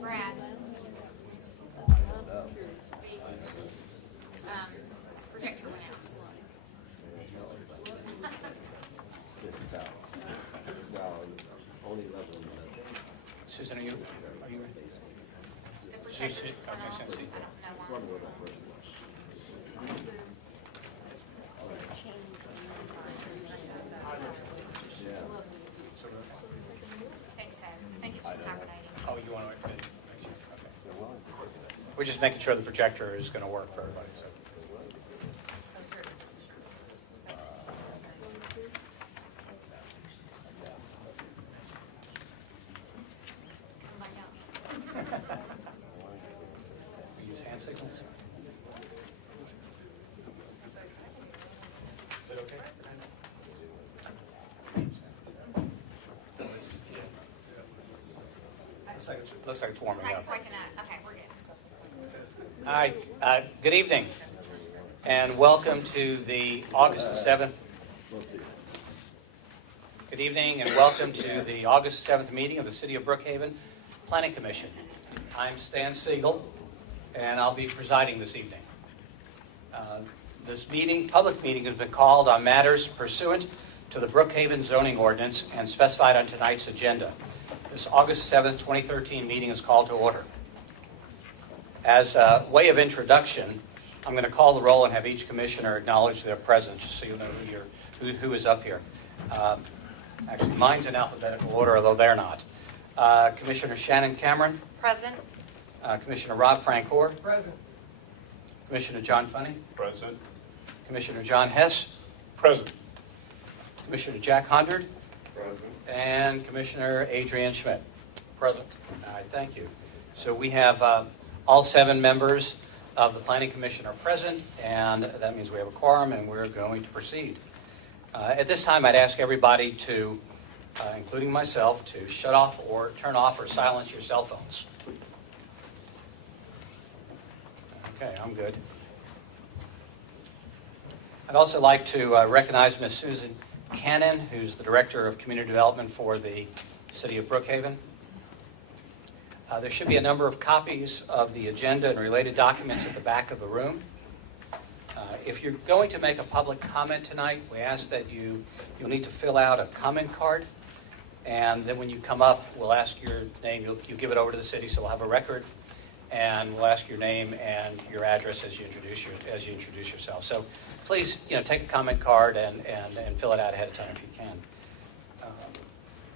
Brad. Projector went Susan, are you ready? The projector Susan, just went okay, off. Susan. I don't know why. I think so. I think it's just hibernating. Oh, you want to? Okay. We're just making sure the projector is going to work for everybody. So. Oh, here it is. Come back out. We use hand signals. Is it okay? Looks like it's warming up. Snake's waking up. Okay, we're good. All right, good evening, and welcome to the August 7th. Good evening, and welcome to the August 7th meeting of the City of Brookhaven Planning Commission. I'm Stan Siegel, and I'll be presiding this evening. This public meeting, has been called on matters pursuant to the Brookhaven zoning ordinance and specified on tonight's agenda. This August 7th, 2013 meeting is called to order. As a way of introduction, I'm going to call the roll and have each commissioner acknowledge their presence, just so you know who is up here. Actually, mine's in alphabetical order, although they're not. Commissioner Shannon Cameron. Present. Commissioner Rob Francoeur. Present. Commissioner John Funny. Present. Commissioner John Hess. Present. Commissioner Jack Hundred. Present. And Commissioner Adrian Schmidt. Present. All right, thank you. So we have all 7 members of the Planning Commission are present, and that means we have a quorum, and we're going to proceed. At this time, I'd ask everybody to, including myself, to shut off or turn off or silence your cell phones. Okay, I'm good. I'd also like to recognize Ms. Susan Cannon, who's the Director of Community Development for the City of Brookhaven. There should be a number of copies of the agenda and related documents at the back of the room. If you're going to make a public comment tonight, we ask that you'll need to fill out a comment card, and then when you come up, we'll ask your name. You give it over to the city, so we'll have a record, and we'll ask your name and your address as you introduce yourself. So please, take a comment card and fill it out ahead of time if you can.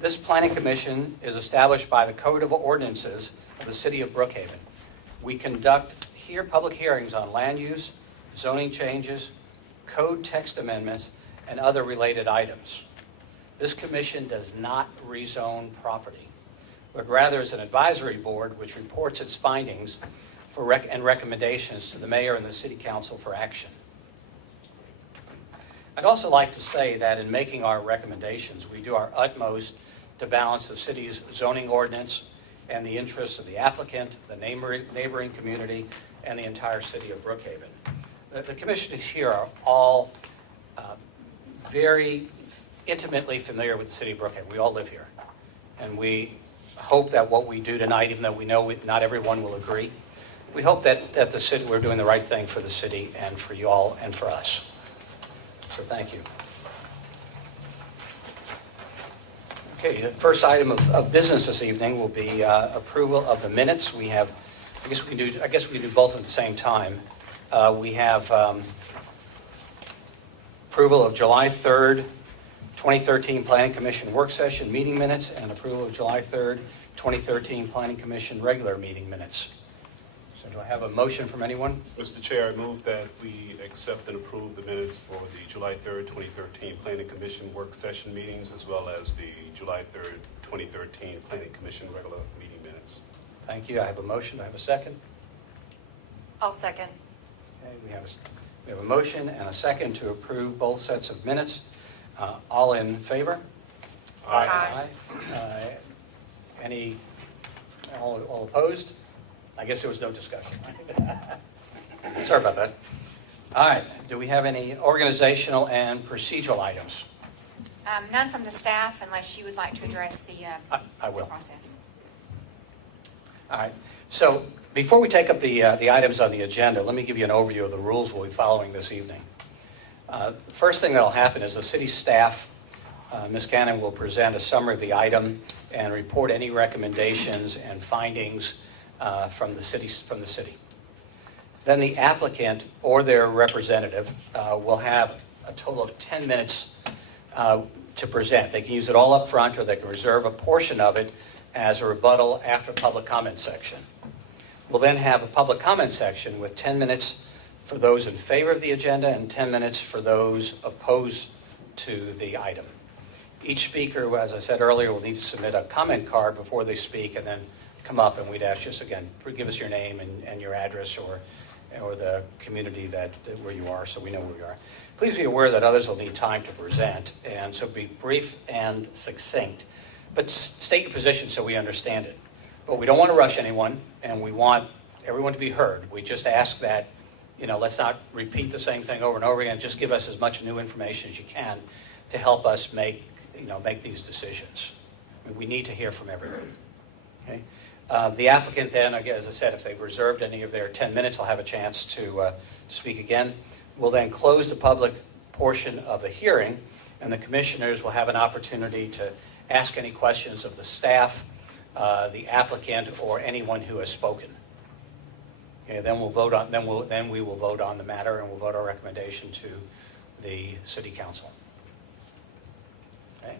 This Planning Commission is established by the Code of Ordinances of the City of Brookhaven. We conduct public hearings on land use, zoning changes, code text amendments, and other related items. This commission does not rezone property, but rather is an advisory board which reports its findings and recommendations to the mayor and the city council for action. I'd also like to say that in making our recommendations, we do our utmost to balance the city's zoning ordinance and the interests of the applicant, the neighboring community, and the entire city of Brookhaven. The commissioners here are all very intimately familiar with the city of Brookhaven. We all live here. And we hope that what we do tonight, even though we know not everyone will agree, we hope that the city, we're doing the right thing for the city and for you all and for us. So thank you. Okay, the first item of business this evening will be approval of the minutes. We have, I guess we can do both at the same time. We have approval of July 3rd, 2013 Planning Commission work session meeting minutes and approval of July 3rd, 2013 Planning Commission regular meeting minutes. So do I have a motion from anyone? Mr. Chair, I move that we accept and approve the minutes for the July 3rd, 2013 Planning Commission work session meetings, as well as the July 3rd, 2013 Planning Commission regular meeting minutes. Thank you. I have a motion. Do I have a second? I'll second. Okay, we have a motion and a second to approve both sets of minutes. All in favor? Aye. All opposed? I guess there was no discussion. Sorry about that. All right, do we have any organizational and procedural items? None from the staff unless you would like to address the I will. process. All right, so before we take up the items on the agenda, let me give you an overview of the rules we'll be following this evening. First thing that will happen is the city staff, Ms. Cannon, will present a summary of the item and report any recommendations and findings from the city. Then the applicant or their representative will have a total of 10 minutes to present. They can use it all up front, or they can reserve a portion of it as a rebuttal after public comment section. We'll then have a public comment section with 10 minutes for those in favor of the agenda and 10 minutes for those opposed to the item. Each speaker, as I said earlier, will need to submit a comment card before they speak and then come up, and we'd ask just again, give us your name and your address or the community where you are, so we know where you are. Please be aware that others will need time to present, and so be brief and succinct. But state your position so we understand it. But we don't want to rush anyone, and we want everyone to be heard. We just ask that, let's not repeat the same thing over and over again. Just give us as much new information as you can to help us make these decisions. I mean, we need to hear from everyone. Okay? The applicant then, again, as I said, if they've reserved any of their 10 minutes, will have a chance to speak again. We'll then close the public portion of the hearing, and the commissioners will have an opportunity to ask any questions of the staff, the applicant, or anyone who has spoken. Okay, then we will vote on the matter, and we'll vote our recommendation to the city council. Okay.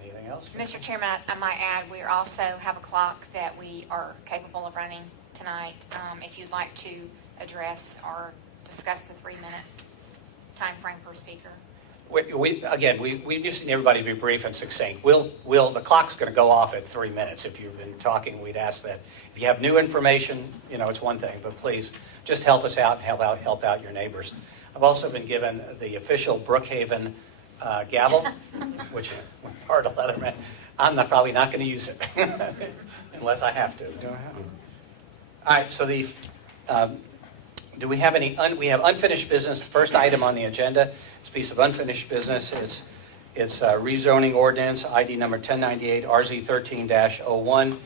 Anything else? Mr. Chairman, I might add, we also have a clock that we are capable of running tonight. If you'd like to address or discuss the 3-minute time frame per speaker. We just need everybody to be brief and succinct. The clock's going to go off at 3 minutes. If you've been talking, we'd ask that. If you have new information, it's one thing, but please just help us out and help out your neighbors. I've also been given the official Brookhaven gavel, which part of Leatherman. I'm probably not going to use it unless I have to. Do I have to? All right. So do we have any? We have unfinished business. The first item on the agenda is a piece of unfinished business. It's rezoning ordinance ID number 1098 RZ 13-01.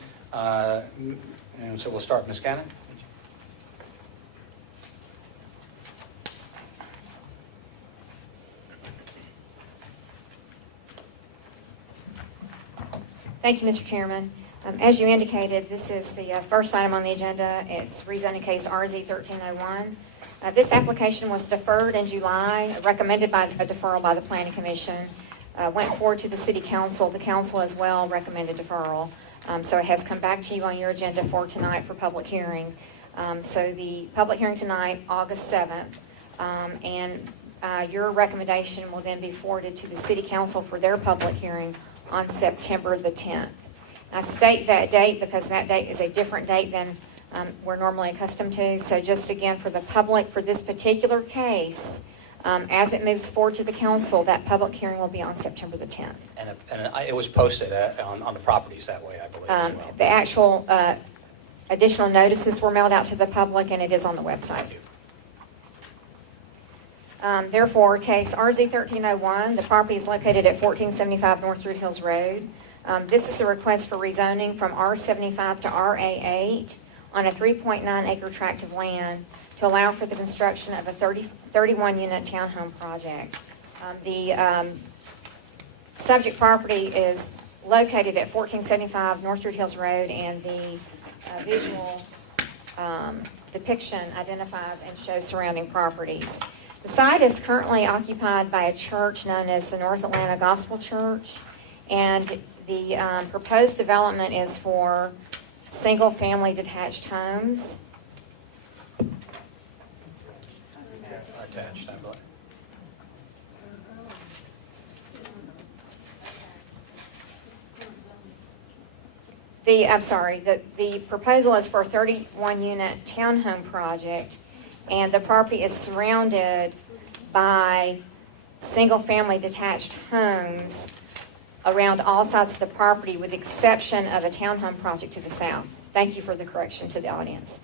And so we'll start with Ms. Cannon. Thank you, Mr. Chairman. As you indicated, this is the first item on the agenda. It's rezoning case RZ 1301. This application was deferred in July, recommended by a deferral by the Planning Commission. Went forward to the City Council. The Council as well recommended deferral. So it has come back to you on your agenda for tonight for public hearing. So the public hearing tonight, August 7th, and your recommendation will then be forwarded to the City Council for their public hearing on September the 10th. I state that date because that date is a different date than we're normally accustomed to. So just again for the public, for this particular case, as it moves forward to the council, that public hearing will be on September the 10th. And it was posted on the properties that way, I believe, as well. The actual additional notices were mailed out to the public, and it is on the website. Thank you. Therefore, case RZ 1301, the property is located at 1475 North Root Hills Road. This is a request for rezoning from R75 to RA8 on a 3.9 acre tract of land to allow for the construction of a 31 unit townhome project. The subject property is located at 1475 North Root Hills Road, and the visual depiction identifies and shows surrounding properties. The site is currently occupied by a church known as the North Atlanta Gospel Church, and the proposed development is for single-family detached homes. Attached, I believe. The proposal is for a 31-unit townhome project, and the property is surrounded by single-family detached homes around all sides of the property, with the exception of a townhome project to the south. Thank you for the correction to the audience.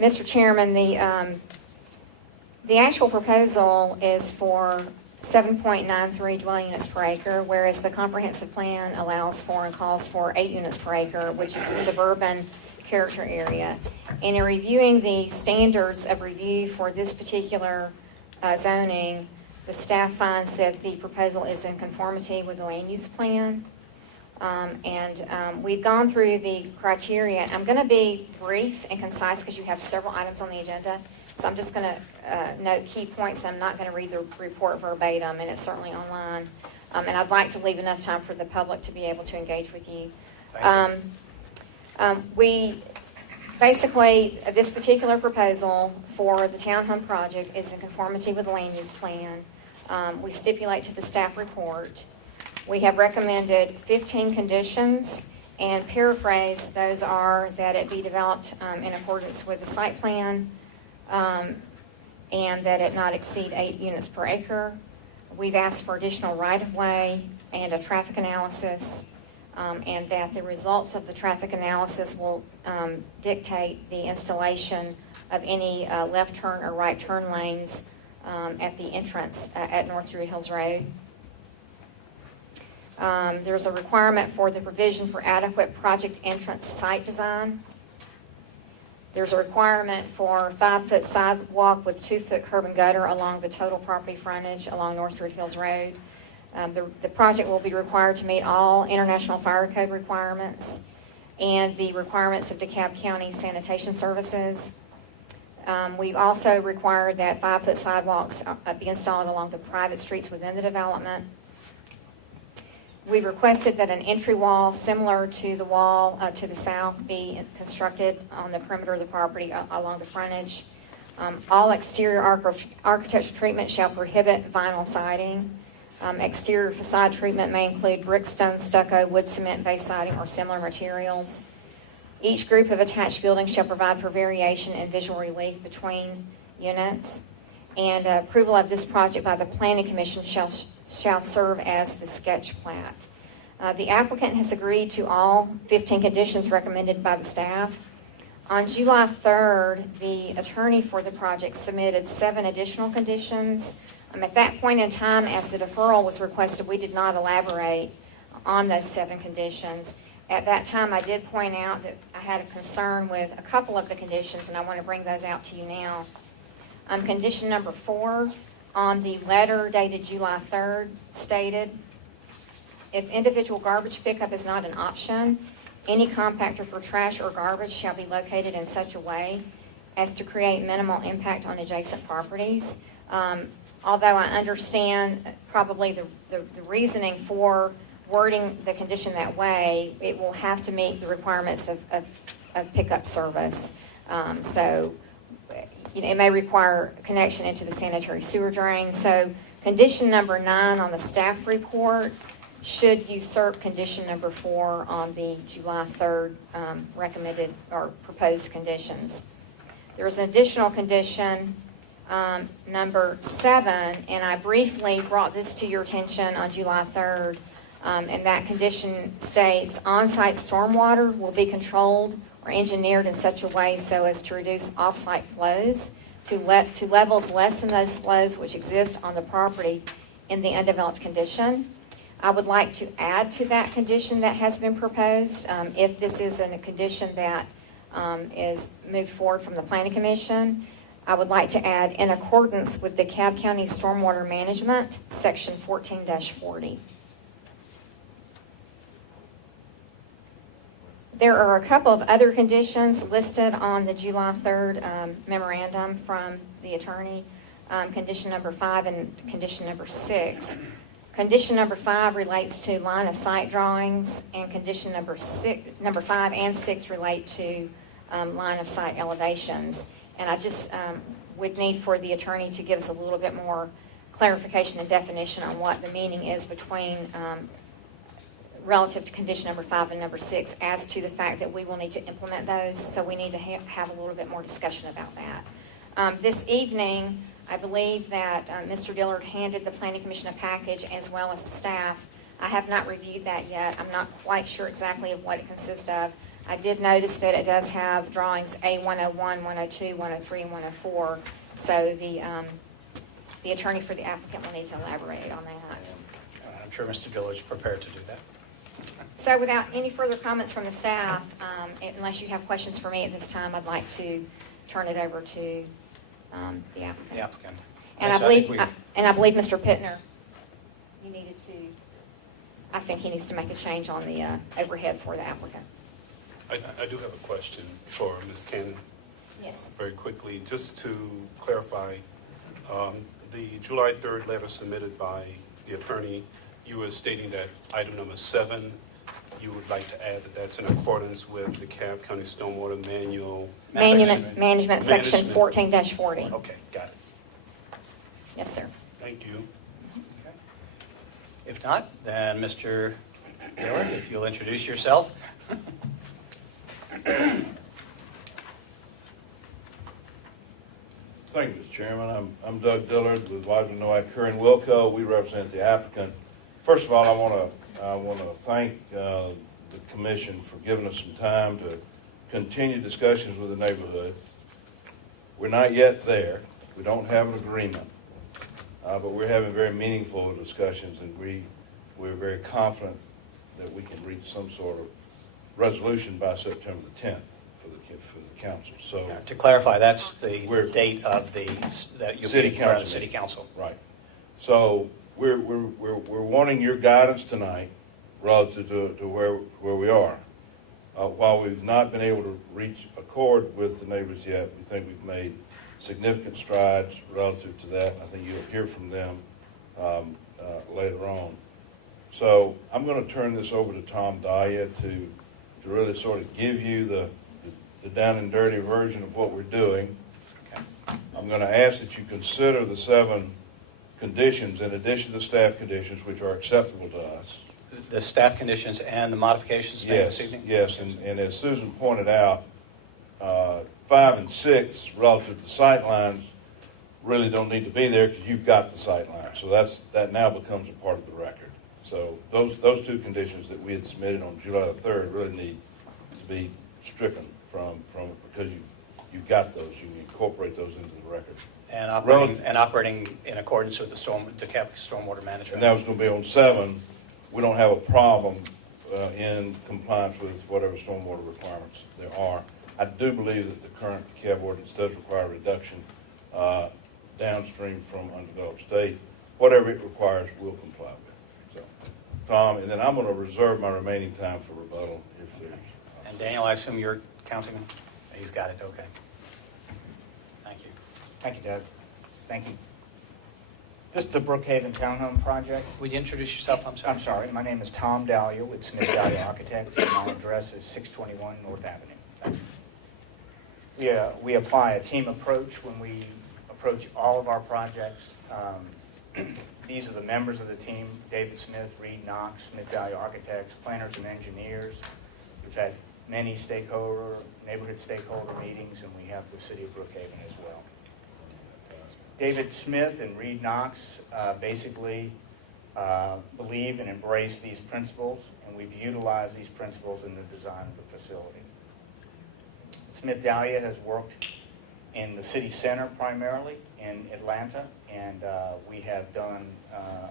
Mr. Chairman, the actual proposal is for 7.93 dwelling units per acre, whereas the comprehensive plan allows for and calls for 8 units per acre, which is the suburban character area. And in reviewing the standards of review for this particular zoning, the staff finds that the proposal is in conformity with the land use plan. We've gone through the criteria. I'm going to be brief and concise because you have several items on the agenda. So I'm just going to note key points. I'm not going to read the report verbatim, and it's certainly online. And I'd like to leave enough time for the public to be able to engage with you. We basically, this particular proposal for the townhome project is in conformity with the land use plan. We stipulate to the staff report. We have recommended 15 conditions, and paraphrase, those are that it be developed in accordance with the site plan, and that it not exceed 8 units per acre. We've asked for additional right-of-way and a traffic analysis, and that the results of the traffic analysis will dictate the installation of any left turn or right turn lanes at the entrance at North Druid Hills Road. There's a requirement for the provision for adequate project entrance site design. There's a requirement for 5-foot sidewalk with 2-foot curb and gutter along the total property frontage along North Druid Hills Road. The project will be required to meet all International Fire Code requirements and the requirements of DeKalb County Sanitation Services. We've also required that 5-foot sidewalks be installed along the private streets within the development. We requested that an entry wall similar to the wall to the south be constructed on the perimeter of the property along the frontage. All exterior architectural treatment shall prohibit vinyl siding. Exterior facade treatment may include brick, stone, stucco, wood, cement, base siding, or similar materials. Each group of attached buildings shall provide for variation and visual relief between units. And approval of this project by the Planning Commission shall serve as the sketch plat. The applicant has agreed to all 15 conditions recommended by the staff. On July 3rd, the attorney for the project submitted 7 additional conditions. At that point in time, as the deferral was requested, we did not elaborate on those 7 conditions. At that time, I did point out that I had a concern with a couple of the conditions, and I want to bring those out to you now. Condition number 4 on the letter dated July 3rd stated, if individual garbage pickup is not an option, any compactor for trash or garbage shall be located in such a way as to create minimal impact on adjacent properties. Although I understand probably the reasoning for wording the condition that way, it will have to meet the requirements of pickup service. It may require connection into the sanitary sewer drain. So condition number 9 on the staff report should usurp condition number 4 on the July 3rd recommended or proposed conditions. There's an additional condition, number 7, and I briefly brought this to your attention on July 3rd, and that condition states on-site stormwater will be controlled or engineered in such a way so as to reduce off-site flows to levels less than those flows which exist on the property in the undeveloped condition. I would like to add to that condition that has been proposed, if this is a condition that is moved forward from the Planning Commission, I would like to add in accordance with the DeKalb County Stormwater Management, Section 14-40. There are a couple of other conditions listed on the July 3rd memorandum from the attorney, condition number 5 and condition number 6. Condition number 5 relates to line of sight drawings, and condition number 5 and 6 relate to line of sight elevations. And I just would need for the attorney to give us a little bit more clarification and definition on what the meaning is between relative to condition number 5 and number 6 as to the fact that we will need to implement those, so we need to have a little bit more discussion about that. This evening, I believe that Mr. Dillard handed the Planning Commission a package as well as the staff. I have not reviewed that yet. I'm not quite sure exactly of what it consists of. I did notice that it does have drawings A101, 102, 103, and 104, so the attorney for the applicant will need to elaborate on that. I'm sure Mr. Dillard's prepared to do that. So without any further comments from the staff, unless you have questions for me at this time, I'd like to turn it over to the applicant. The applicant. And I believe Mr. Pittner, you needed to, I think he needs to make a change on the overhead for the applicant. I do have a question for Ms. Cannon. Yes. Very quickly, just to clarify, the July 3rd letter submitted by the attorney, you were stating that item number 7, you would like to add that that's in accordance with the Cobb County Stormwater Manual. Management section 14-40. Okay, got it. Yes, sir. Thank you. Okay. If not, then Mr. Dillard, if you'll introduce yourself. Thank you, Mr. Chairman. I'm Doug Dillard with Wisely Noack, Curran Wilco. We represent the applicant. First of all, I want to thank the commission for giving us some time to continue discussions with the neighborhood. We're not yet there. We don't have an agreement, but we're having very meaningful discussions, and we're very confident that we can reach some sort of resolution by September the 10th for the council. So To clarify, that's the We're- date of that you'll City be in front of council the city meeting. council. Right. So we're wanting your guidance tonight relative to where we are. While we've not been able to reach accord with the neighbors yet, we think we've made significant strides relative to that. I think you'll hear from them later on. So I'm going to turn this over to Tom Dahlia to really sort of give you the down and dirty version of what we're doing. Okay. I'm going to ask that you consider the 7 conditions in addition to staff conditions which are acceptable to us. The staff conditions and the modifications made this evening? Yes, and as Susan pointed out, 5 and 6 relative to sight lines really don't need to be there because you've got the sight line. So that now becomes a part of the record. So those 2 conditions that we had submitted on July the 3rd really need to be stricken from because you've got those. You incorporate those into the record. And operating in accordance with the DeKalb Stormwater Management. And that was going to be on 7. We don't have a problem in compliance with whatever stormwater requirements there are. I do believe that the current DeKalb ordinance does require reduction downstream from undeveloped state. Whatever it requires, we'll comply with. So, Tom, and then I'm going to reserve my remaining time for rebuttal if there's. And Daniel, I assume you're counting them? He's got it, okay. Thank you. Thank you, Doug. Thank you. This is the Brookhaven Townhome Project. Would you introduce yourself? I'm sorry. I'm sorry, my name is Tom Dahlia with Smith Dahlia Architects, and my address is 621 North Avenue. Thank you. We apply a team approach when we approach all of our projects. These are the members of the team: David Smith, Reed Knox, Smith Dahlia Architects, planners and engineers. We've had many neighborhood stakeholder meetings, and we have the city of Brookhaven as well. David Smith and Reed Knox basically believe and embrace these principles, and we've utilized these principles in the design of the facility. Smith Dahlia has worked in the city center primarily in Atlanta, and we have done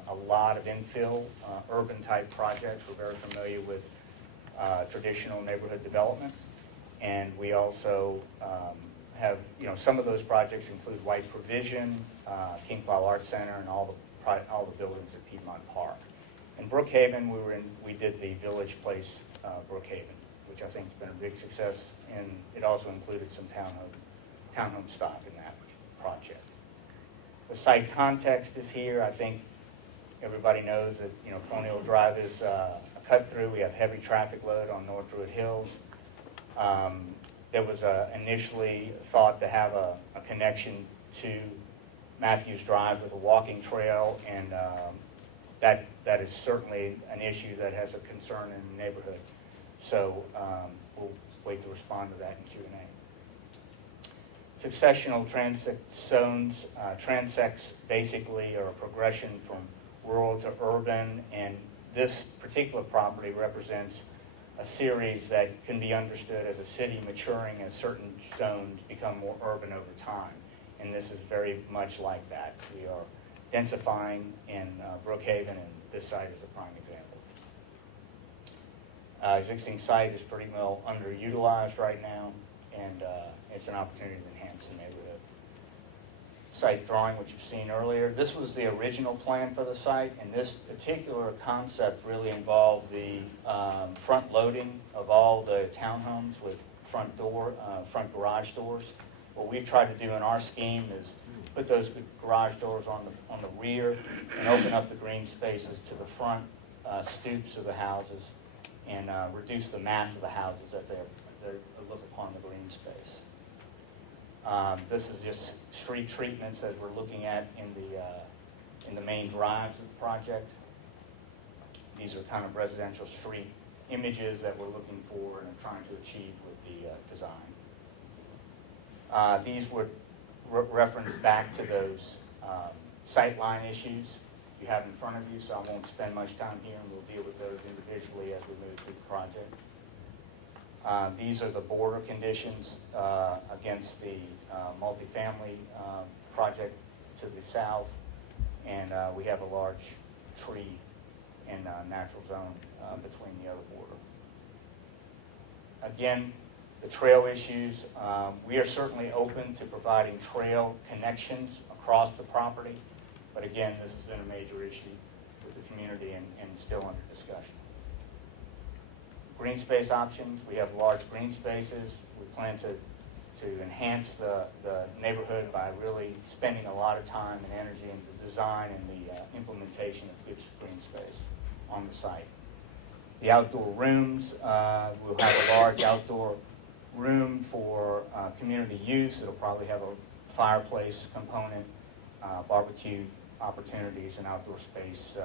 a lot of infill, urban-type projects. We're very familiar with traditional neighborhood development, and we also have, some of those projects include White Provision, King Cloud Arts Center, and all the buildings at Piedmont Park. In Brookhaven, we did the Village Place Brookhaven, which I think has been a big success, and it also included some townhome stock in that project. The site context is here. I think everybody knows that Colonial Drive is a cut through. We have heavy traffic load on North Druid Hills. There was initially thought to have a connection to Matthews Drive with a walking trail and that is certainly an issue that has a concern in the neighborhood. So we'll wait to respond to that in Q&A. Successional transit zones, transects basically are a progression from rural to urban, and this particular property represents a series that can be understood as a city maturing as certain zones become more urban over time. And this is very much like that. We are densifying in Brookhaven, and this site is a prime example. Existing site is pretty well underutilized right now, and it's an opportunity to enhance the neighborhood. Site drawing, which you've seen earlier. This was the original plan for the site, and this particular concept really involved the front loading of all the townhomes with front garage doors. What we've tried to do in our scheme is put those garage doors on the rear and open up the green spaces to the front stoops of the houses and reduce the mass of the houses as they look upon the green space. This is just street treatments as we're looking at in the main drives of the project. These are kind of residential street images that we're looking for and are trying to achieve with the design. These would reference back to those sightline issues you have in front of you, so I won't spend much time here, and we'll deal with those individually as we move through the project. These are the border conditions against the multifamily project to the south, and we have a large tree and natural zone between the other border. Again, the trail issues, we are certainly open to providing trail connections across the property, but again, this has been a major issue with the community and still under discussion. Green space options, we have large green spaces. We plan to enhance the neighborhood by really spending a lot of time and energy in the design and the implementation of good green space on the site. The outdoor rooms, we'll have a large outdoor room for community use. It'll probably have a fireplace component, barbecue opportunities, and outdoor space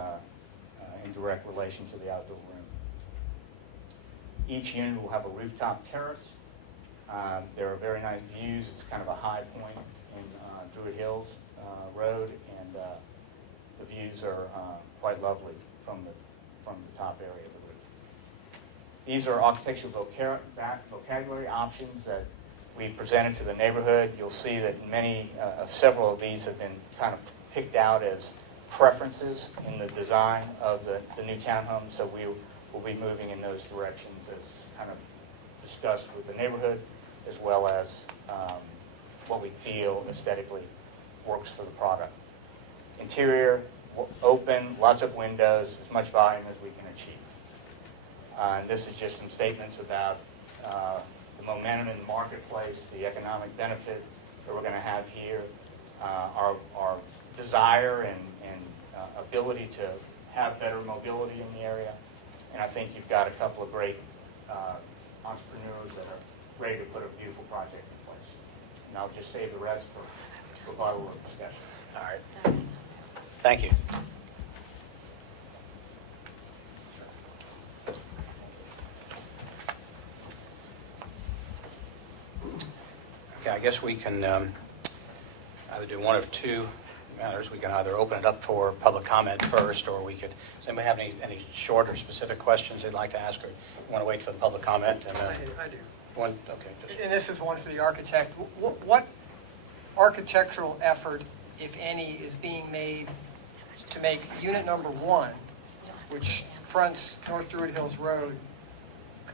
in direct relation to the outdoor room. Each unit will have a rooftop terrace. There are very nice views. It's kind of a high point in Druid Hills Road, and the views are quite lovely from the top area of the roof. These are architectural vocabulary options that we presented to the neighborhood. You'll see that several of these have been kind of picked out as preferences in the design of the new townhomes, so we will be moving in those directions as kind of discussed with the neighborhood, as well as what we feel aesthetically works for the product. Interior, open, lots of windows, as much volume as we can achieve. And this is just some statements about the momentum in the marketplace, the economic benefit that we're going to have here, our desire and ability to have better mobility in the area. And I think you've got a couple of great entrepreneurs that are ready to put a beautiful project in place. And I'll just save the rest for bottle of discussion. All right. Thank you. Okay, I guess we can either do one of two matters. We can either open it up for public comment first, or we could, does anybody have any short or specific questions they'd like to ask, or you want to wait for the public comment? And, I do. one, okay. And this is one for the architect. What architectural effort, if any, is being made to make unit number 1, which fronts North Druid Hills Road,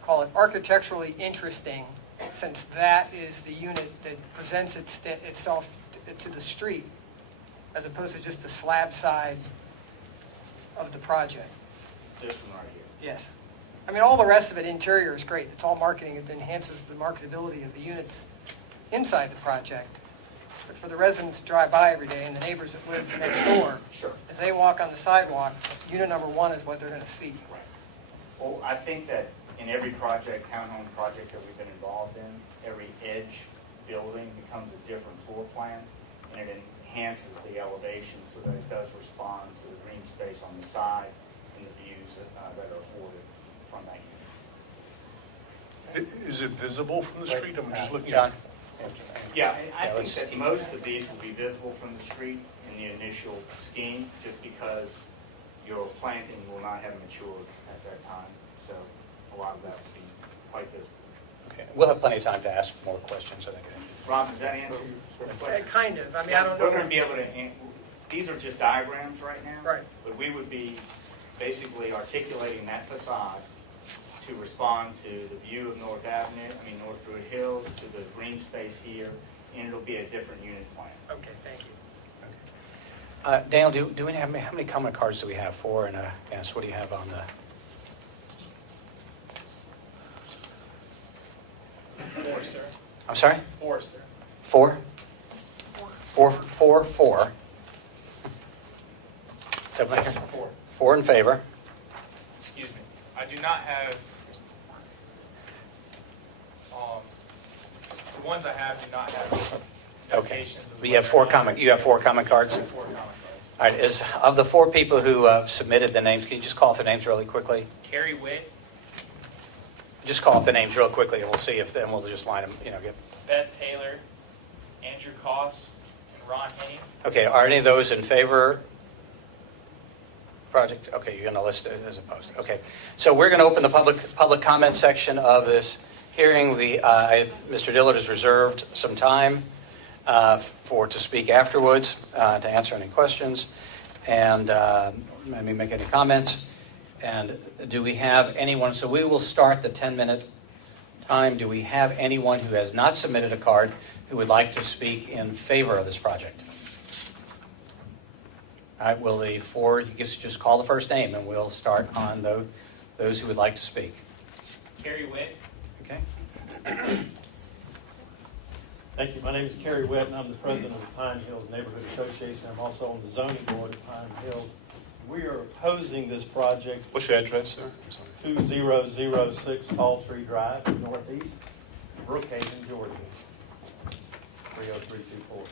call it architecturally interesting, since that is the unit that presents itself to the street, as opposed to just the slab side of the project? This one right here. Yes. I mean, all the rest of it, interior is great. It's all marketing. It enhances the marketability of the units inside the project. But for the residents to drive by every day and the neighbors that live next door, Sure. as they walk on the sidewalk, unit number 1 is what they're going to see. Right. Well, I think that in every project, townhome project that we've been involved in, every edge building becomes a different floor plan. and it enhances the elevation so that it does respond to the green space on the side and the views that are afforded from that unit. Is it visible from the street? I'm just looking John? at. Yeah, and I Yeah, think let's that keep- most of these will be visible from the street in the initial scheme, just because your planting will not have matured at that time. So a lot of that will be quite visible. Okay, we'll have plenty of time to ask more questions, I think. Ron, does that answer your question? Kind of, I mean, I don't know. We're going to be able to, these are just diagrams right now. Right. But we would be basically articulating that facade to respond to the view of North Druid Hills, to the green space here, and it'll be a different unit plan. Okay, thank you. Daniel, do we have, how many comment cards do we have? 4 and yes, what do you have on the? 4, sir. I'm sorry? 4, sir. 4? 4. Is that what I hear? 4. 4 in favor. Excuse me. I do not have, the ones I have do not have Okay. notations. of You have 4 comment cards? I have 4 comment cards. All right, of the 4 people who submitted the names, can you just call off the names really quickly? Carrie Witt, Just call off the names real quickly, and we'll see if, then we'll just line them, get. Beth Taylor, Andrew Koss, and Ron Henning. Okay, are any of those in favor? Project, okay, you're going to list it as opposed. Okay, so we're going to open the public comment section of this hearing. Mr. Dillard has reserved some time to speak afterwards, to answer any questions, and maybe make any comments. And do we have anyone, so we will start the 10-minute time. Do we have anyone who has not submitted a card who would like to speak in favor of this project? All right, will the 4, you just call the first name, and we'll start on those who would like to speak. Carrie Witt, Okay? Thank you. My name is Kerry Witt, and I'm the president of the Pine Hills Neighborhood Association. I'm also on the zoning board of Pine Hills. We are opposing this project, What's your address, sir? I'm sorry. 2006 Tall Tree Drive, northeast, Brookhaven, Georgia, 30324.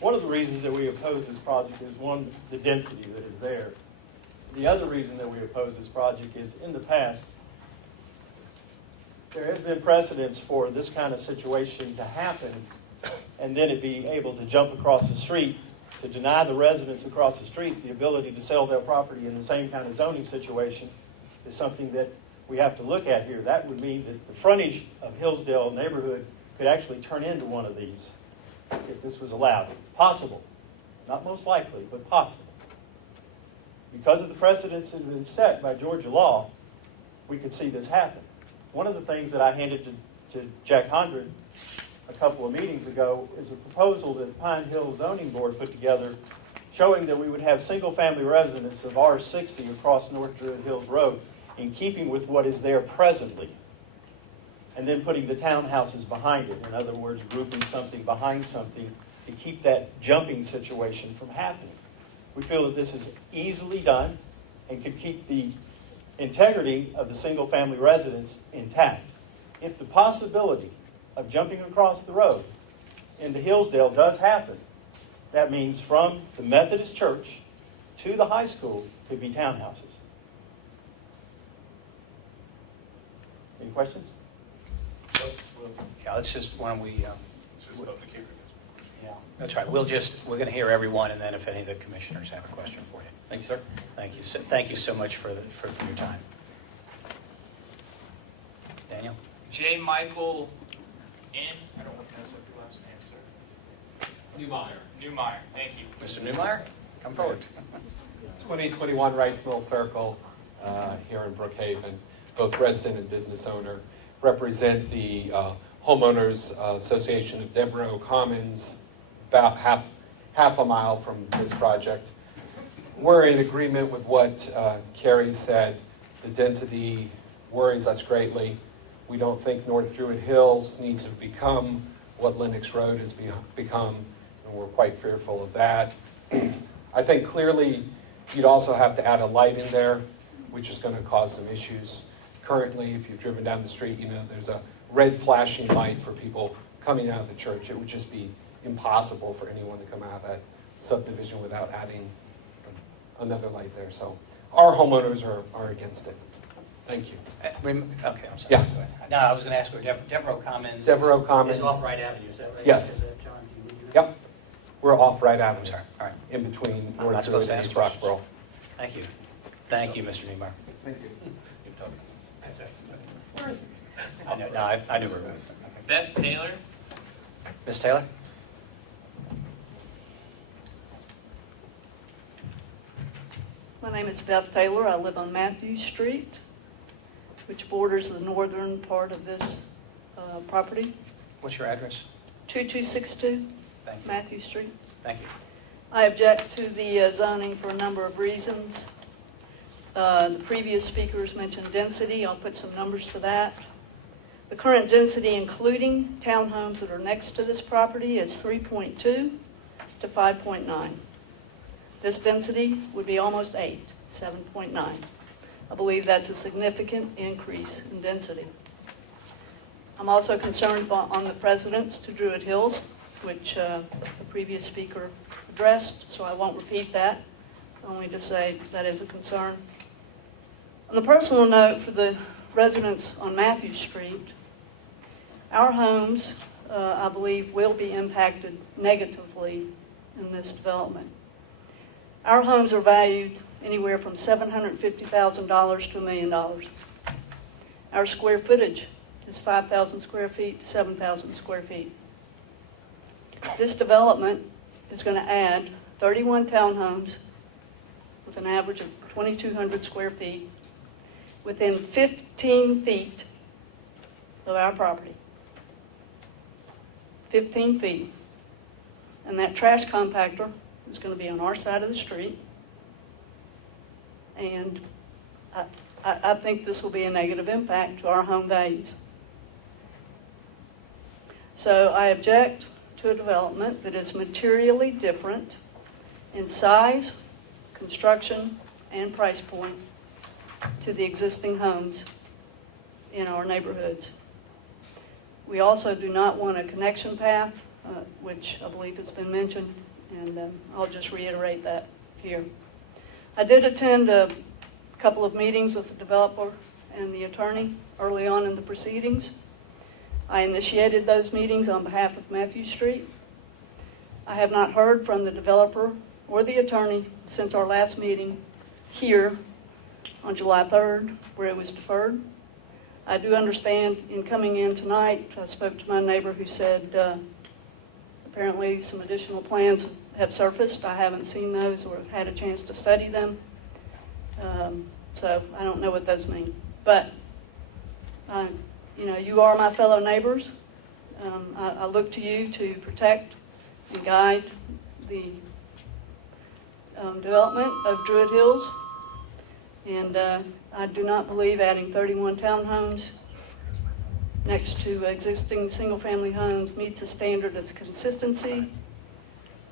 One of the reasons that we oppose this project is, one, the density that is there. The other reason that we oppose this project is, in the past, there has been precedents for this kind of situation to happen, and then it be able to jump across the street, to deny the residents across the street the ability to sell their property in the same kind of zoning situation is something that we have to look at here. That would mean that the frontage of Hillsdale neighborhood could actually turn into one of these if this was allowed. Possible. Not most likely, but possible. Because of the precedents that have been set by Georgia law, we could see this happen. One of the things that I handed to Jack Hondred a couple of meetings ago is a proposal that the Pine Hill Zoning Board put together showing that we would have single-family residents of R60 across North Druid Hills Road in keeping with what is there presently, and then putting the townhouses behind it. In other words, grouping something behind something to keep that jumping situation from happening. We feel that this is easily done and could keep the integrity of the single-family residence intact. If the possibility of jumping across the road into Hillsdale does happen, that means from the Methodist Church to the high school could be townhouses. Any questions? Yeah, let's just, why don't we, It's just public hearing. yeah, that's right. We're going to hear everyone, and then if any of the commissioners have a question for you. Thank you, sir. Thank you so much for your time. Daniel? J. Michael N. I don't want to mess up your last name, sir. Newmeyer, thank you. Mr. Newmeyer, come forward. 2021 Wrights Mill Circle here in Brookhaven, both resident and business owner, represent the Homeowners Association of Devereaux Commons, about half a mile from this project. We're in agreement with what Carrie said. The density worries us greatly. We don't think North Druid Hills needs to become what Lennox Road has become, and we're quite fearful of that. I think clearly you'd also have to add a light in there, which is going to cause some issues. Currently, if you've driven down the street, you know there's a red flashing light for people coming out of the church. It would just be impossible for anyone to come out of that subdivision without adding another light there. So our homeowners are against it. Thank you. Okay, I'm sorry. Yeah. Go ahead. No, I was going to ask her, Devereaux Commons. Devereaux Commons. Is off Wright Avenue, is that right? Yes. Is that, John, do you know? Yep. We're off Wright Avenue. I'm sorry, all right. In between I'm not North supposed Druid to and ask East Roxborough. Thank you. Thank you, Mr. Niemeyer. Thank you. I know, no, I knew where it was. Okay. Beth Taylor. Ms. Taylor? My name is Beth Taylor. I live on Matthews Street, which borders the northern part of this property, What's your address? 2262 Thank you. Matthews Street. Thank you. I object to the zoning for a number of reasons. The previous speakers mentioned density. I'll put some numbers to that. The current density, including townhomes that are next to this property, is 3.2 to 5.9. This density would be almost 8, 7.9. I believe that's a significant increase in density. I'm also concerned on the precedence to Druid Hills, which the previous speaker addressed, so I won't repeat that, only to say that is a concern. On the personal note, for the residents on Matthews Street, our homes, I believe, will be impacted negatively in this development. Our homes are valued anywhere from $750,000 to $1 million. Our square footage is 5,000 square feet to 7,000 square feet. This development is going to add 31 townhomes with an average of 2,200 square feet within 15 feet of our property. 15 feet. And that trash compactor is going to be on our side of the street. And I think this will be a negative impact to our home values. So I object to a development that is materially different in size, construction, and price point to the existing homes in our neighborhoods. We also do not want a connection path, which I believe has been mentioned, and I'll just reiterate that here. I did attend a couple of meetings with the developer and the attorney early on in the proceedings. I initiated those meetings on behalf of Matthews Street. I have not heard from the developer or the attorney since our last meeting here on July 3rd, where it was deferred. I do understand in coming in tonight, I spoke to my neighbor who said apparently some additional plans have surfaced. I haven't seen those or had a chance to study them. So I don't know what those mean. But, you know, you are my fellow neighbors. I look to you to protect and guide the development of Druid Hills. And I do not believe adding 31 townhomes next to existing single-family homes meets a standard of consistency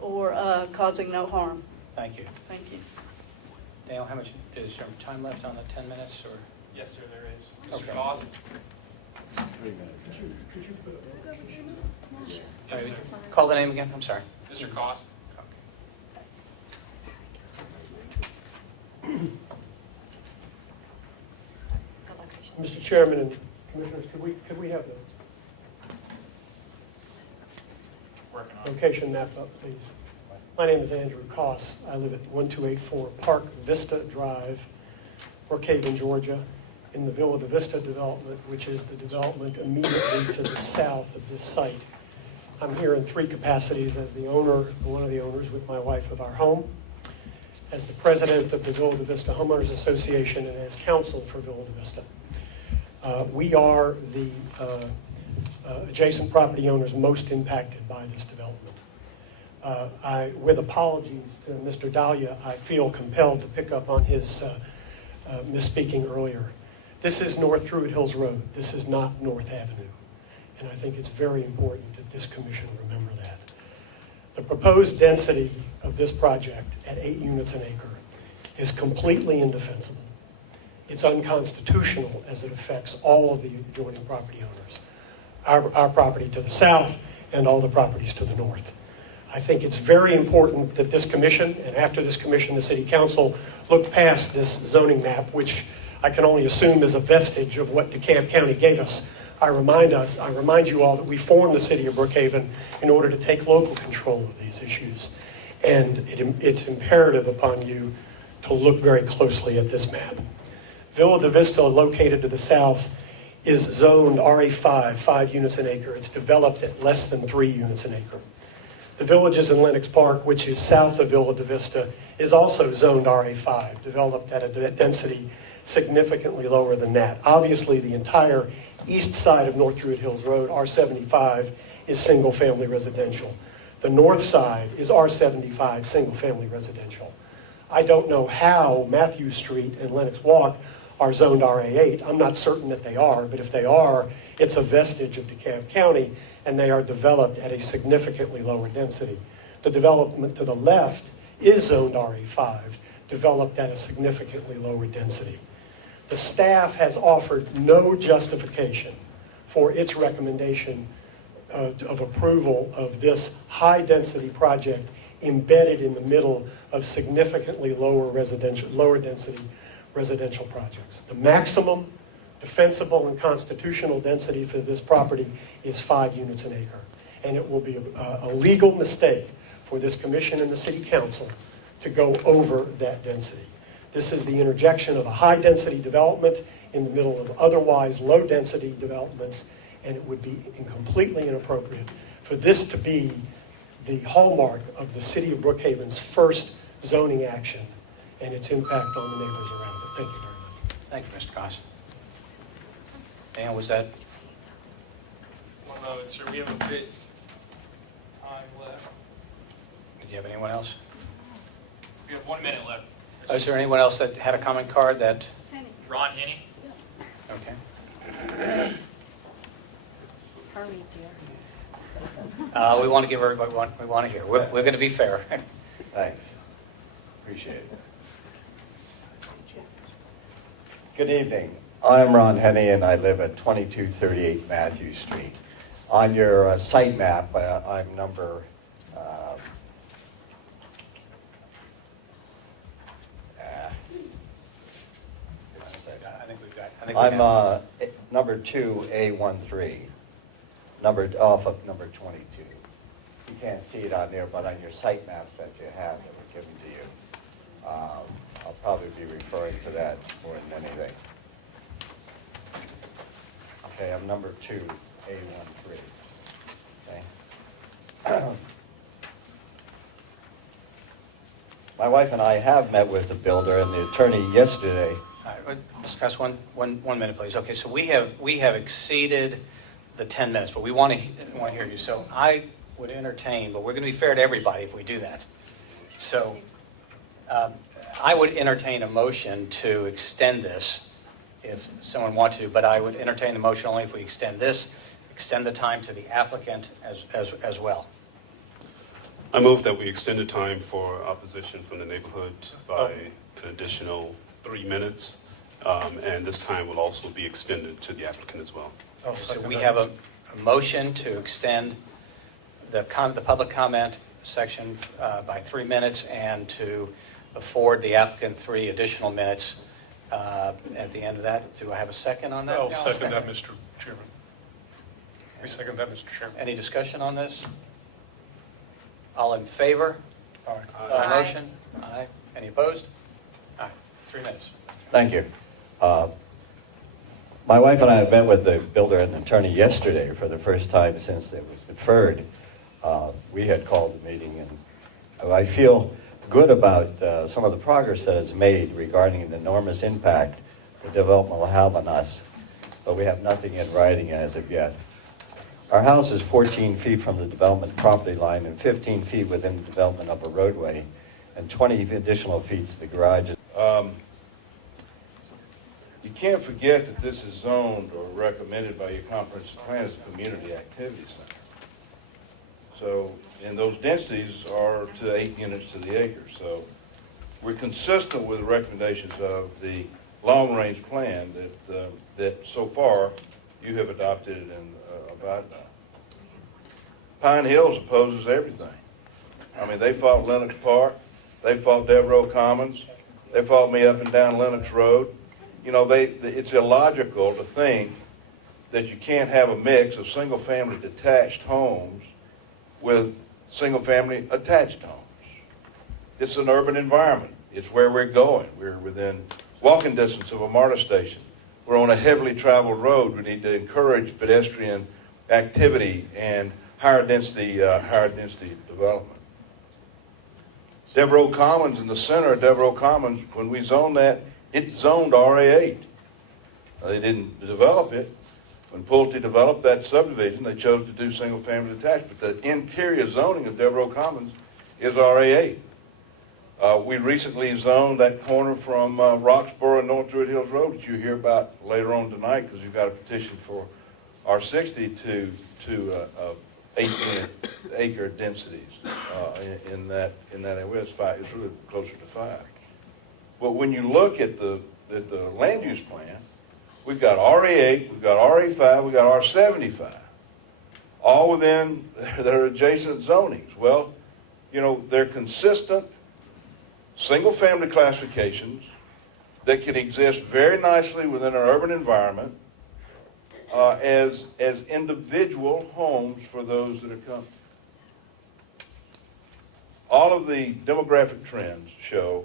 or causing no harm. Thank you. Thank you. Dale, how much is your time left on the 10 minutes? Or Yes, sir, there is. Okay. Mr. Goss? 3 minutes. Yes, sir. call the name again? I'm sorry. Mr. Goss? The location. Mr. Chairman and Commissioners, could we have the Working on it. location map up, please? My name is Andrew Koss. I live at 1284 Park Vista Drive, Brookhaven, Georgia, in the Villa de Vista development, which is the development immediately to the south of this site. I'm here in three capacities: as the owner, one of the owners with my wife of our home, as the president of the Villa de Vista Homeowners Association, and as counsel for Villa de Vista. We are the adjacent property owners most impacted by this development. With apologies to Mr. Dahlia, I feel compelled to pick up on his misspeaking earlier. This is North Druid Hills Road. This is not North Avenue. And I think it's very important that this commission remember that. The proposed density of this project at 8 units an acre is completely indefensible. It's unconstitutional as it affects all of the adjoining property owners. Our property to the south and all the properties to the north. I think it's very important that this commission, and after this commission, the city council, look past this zoning map, which I can only assume is a vestige of what DeKalb County gave us. I remind you all that we formed the city of Brookhaven in order to take local control of these issues. And it's imperative upon you to look very closely at this map. Villa de Vista, located to the south, is zoned RA5, 5 units an acre. It's developed at less than 3 units an acre. The Villages in Lenox Park, which is south of Villa de Vista, is also zoned RA5, developed at a density significantly lower than that. Obviously, the entire east side of North Druid Hills Road, R75, is single-family residential. The north side is R75, single-family residential. I don't know how Matthew Street and Lenox Walk are zoned RA8. I'm not certain that they are, but if they are, it's a vestige of DeKalb County, and they are developed at a significantly lower density. The development to the left is zoned RA5, developed at a significantly lower density. The staff has offered no justification for its recommendation of approval of this high-density project embedded in the middle of significantly lower density residential projects. The maximum defensible and constitutional density for this property is 5 units an acre. And it will be a legal mistake for this commission and the city council to go over that density. This is the interjection of a high-density development in the middle of otherwise low-density developments, and it would be completely inappropriate for this to be the hallmark of the city of Brookhaven's first zoning action and its impact on the neighbors around it. Thank you very much. Thank you, Mr. Cost. Dan, was that? One moment, sir. We have a bit time left. Did you have anyone else? We have 1 minute left. Is there anyone else that had a comment card that? Ron Henney? Okay. Hurry, dear. We want to give everybody what we want to hear. We're going to be fair. Thanks. Appreciate it. Good evening. I'm Ron Henney, and I live at 2238 Matthew Street. On your site map, I'm number I'm number 2A13, off of number 22. You can't see it on there, but on your site maps that you have that were given to you, I'll probably be referring to that more than anything. Okay, I'm number 2A13. Okay. My wife and I have met with the builder and the attorney yesterday. All right, discuss one minute, please. Okay, so we have exceeded the 10 minutes, but we want to hear you. So I would entertain, but we're going to be fair to everybody if we do that. So I would entertain a motion to extend this if someone wants to, but I would entertain the motion only if we extend this, extend the time to the applicant as well. I move that we extend the time for opposition from the neighborhood by an additional 3 minutes, and this time will also be extended to the applicant as well. So we have a motion to extend the public comment section by 3 minutes and to afford the applicant 3 additional minutes at the end of that. Do I have a second on that? I'll second that, Mr. Chairman. I second that, Mr. Chairman. Any discussion on this? All in favor? Aye. Of the motion? Aye. Any opposed? Aye. 3 minutes. Thank you. My wife and I met with the builder and attorney yesterday for the first time since it was deferred. We had called the meeting, and I feel good about some of the progress that is made regarding the enormous impact the development will have on us, but we have nothing in writing as of yet. Our house is 14 feet from the development property line and 15 feet within the development of a roadway and 20 additional feet to the garage. You can't forget that this is zoned or recommended by your comprehensive plan as a community activity center. So, and those densities are to 8 units to the acre. So we're consistent with the recommendations of the long-range plan that so far you have adopted and about. Pine Hills opposes everything. I mean, they fought Lenox Park, they fought Devereaux Commons, they fought me up and down Lenox Road. You know, it's illogical to think that you can't have a mix of single-family detached homes with single-family attached homes. It's an urban environment. It's where we're going. We're within walking distance of a MARTA station. We're on a heavily traveled road. We need to encourage pedestrian activity and higher density development. Devereaux Commons, in the center of Devereaux Commons, when we zoned that, it zoned RA8. They didn't develop it. When Pulte developed that subdivision, they chose to do single-family detached, but the interior zoning of Devereaux Commons is RA8. We recently zoned that corner from Roxborough and North Druid Hills Road that you hear about later on tonight, because you've got a petition for R60 to 18-acre densities in that area. It's really closer to 5. But when you look at the land use plan, we've got RA8, we've got RA5, we've got R75, all within their adjacent zonings. Well, you know, they're consistent single-family classifications that can exist very nicely within an urban environment as individual homes for those that are coming. All of the demographic trends show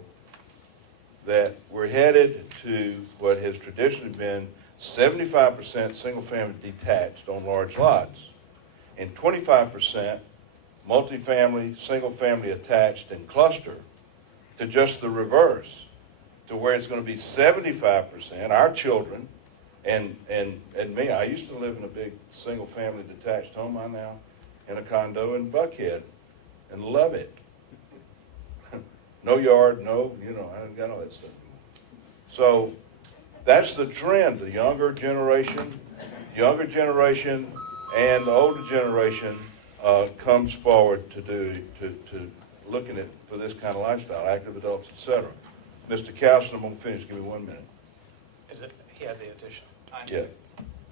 that we're headed to what has traditionally been 75% single-family detached on large lots and 25% multifamily, single-family attached and cluster, to just the reverse, to where it's going to be 75%, our children and me. I used to live in a big single-family detached home. I'm now in a condo in Buckhead and love it. No yard, no, you know, I haven't got all that stuff. So that's the trend. The younger generation and the older generation comes forward to looking at for this kind of lifestyle, active adults, etc. Mr. Cowson, I'm going to finish. Give me 1 minute. Is it, he had the addition? Yeah.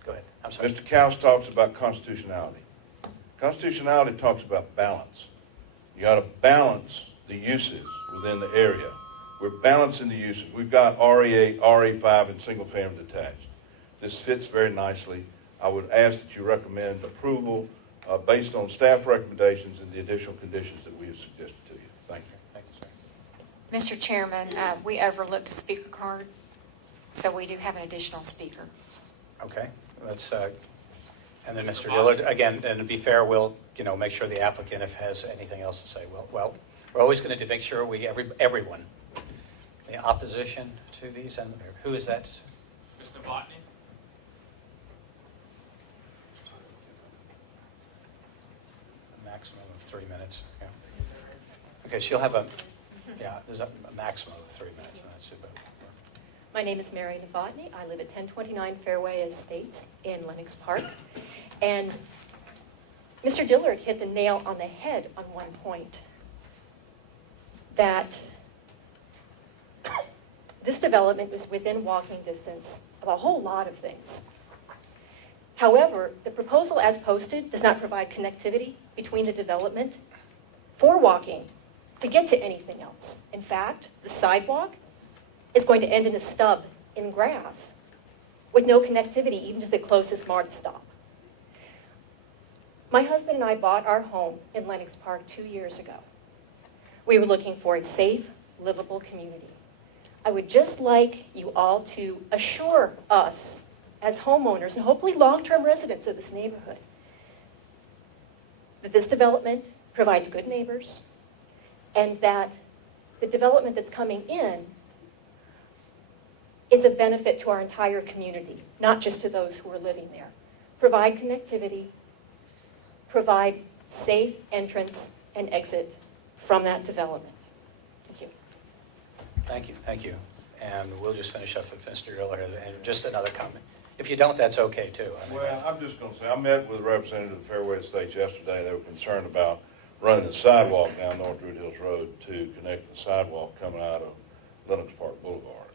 Go ahead, I'm sorry. Mr. Cowson talks about constitutionality. Constitutionality talks about balance. You got to balance the uses within the area. We're balancing the uses. We've got RA8, RA5, and single-family detached. This fits very nicely. I would ask that you recommend approval based on staff recommendations and the additional conditions that we have suggested to you. Thank you. Thank you, sir. Mr. Chairman, we overlooked a speaker card, so we do have an additional speaker. Okay, let's, and then Mr. Dillard, again, and to be fair, we'll, you know, make sure the applicant, if has anything else to say, well, we're always going to make sure everyone, the opposition to these, and who is that? Ms. Novotny? A maximum of 3 minutes, yeah. Okay, she'll have there's a maximum of 3 minutes, and that's about. My name is Mary Novotny. I live at 1029 Fairway Estates in Lenox Park. And Mr. Dillard hit the nail on the head on one point, that this development is within walking distance of a whole lot of things. However, the proposal as posted does not provide connectivity between the development for walking to get to anything else. In fact, the sidewalk is going to end in a stub in grass with no connectivity even to the closest MARTA stop. My husband and I bought our home in Lenox Park 2 years ago. We were looking for a safe, livable community. I would just like you all to assure us as homeowners and hopefully long-term residents of this neighborhood that this development provides good neighbors and that the development that's coming in is a benefit to our entire community, not just to those who are living there. Provide connectivity, provide safe entrance and exit from that development. Thank you. Thank you. And we'll just finish up with Mr. Dillard, and just another comment. If you don't, that's okay too. I mean, Well, I'm just going to say, I met with a representative of Fairway Estates yesterday. They were concerned about running the sidewalk down North Druid Hills Road to connect the sidewalk coming out of Lenox Park Boulevard.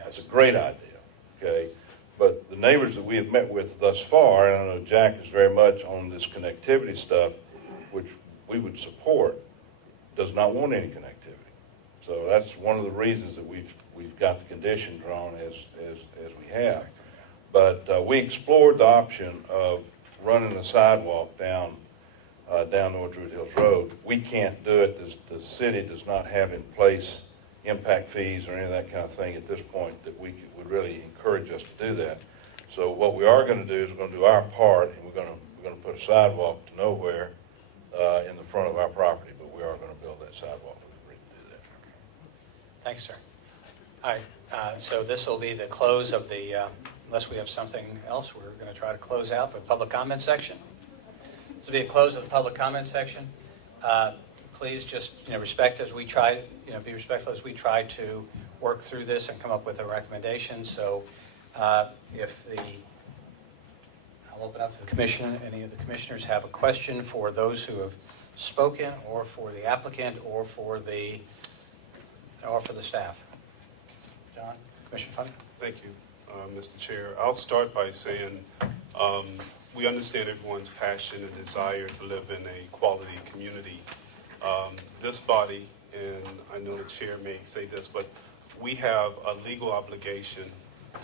yes. That's a great idea, okay? But the neighbors that we have met with thus far, and I know Jack is very much on this connectivity stuff, which we would support, does not want any connectivity. So that's one of the reasons that we've got the condition drawn as we have. But we explored the option of running a sidewalk down North Druid Hills Road. We can't do it. The city does not have in place impact fees or any of that kind of thing at this point that would really encourage us to do that. So what we are going to do is we're going to do our part, and we're going to put a sidewalk to nowhere in the front of our property, but we are going to build that sidewalk. We've agreed to do that. Thank you, sir. All right, so this will be the close of the, unless we have something else, we're going to try to close out the public comment section. This will be a close of the public comment section. Please just, respect as we try, be respectful as we try to work through this and come up with a recommendation. So I'll open up to the commission. Any of the commissioners have a question for those who have spoken, or for the applicant, or for the staff? John, Commissioner Fund? Thank you, Mr. Chair. I'll start by saying we understand everyone's passion and desire to live in a quality community. This body, and I know the chair may say this, but we have a legal obligation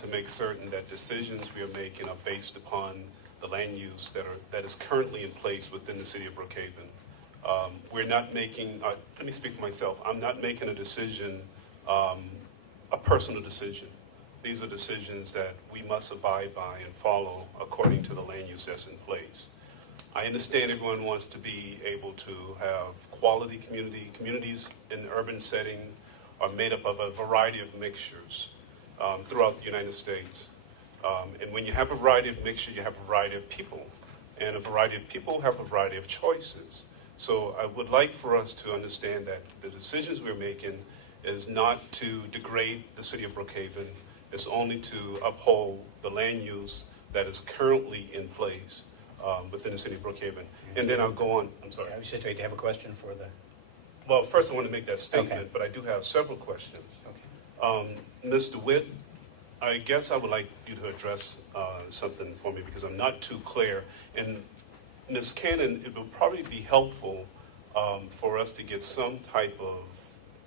to make certain that decisions we are making are based upon the land use that is currently in place within the city of Brookhaven. We're not making, let me speak for myself, I'm not making a decision, a personal decision. These are decisions that we must abide by and follow according to the land use that's in place. I understand everyone wants to be able to have quality communities in the urban setting are made up of a variety of mixtures throughout the United States. And when you have a variety of mixture, you have a variety of people. And a variety of people have a variety of choices. So I would like for us to understand that the decisions we're making is not to degrade the city of Brookhaven. It's only to uphold the land use that is currently in place within the city of Brookhaven. And then I'll go on. I'm sorry. I was just waiting to have a question for the... Well, first I want to make that statement, Okay. but I do have several questions. Okay. Mr. Witt, I guess I would like you to address something for me because I'm not too clear. And Ms. Cannon, it would probably be helpful for us to get some type of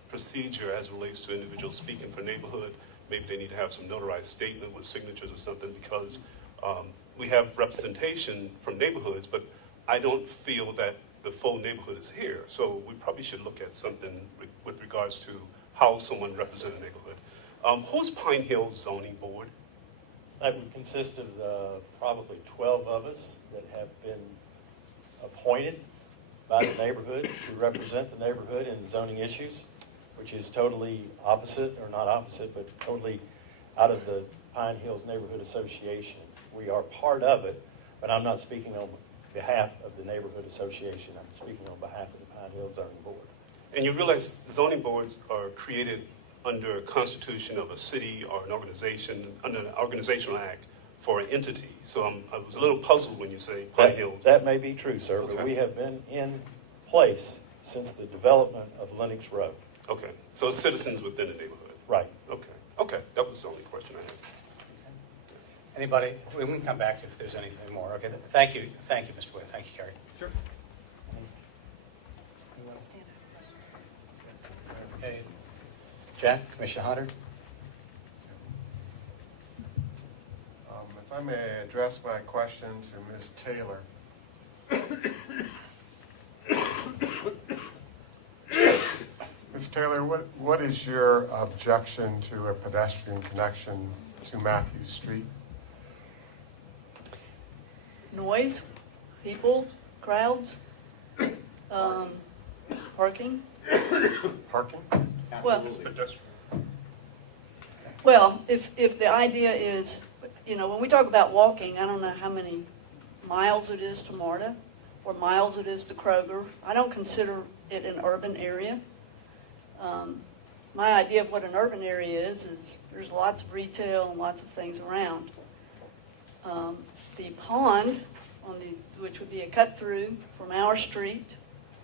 procedure as it relates to individuals speaking for neighborhood. Maybe they need to have some notarized statement with signatures or something because we have representation from neighborhoods, but I don't feel that the full neighborhood is here. So we probably should look at something with regards to how someone represents a neighborhood. Who's Pine Hill Zoning Board? That would consist of probably 12 of us that have been appointed by the neighborhood to represent the neighborhood in zoning issues, which is totally opposite, or not opposite, but totally out of the Pine Hills Neighborhood Association. We are part of it, but I'm not speaking on behalf of the Neighborhood Association. I'm speaking on behalf of the Pine Hills Zoning Board. And you realize zoning boards are created under a constitution of a city or an organization, under an organizational act for an entity. So I was a little puzzled when you say Pine Hill. That may be true, sir, but Okay. we have been in place since the development of Lennox Road. Okay, so it's citizens within the neighborhood. Right. Okay, that was the only question I had. Anybody? We can come back if there's anything more. Okay, thank you, Mr. Witt. Thank you, Carrie. Sure. Okay. Jack, Commissioner Hunter? If I may address my question to Ms. Taylor. Ms. Taylor, what is your objection to a pedestrian connection to Matthews Street? Noise, people, crowds, parking. Parking? Well, It's pedestrian. Well, if the idea is, when we talk about walking, I don't know how many miles it is to MARTA or miles it is to Kroger. I don't consider it an urban area. My idea of what an urban area is there's lots of retail and lots of things around. The pond, which would be a cut through from our street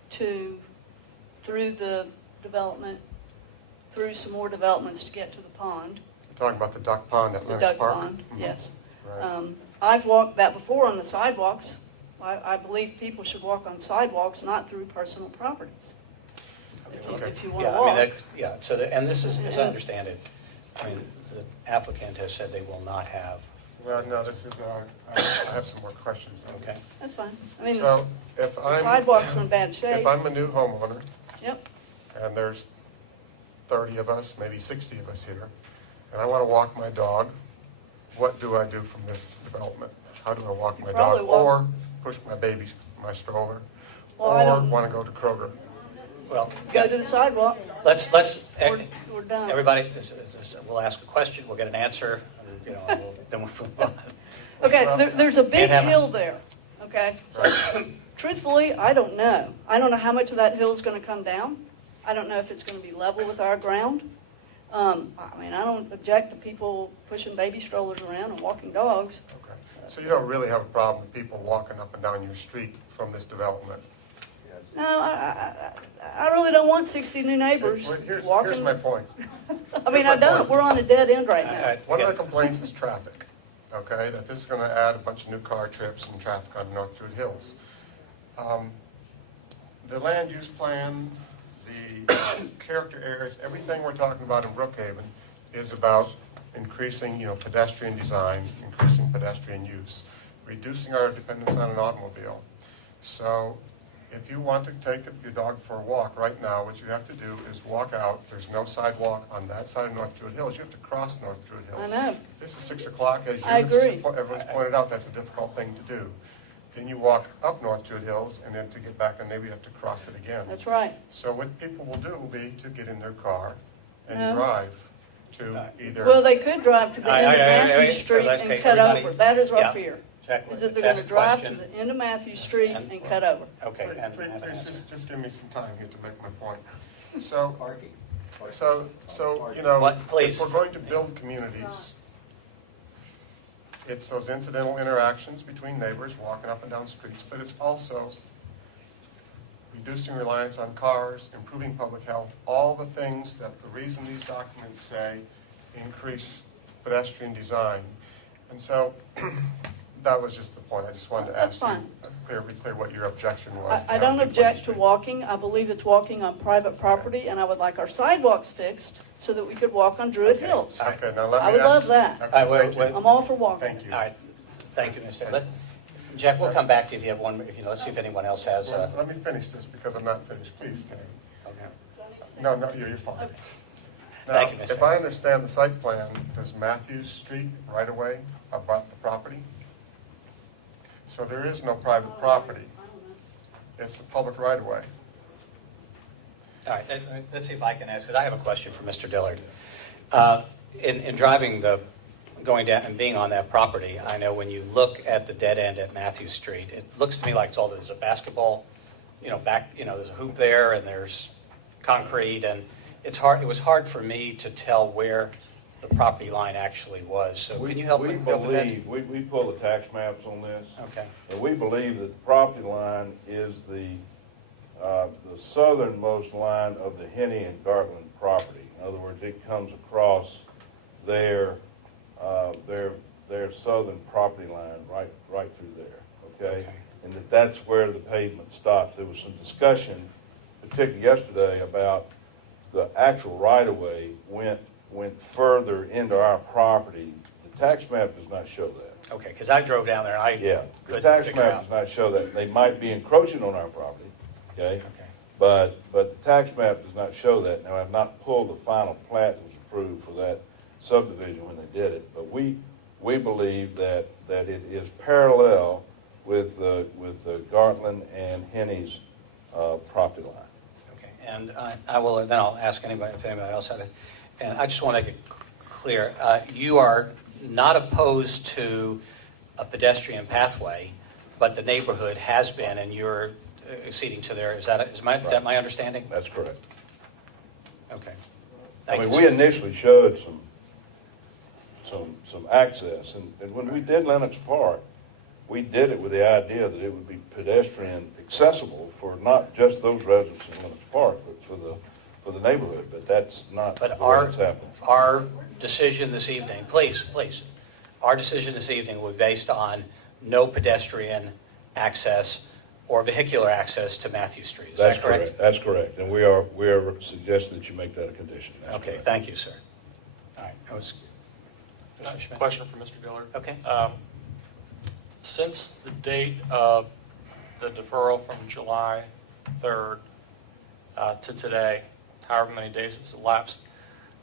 through the development, through some more developments to get to the pond. You're talking about the duck pond at The Lennox duck Park? pond, yes. Right. I've walked that before on the sidewalks. I believe people should walk on sidewalks, not through personal properties. if you want to Yeah, I mean, walk. yeah, so, and this is, as I understand it, I mean, the applicant has said they will not have. Well, no, this is, I have some more questions on Okay. this. That's fine. I mean, So if the I'm, sidewalks are in bad shape. if I'm a new homeowner, Yep. and there's 30 of us, maybe 60 of us here, and I want to walk my dog, what do I do from this development? How do I walk my dog? probably walk- Or push my baby, my stroller? Well, I Or don't- want to go to Kroger? Well, Go to the sidewalk. let's, We're done. everybody, we'll ask a question, we'll get an answer, and, you know, and then we'll move on. Okay, there's a big Can't have- hill there, okay? Truthfully, I don't know. I don't know how much of that hill is going to come down. I don't know if it's going to be level with our ground. I mean, I don't object to people pushing baby strollers around and walking dogs. Okay. So you don't really have a problem with people walking up and down your street from this development? No, I really don't want 60 new neighbors Well, here's walking. my point. I mean, here's my I don't. point. We're on a dead end right now. One of the complaints is traffic, okay? That this is going to add a bunch of new car trips and traffic on North Druid Hills. The land use plan, the character areas, everything we're talking about in Brookhaven is about increasing, pedestrian design, increasing pedestrian use, reducing our dependence on an automobile. So if you want to take your dog for a walk right now, what you have to do is walk out. There's no sidewalk on that side of North Druid Hills. You have to cross North Druid Hills. I know. This is 6 o'clock, as I agree. everyone's pointed out, that's a difficult thing to do. Then you walk up North Druid Hills, and then to get back, and maybe you have to cross it again. That's right. So what people will do will be to get in their car and No. drive to either. Well, they could drive to the end of Matthews Street let's and take cut everybody- over. That is our Yeah. fear. Check, Is that let's they're going ask to a drive to question. the end of Matthews Street and cut over. Okay, Please, and please, have an please, answer. just give me some time here to make my point. So, What? if Please. we're going to build communities, it's those incidental interactions between neighbors walking up and down streets, but it's also reducing reliance on cars, improving public health, all the things that the reason these documents say increase pedestrian design. And so, that was just the point. I just wanted to That's ask you, fine. be clear what your objection was. to I having don't people on the object to street. walking. I believe it's walking on private property, and I would like our sidewalks fixed so that we could walk on Druid Hills. Okay, now let me ask. I would love that. Okay, wait, thank you. wait. I'm all for walking. Thank you. All right, thank you, Mr. Jack, we'll come back to you if you have one, let's see if anyone else has. Well, let me finish this because I'm not finished. Please stay. Okay. No, you're fine. Okay. Now, Thank you, Mr. if I understand the site plan, does Matthews Street right away abut the property? So there is no private property. It's the public right of way. All right, let's see if I can ask it. I have a question for Mr. Dillard. In driving going down and being on that property, I know when you look at the dead end at Matthews Street, it looks to me like there's a basketball, there's a hoop there and there's concrete, and it was hard for me to tell where the property line actually was. So can you help me We with that? believe, we pull the tax maps on this. Okay. And we believe that the property line is the southernmost line of the Henny and Gartland property. In other words, it comes across their southern property line right through there, okay? Okay. And that's where the pavement stops. There was some discussion, particularly yesterday, about the actual right-of-way went further into our property. The tax map does not show that. Okay, because I drove down there and I Yeah, the couldn't tax figure map out. does not show that. They might be encroaching on our property, okay? Okay. But the tax map does not show that. Now, I've not pulled the final plat that was approved for that subdivision when they did it, but we believe that it is parallel with the Gartland and Henny's property line. Okay, and then I'll ask anybody if anybody else has it. And I just want to make it clear, you are not opposed to a pedestrian pathway, but the neighborhood has been, and you're acceding to is that my understanding? That's correct. Okay. I Thank mean, you, we sir. initially showed some access, and when we did Lennox Park, we did it with the idea that it would be pedestrian accessible for not just those residents in Lennox Park, but for the neighborhood, but that's not the But way it's happening. our decision this evening, please, our decision this evening will be based on no pedestrian access or vehicular access to Matthew Street. Is that correct? That's correct, and we are suggesting that you make that a condition. That's Okay, correct. thank you, sir. All right, that was, Mr. Schmidt? Question for Mr. Dillard. Okay. Since the date of the deferral from July 3rd to today, however many days it's elapsed,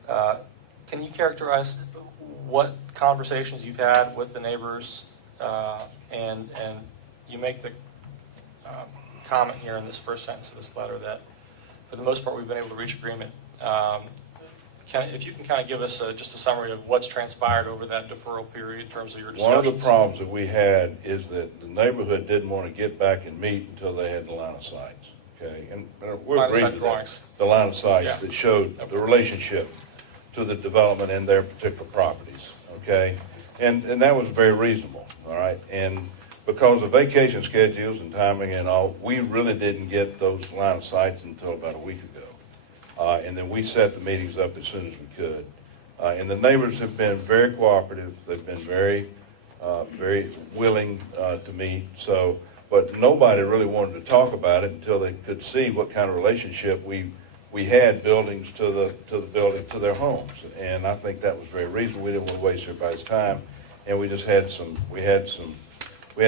can you characterize what conversations you've had with the neighbors? And you make the comment here in this first sentence of this letter that, for the most part, we've been able to reach agreement. If you can kind of give us just a summary of what's transpired over that deferral period in terms of your discussions. One of the problems that we had is that the neighborhood didn't want to get back and meet until they had the line of sights, okay? And we're Line of agreed sight to drawings. that. The line of sights Yeah. that showed Okay. the relationship to the development in their particular properties, okay? And that was very reasonable, all right? And because of vacation schedules and timing and all, we really didn't get those line of sights until about a week ago. And then we set the meetings up as soon as we could. And the neighbors have been very cooperative. They've been very willing to meet. So, but nobody really wanted to talk about it until they could see what kind of relationship we had buildings to their homes. And I think that was very reasonable. We didn't want to waste everybody's time. And we just had we had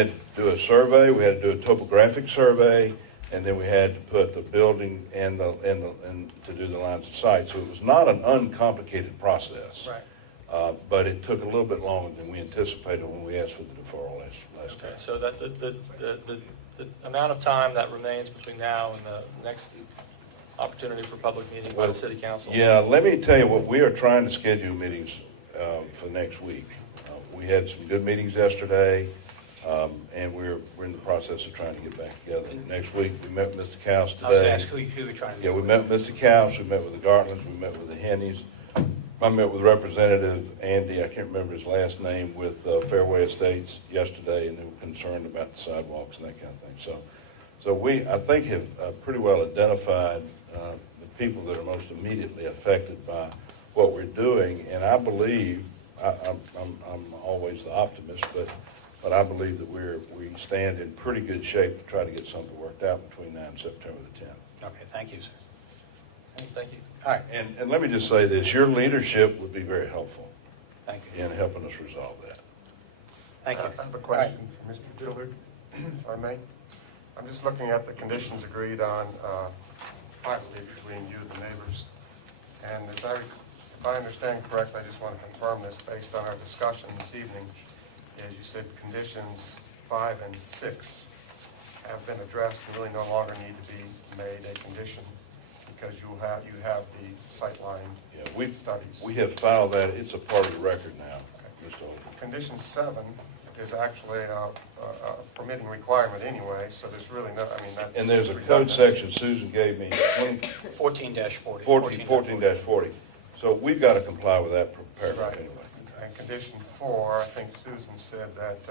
to do a survey. We had to do a topographic survey. And then we had to put the building and to do the lines of sight. So it was not an uncomplicated process. Right. But it took a little bit longer than we anticipated when we asked for the deferral last Okay, time. so that the amount of time that remains between now and the next opportunity for public meeting by the city council. Yeah, let me tell you what, we are trying to schedule meetings for next week. We had some good meetings yesterday, and we're in the process of trying to get back together. Next week, we met with Mr. Cows today. I was going to ask who you're trying to Yeah, meet we with. met with Mr. Cows, we met with the Gartlands, we met with the Henneys. I met with Representative Andy, I can't remember his last name, with Fairway Estates yesterday, and they were concerned about the sidewalks and that kind of thing. So we, I think, have pretty well identified the people that are most immediately affected by what we're doing, and I believe, I'm always the optimist, but I believe that we stand in pretty good shape to try to get something worked out between now and September the 10th. Okay, thank you, sir. Thank you. All right, And let me just say this, your leadership would be very helpful thank you. in helping us resolve that. Thank you. I have a question for Mr. Dillard, if I may. I'm just looking at the conditions agreed on privately between you and the neighbors. And if I understand correctly, I just want to confirm this based on our discussion this evening. As you said, conditions 5 and 6 have been addressed and really no longer need to be made a condition because you have the sightline studies. We have filed that, it's a part of the record now, Mr. Holder. Condition 7 is actually a permitting requirement anyway, so there's really no, I mean, that's. And there's a just code redundant. section Susan gave me, 14-40. 14-40. So we've got to comply with that paragraph Right. anyway. And condition 4, I think Susan said that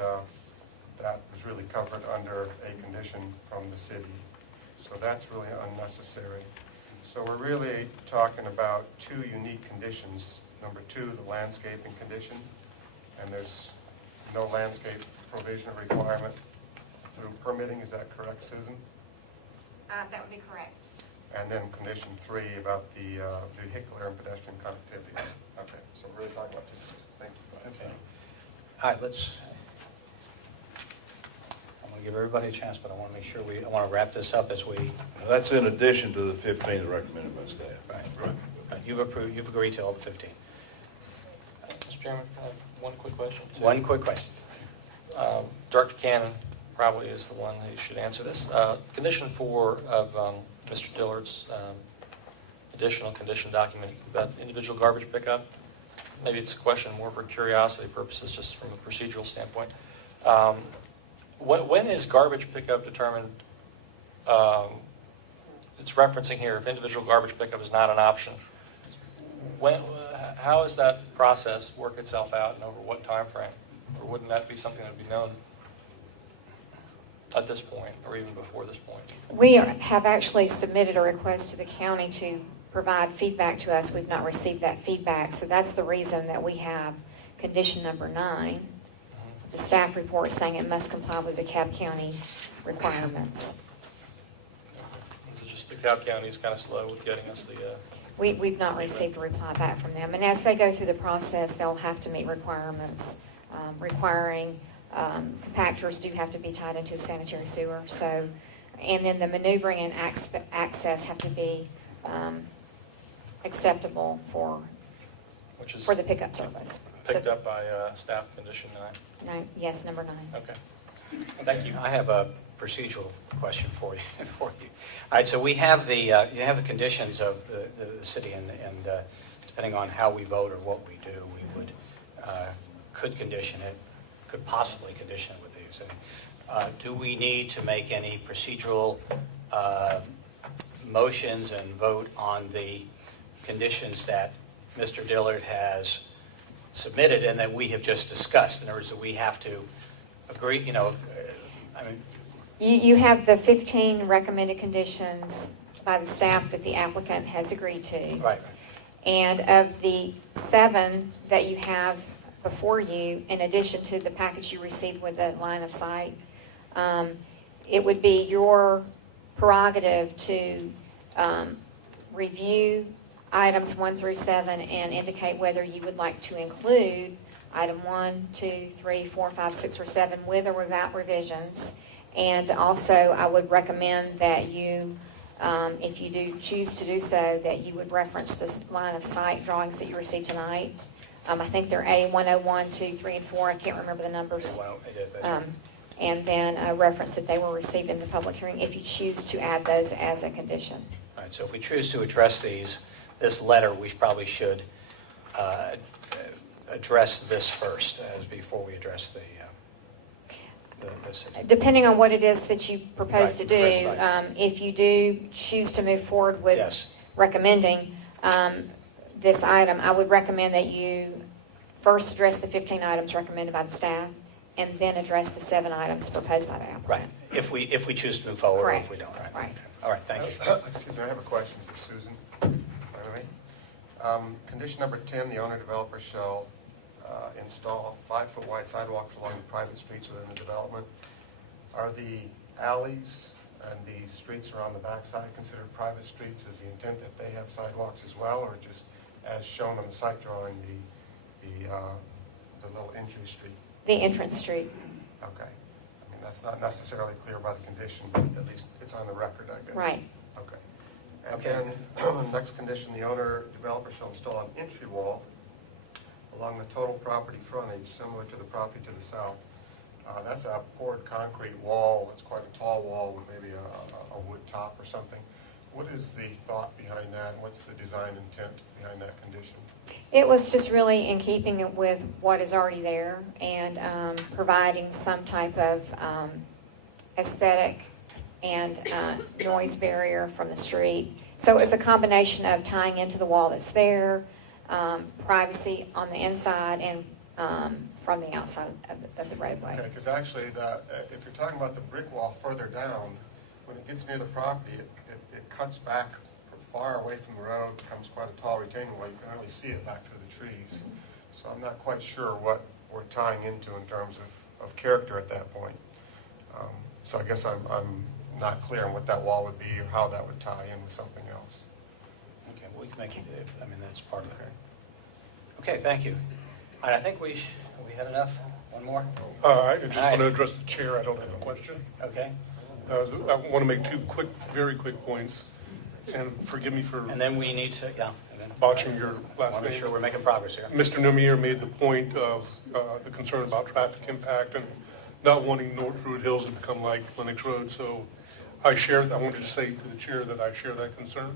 that was really covered under a condition from the city. So that's really unnecessary. So we're really talking about 2 unique conditions. Number 2, the landscaping condition, and there's no landscape provision or requirement through permitting. Is that correct, Susan? That would be correct. And then condition 3 about the vehicular and pedestrian connectivity. Okay, so we're really talking about 2 conditions. Thank you. Okay. All right, I'm going to give everybody a chance, but I want to make sure I want to wrap this up as we. Now, that's in addition to the 15 recommended by staff. Right. You've agreed to all the 15. Mr. Chairman, I have one quick question. One quick question. Director Cannon probably is the one who should answer this. Condition 4 of Mr. Dillard's additional condition document about individual garbage pickup. Maybe it's a question more for curiosity purposes, just from a procedural standpoint. When is garbage pickup determined? It's referencing here, if individual garbage pickup is not an option. How does that process work itself out and over what time frame? Or wouldn't that be something that would be known at this point, or even before this point? We have actually submitted a request to the county to provide feedback to us. We've not received that feedback, so that's the reason that we have condition number 9. the staff report saying it must comply with DeKalb County requirements. Is it just DeKalb County is kind of slow with getting us the, We've not received a reply back from them. And as they go through the process, they'll have to meet requirements requiring compactors do have to be tied into the sanitary sewer. So, and then the maneuvering and access have to be acceptable for which is the pickup service. picked up by staff condition 9? No, yes, number 9. Okay. Thank you. I have a procedural question for you. All right, so we have the, you have the conditions of the city, and depending on how we vote or what we do, we would, could condition it, could possibly condition it with these. Do we need to make any procedural motions and vote on the conditions that Mr. Dillard has submitted and that we have just discussed? In other words, that we have to agree, you know, I mean. You have the 15 recommended conditions by the staff that the applicant has agreed to. Right. And of the 7 that you have before you, in addition to the package you received with the line of sight, it would be your prerogative to review items 1 through 7 and indicate whether you would like to include item 1, 2, 3, 4, 5, 6, or 7 with or without revisions. And also, I would recommend that you, if you do choose to do so, that you would reference this line of sight drawings that you received tonight. I think they're A101, 2, 3, and 4. I can't remember the numbers. Well, it is, that's right. And then a reference that they were received in the public hearing, if you choose to add those as a condition. All right, so if we choose to address this letter, we probably should address this first before we address the city. Depending on what it is that you propose to do, Right. if you do choose to move forward with Yes. recommending this item, I would recommend that you first address the 15 items recommended by the staff, and then address the 7 items proposed by the applicant. Right, if we choose to move forward, or if Correct. we don't, right? Right. All right, thank you. Excuse me, I have a question for Susan, finally. Condition number 10, the owner-developer shall install 5-foot wide sidewalks along the private streets within the development. Are the alleys and the streets around the backside considered private streets? Is the intent that they have sidewalks as well, or just as shown on the site drawing, the little entry street? The entrance street. Okay. I mean, that's not necessarily clear by the condition, but at least it's on the record, I guess. Right. Okay. And Okay. then, the next condition, the owner-developer shall install an entry wall along the total property frontage, similar to the property to the south. That's a poured concrete wall. It's quite a tall wall with maybe a wood top or something. What is the thought behind that, and what's the design intent behind that condition? It was just really in keeping with what is already there and providing some type of aesthetic and noise barrier from the street. So it's a combination of tying into the wall that's there, privacy on the inside, and from the outside of the roadway. Okay, because actually, if you're talking about the brick wall further down, when it gets near the property, it cuts back far away from the road, becomes quite a tall retaining wall. You can only see it back through the trees. So I'm not quite sure what we're tying into in terms of character at that point. So I guess I'm not clear on what that wall would be or how that would tie in with something else. Okay, well, we can make it, I mean, that's part of it. Okay, thank you. All right, I think we had enough. One more? I just Nice. want to address the chair. I don't have a question. Okay. I want to make 2 very quick points, and forgive me for And then we need to, yeah. and then- botching your I last want to make name. sure we're making progress here. Mr. Numier made the point of the concern about traffic impact and not wanting North Druid Hills to become like Lennox Road. So I wanted to say to the chair that I share that concern.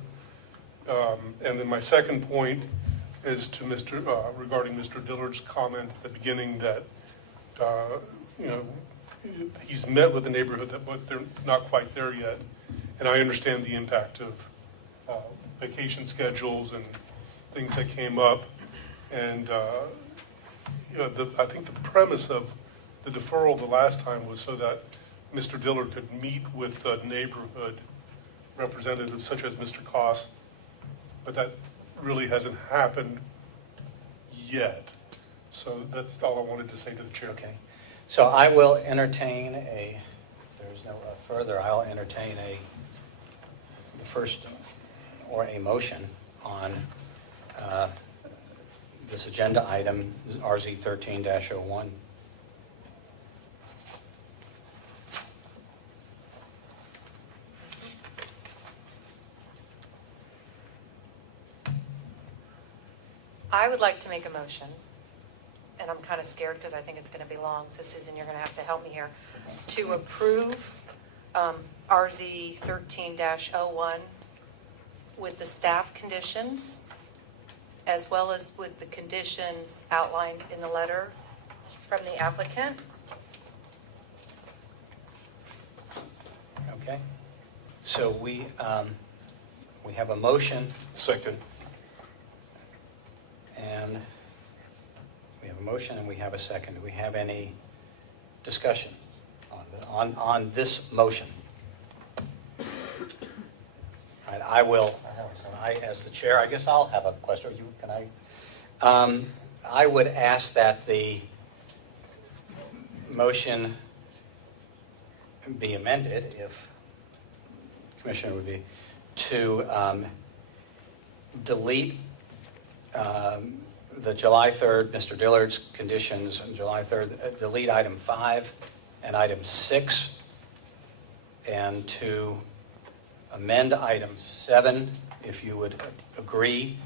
And then my second point is to regarding Mr. Dillard's comment at the beginning that, he's met with the neighborhood, but they're not quite there yet. And I understand the impact of vacation schedules and things that came up. And, I think the premise of the deferral the last time was so that Mr. Dillard could meet with neighborhood representatives such as Mr. Koss, but that really hasn't happened yet. So that's all I wanted to say to the chair. Okay. So I will entertain if there's no further, I'll entertain the first, or a motion on this agenda item, RZ 13-01. I would like to make a motion, and I'm kind of scared because I think it's going to be long, so Susan, you're going to have to help me here, to approve RZ 13-01 with the staff conditions, as well as with the conditions outlined in the letter from the applicant. Okay? So we have a motion. Second. And we have a motion and we have a second. Do we have any discussion on this motion? I will, as the chair, I guess I'll have a question. I would ask that the motion be amended, if Commissioner would be, to delete the July 3rd, Mr. Dillard's conditions on July 3rd, delete item 5 and item 6, and to amend item 7, if you would agree,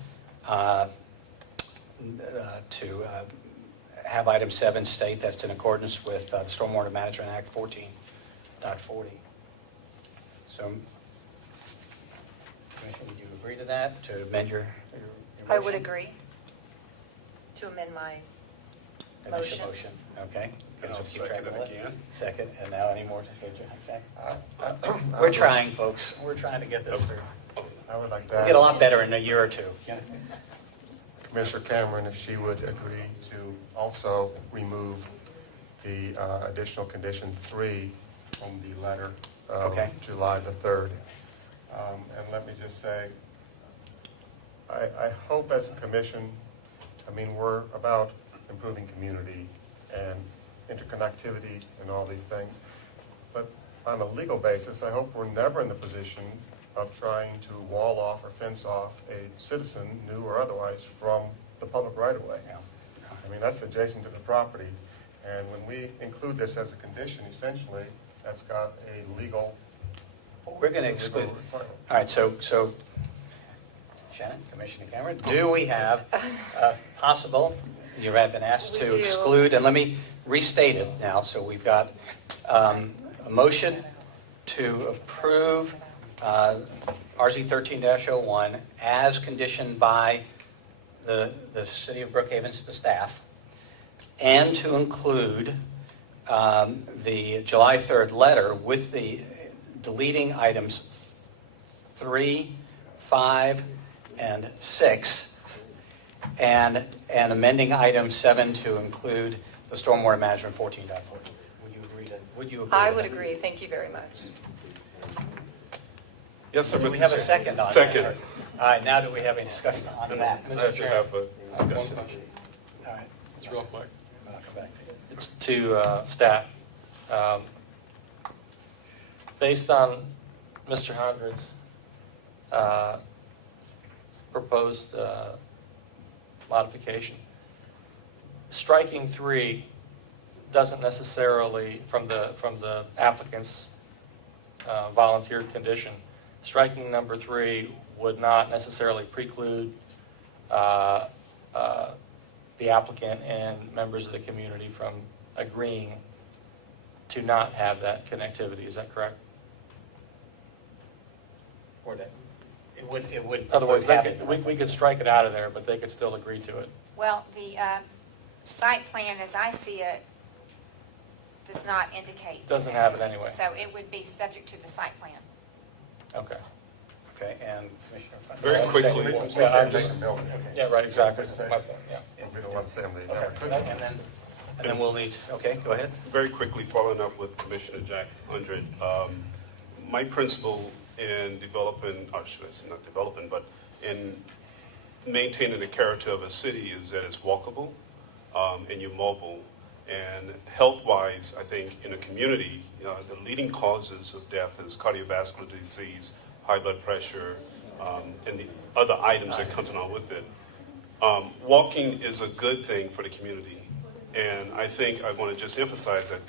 to have item 7 state that's in accordance with the Stormwater Management Act 14.40. So, Commissioner, would you agree to that, to amend your I motion? would agree to amend my Initial motion. Okay. And I'll second it again. Second, and now any more? We're trying, folks. We're trying to get this through. I would like to We'll get a ask lot better in a year or two. Commissioner Cameron if she would agree to also remove the additional condition 3 from the letter of Okay. July the 3rd. And let me just say, I hope as a commission, I mean, we're about improving community and interconnectivity and all these things. But on a legal basis, I hope we're never in the position of trying to wall off or fence off a citizen, new or otherwise, from the public right-of-way. I mean, that's adjacent to the property. And when we include this as a condition, essentially, that's got a legal. We're going to exclude. All right, so Shannon, Commissioner Cameron, do we have possible, you have been asked to We do. exclude, and let me restate it now. So we've got a motion to approve RZ 13-01 as conditioned by the City of Brookhaven's, the staff, and to include the July 3rd letter with the deleting items 3, 5, and 6, and amending item 7 to include the Stormwater Management 14.40. Would you agree to? Would you agree? I to would that? agree. Thank you very much. Yes, sir, Do Mr. we have a Chair. second on Second. that? All right, now do we have any discussion on that? I have to have a discussion. All right, It's real quick. I'll come back to you. It's to staff. Based on Mr. Hondred's proposed modification, striking 3 doesn't necessarily, from the applicant's volunteered condition, striking number 3 would not necessarily preclude the applicant and members of the community from agreeing to not have that connectivity. Is that correct? Or that it would. Otherwise, we could strike it out of there, but they could still agree to it. Well, the site plan, as I see it, does not indicate. Doesn't have it anyway. So it would be subject to the site plan. Okay. Okay, and Commissioner Fun- Very quickly. Yeah, I'm just- They can build it. Yeah, right, exactly. Say- My point, yeah. We don't want to say them, they never could. Okay, and then we'll need, okay, go ahead. Very quickly, following up with Commissioner Jack Hundred, my principle in developing, or should I say not developing, but in maintaining the character of a city is that it's walkable and you're mobile. And health-wise, I think in a community, the leading causes of death is cardiovascular disease, high blood pressure, and the other items that comes along with it. Walking is a good thing for the community. And I think I want to just emphasize that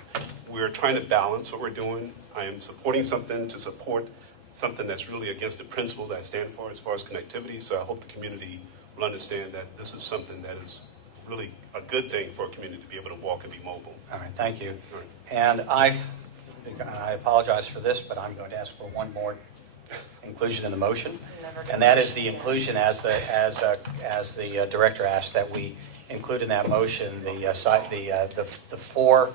we're trying to balance what we're doing. I am supporting something to support something that's really against the principle that I stand for as far as connectivity. So I hope the community will understand that this is something that is really a good thing for a community to be able to walk and be mobile. All right, thank you. And I apologize for this, but I'm going to ask for one more inclusion in the motion. And that is the inclusion, as the director asked, that we include in that motion the four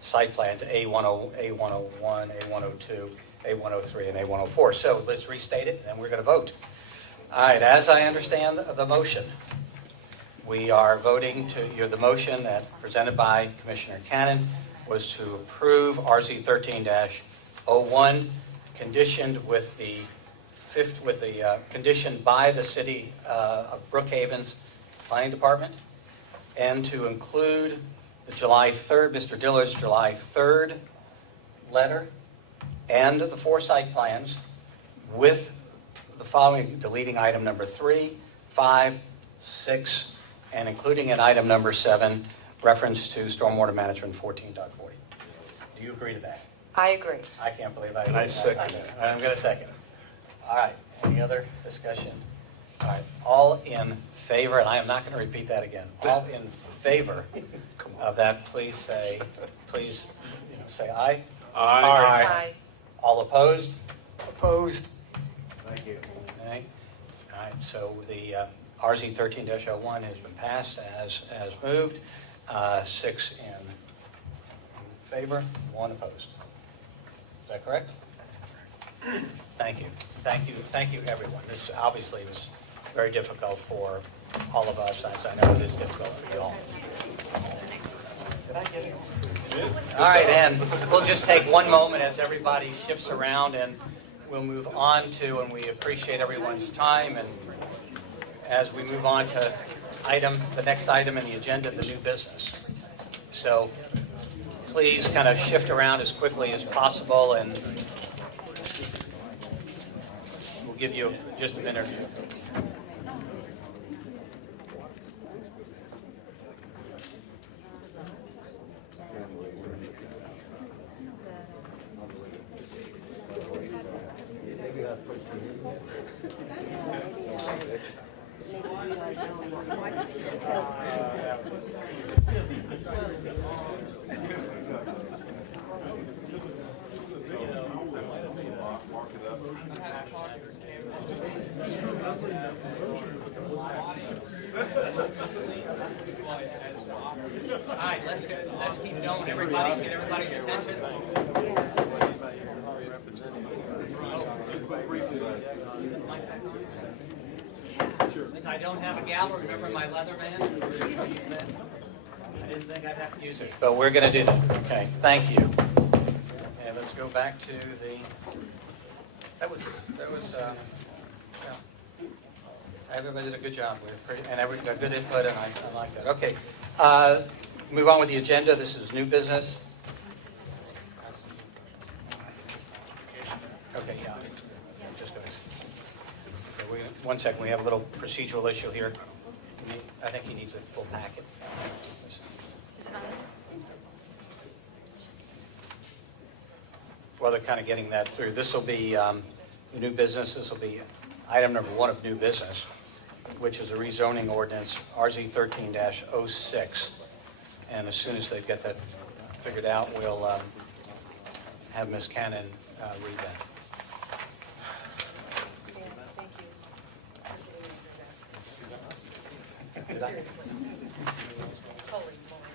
site plans, A101, A102, A103, and A104. So let's restate it, and we're going to vote. All right, as I understand the motion, we are voting the motion that's presented by Commissioner Cannon was to approve RZ 13-01, conditioned with the condition by the City of Brookhaven's Planning Department, and to include the July 3rd, Mr. Dillard's July 3rd letter, and the four site plans with the following, deleting item number 3, 5, 6, and including in item number 7, reference to stormwater management 14.40. Do you agree to that? I agree. I can't believe I... And I second it. I'm going to second it. All right, any other discussion? All right, all in favor, and I am not going to repeat that again. All in favor of that, please say aye. Aye. All opposed? Opposed? Thank you. Okay. All right, so the RZ 13-01 has been passed as moved. 6 in favor, 1 opposed. Is that correct? Thank you. Thank you, everyone. This obviously was very difficult for all of us, as I know it is difficult for you all. All right, and we'll just take one moment as everybody shifts around, and we'll move on to, and we appreciate everyone's time, and as we move on to the next item in the agenda, the new business. So please kind of shift around as quickly as possible, and we'll give you just a minute. All right, let's keep going. Get everybody's attention. Since I don't have a gavel, remember my leather man? I didn't think I'd have to use it, but we're going to do that. Okay, thank you. And let's go back to that was everybody did a good job and a good input, and I like that. Okay, move on with the agenda. This is new business. Okay, yeah. Just go. Okay, one second. We have a little procedural issue here. I think he needs a full packet. Is it on? Well, they're kind of getting that through. This will be new business. This will be item number 1 of new business, which is a rezoning ordinance, RZ 13-06. And as soon as they get that figured out, we'll have Ms. Cannon read that. Seriously. Holy moly.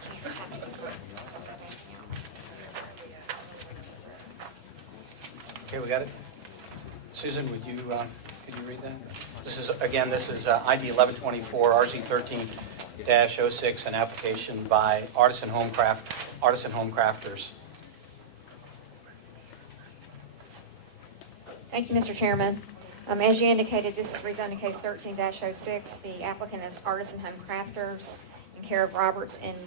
Okay, we got it? Susan, could you read that? This is ID 1124, RZ 13-06, an application by Artisan Home Crafters. Thank you, Mr. Chairman. As you indicated, this is rezoning case 13-06. The applicant is Artisan Home Crafters in care of Roberts and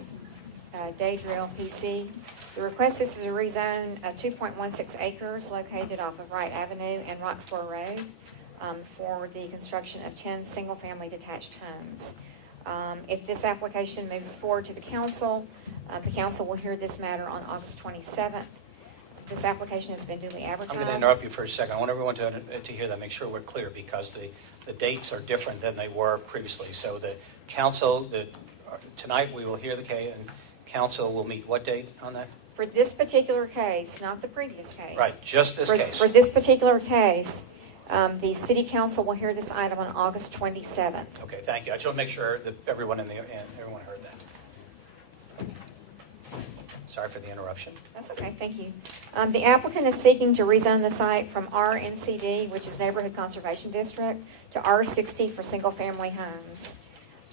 Daydrill PC. The request is to rezone 2.16 acres located off of Wright Avenue and Roxborough Road for the construction of 10 single-family detached homes. If this application moves forward to the council will hear this matter on August 27th. This application has been duly advertised. I'm going to interrupt you for a second. I want everyone to hear that, make sure we're clear, because the dates are different than they were previously. So the council, tonight we will hear the case, and council will meet what date on that? For this particular case, not the previous case. Right, just this case. For this particular case, the city council will hear this item on August 27th. Okay, thank you. I just want to make sure that everyone heard that. Sorry for the interruption. That's okay, thank you. The applicant is seeking to rezone the site from RNCD, which is Neighborhood Conservation District, to R60 for single-family homes.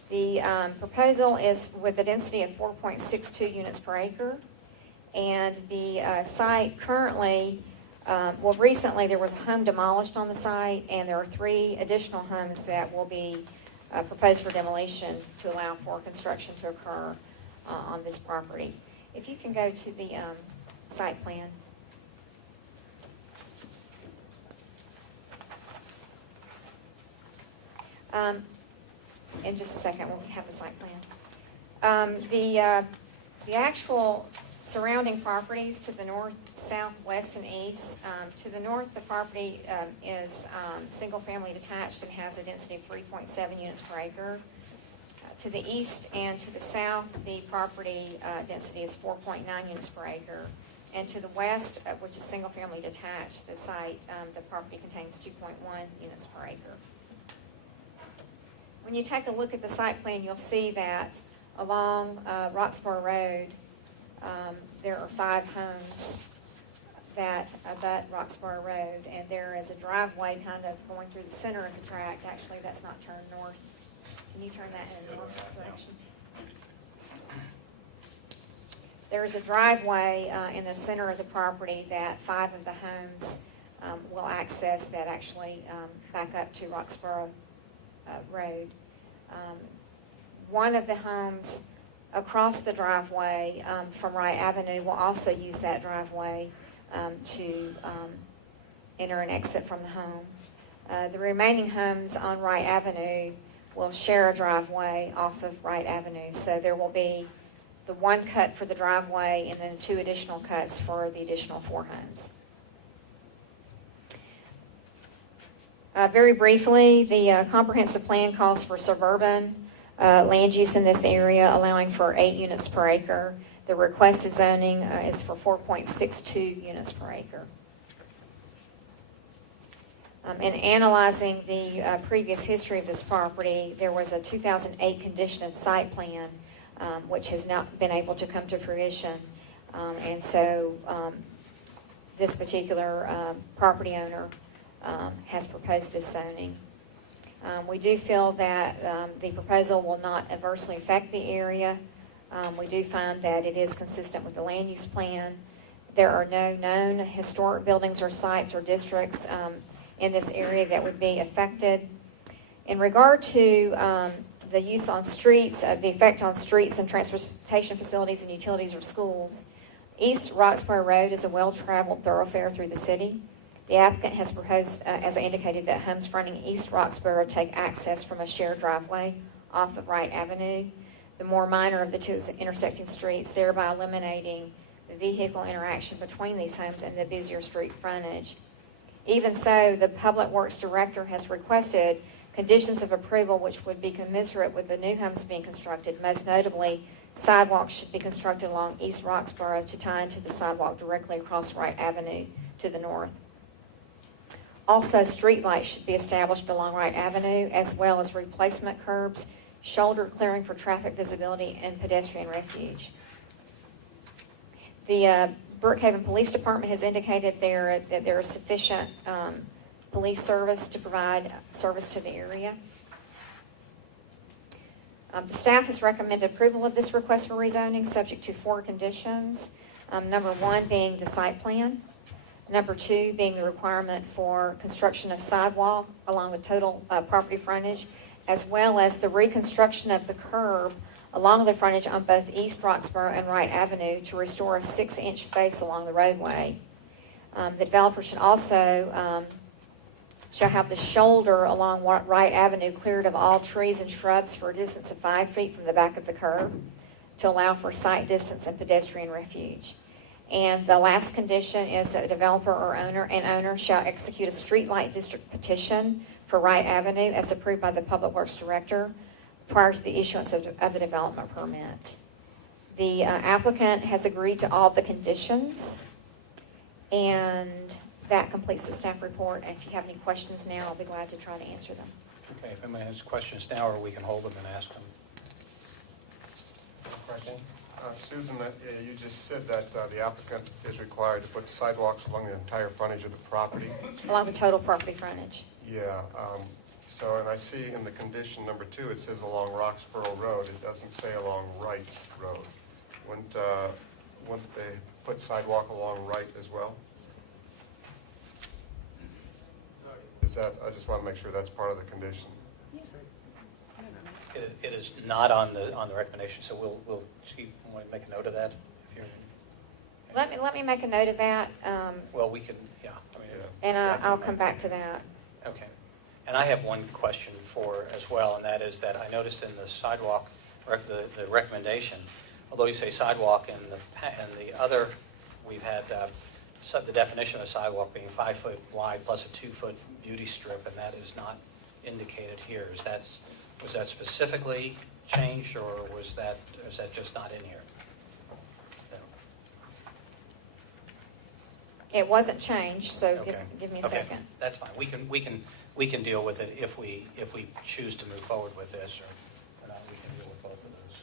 The proposal is with a density of 4.62 units per acre, and the site currently, recently there was a home demolished on the site, and there are 3 additional homes that will be proposed for demolition to allow for construction to occur on this property. If you can go to the site plan. In just a second, we'll have the site plan. The actual surrounding properties to the north, south, west, and east. To the north, the property is single-family detached and has a density of 3.7 units per acre. To the east and to the south, the property density is 4.9 units per acre. And to the west, which is single-family detached, the site, the property contains 2.1 units per acre. When you take a look at the site plan, you'll see that along Roxborough Road, there are 5 homes that abut Roxborough Road, and there is a driveway kind of going through the center of the tract. Actually, that's not turned north. Can you turn that in the north direction? There is a driveway in the center of the property that 5 of the homes will access that actually back up to Roxborough Road. One of the homes across the driveway from Wright Avenue will also use that driveway to enter and exit from the home. The remaining homes on Wright Avenue will share a driveway off of Wright Avenue. So there will be the 1 cut for the driveway and then 2 additional cuts for the additional 4 homes. Very briefly, the comprehensive plan calls for suburban land use in this area, allowing for 8 units per acre. The requested zoning is for 4.62 units per acre. In analyzing the previous history of this property, there was a 2008 condition site plan, which has not been able to come to fruition. And so this particular property owner has proposed this zoning. We do feel that the proposal will not adversely affect the area. We do find that it is consistent with the land use plan. There are no known historic buildings or sites or districts in this area that would be affected. In regard to the use on streets, the effect on streets and transportation facilities and utilities or schools, East Roxborough Road is a well-traveled thoroughfare through the city. The applicant has proposed, as I indicated, that homes fronting East Roxborough take access from a shared driveway off of Wright Avenue, the more minor of the 2 intersecting streets, thereby eliminating the vehicle interaction between these homes and the busier street frontage. Even so, the Public Works Director has requested conditions of approval which would be commensurate with the new homes being constructed. Most notably, sidewalks should be constructed along East Roxborough to tie into the sidewalk directly across Wright Avenue to the north. Also, streetlights should be established along Wright Avenue, as well as replacement curbs, shoulder clearing for traffic visibility, and pedestrian refuge. The Brookhaven Police Department has indicated that there is sufficient police service to provide service to the area. The staff has recommended approval of this request for rezoning, subject to 4 conditions. Number 1 being the site plan. Number 2 being the requirement for construction of sidewalk along with total property frontage, as well as the reconstruction of the curb along the frontage on both East Roxborough and Wright Avenue to restore a 6-inch face along the roadway. The developer should also shall have the shoulder along Wright Avenue cleared of all trees and shrubs for a distance of 5 feet from the back of the curb to allow for sight distance and pedestrian refuge. And the last condition is that the developer or owner shall execute a streetlight district petition for Wright Avenue as approved by the Public Works Director prior to the issuance of the development permit. The applicant has agreed to all the conditions, and that completes the staff report. And if you have any questions now, I'll be glad to try to answer them. Okay, if anyone has questions now, or we can hold them and ask them. Question. Susan, you just said that the applicant is required to put sidewalks along the entire frontage of the property. Along the total property frontage. Yeah, so, and I see in the condition number 2, it says along Roxborough Road. It doesn't say along Wright Road. Wouldn't they put sidewalk along Wright as well? Is that, I just want to make sure that's part of the condition. It is not on the recommendation, so we'll want to make a note of that. If you're, Let me make a note of that, well, we can, yeah. I mean, and I'll come back to that. Okay. And I have one question for as well, and that is that I noticed in the sidewalk, the recommendation, although you say sidewalk in the other, we've had the definition of a sidewalk being 5 foot wide plus a 2 foot beauty strip, and that is not indicated here. Was that specifically changed, or is that just not in here? No. It wasn't changed, so Okay. give me a Okay. second. That's fine. We can deal with it if we choose to move forward with this, or not. We can deal with both of those.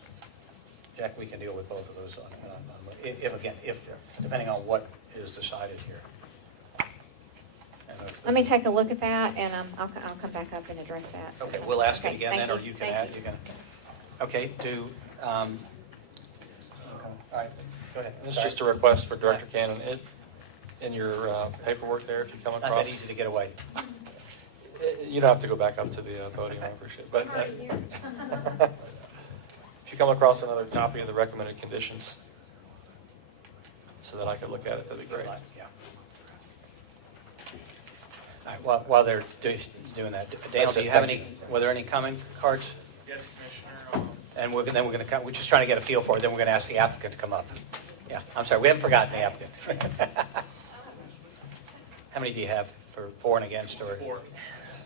Jack, we can deal with both of those if depending on what is decided here. Let me take a look at that, and I'll come back up and address that. Okay, we'll ask it Okay, again thank then, or you can Thank add, you can. Okay, all right, go ahead. It's just a request for Director Cannon. It's in your paperwork there, if you come Not across. that easy to get away. You don't have to go back up to the podium, I appreciate it. But if you come across another copy of the recommended conditions so that I could look at it, that'd be great. Yeah. All right, while they're doing that, Dale, That's do it, you have thank any, were there any comment cards? Yes, Commissioner. And we're just trying to get a feel for it, then we're going to ask the applicant to come up. Yeah, I'm sorry, we haven't forgotten the applicant. How many do you have for and against, or?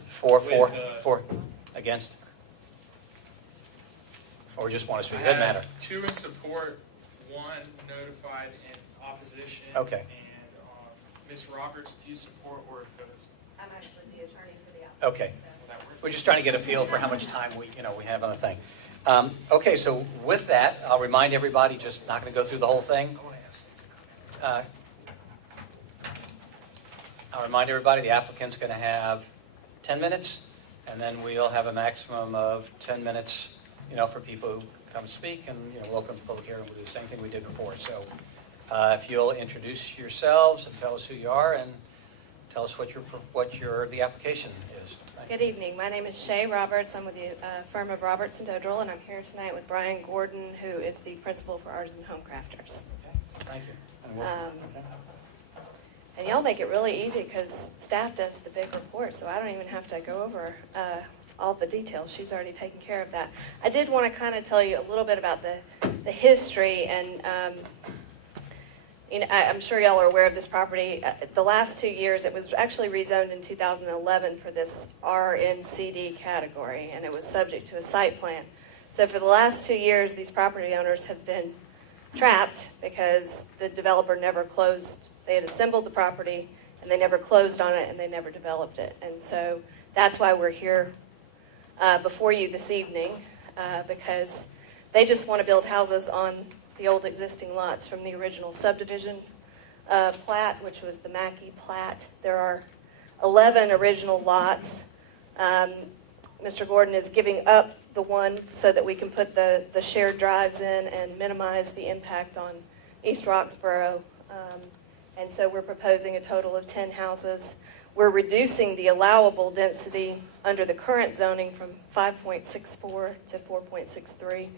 Four. Four against? Or just want to speak, it doesn't matter. 2 in support, 1 notified in opposition. Okay. And Ms. Roberts, do you support or oppose? I'm actually the attorney for the applicant. Okay. We're just trying to get a feel for how much time we have on the thing. Okay, so with that, I'll remind everybody, just not going to go through the whole thing. I'll remind everybody, the applicant's going to have 10 minutes, and then we'll have a maximum of 10 minutes, for people who come speak, and, we'll open the public hearing. We'll do the same thing we did before. So if you'll introduce yourselves and tell us who you are, and tell us what the application is. Good evening. My name is Shay Roberts. I'm with the firm of Roberts and Dodrell, and I'm here tonight with Brian Gordon, who is the principal for Artisan Home Crafters. Okay, thank you. And y'all make it really easy because staff does the big report, so I don't even have to go over all the details. She's already taken care of that. I did want to kind of tell you a little bit about the history, and I'm sure y'all are aware of this property. The last 2 years, it was actually rezoned in 2011 for this RNCD category, and it was subject to a site plan. So for the last 2 years, these property owners have been trapped because the developer never closed. They had assembled the property, and they never closed on it, and they never developed it. And so that's why we're here before you this evening, because they just want to build houses on the old existing lots from the original subdivision plat, which was the Mackey plat. There are 11 original lots. Mr. Gordon is giving up the one so that we can put the shared drives in and minimize the impact on East Roxborough. And so we're proposing a total of 10 houses. We're reducing the allowable density under the current zoning from 5.64 to 4.63.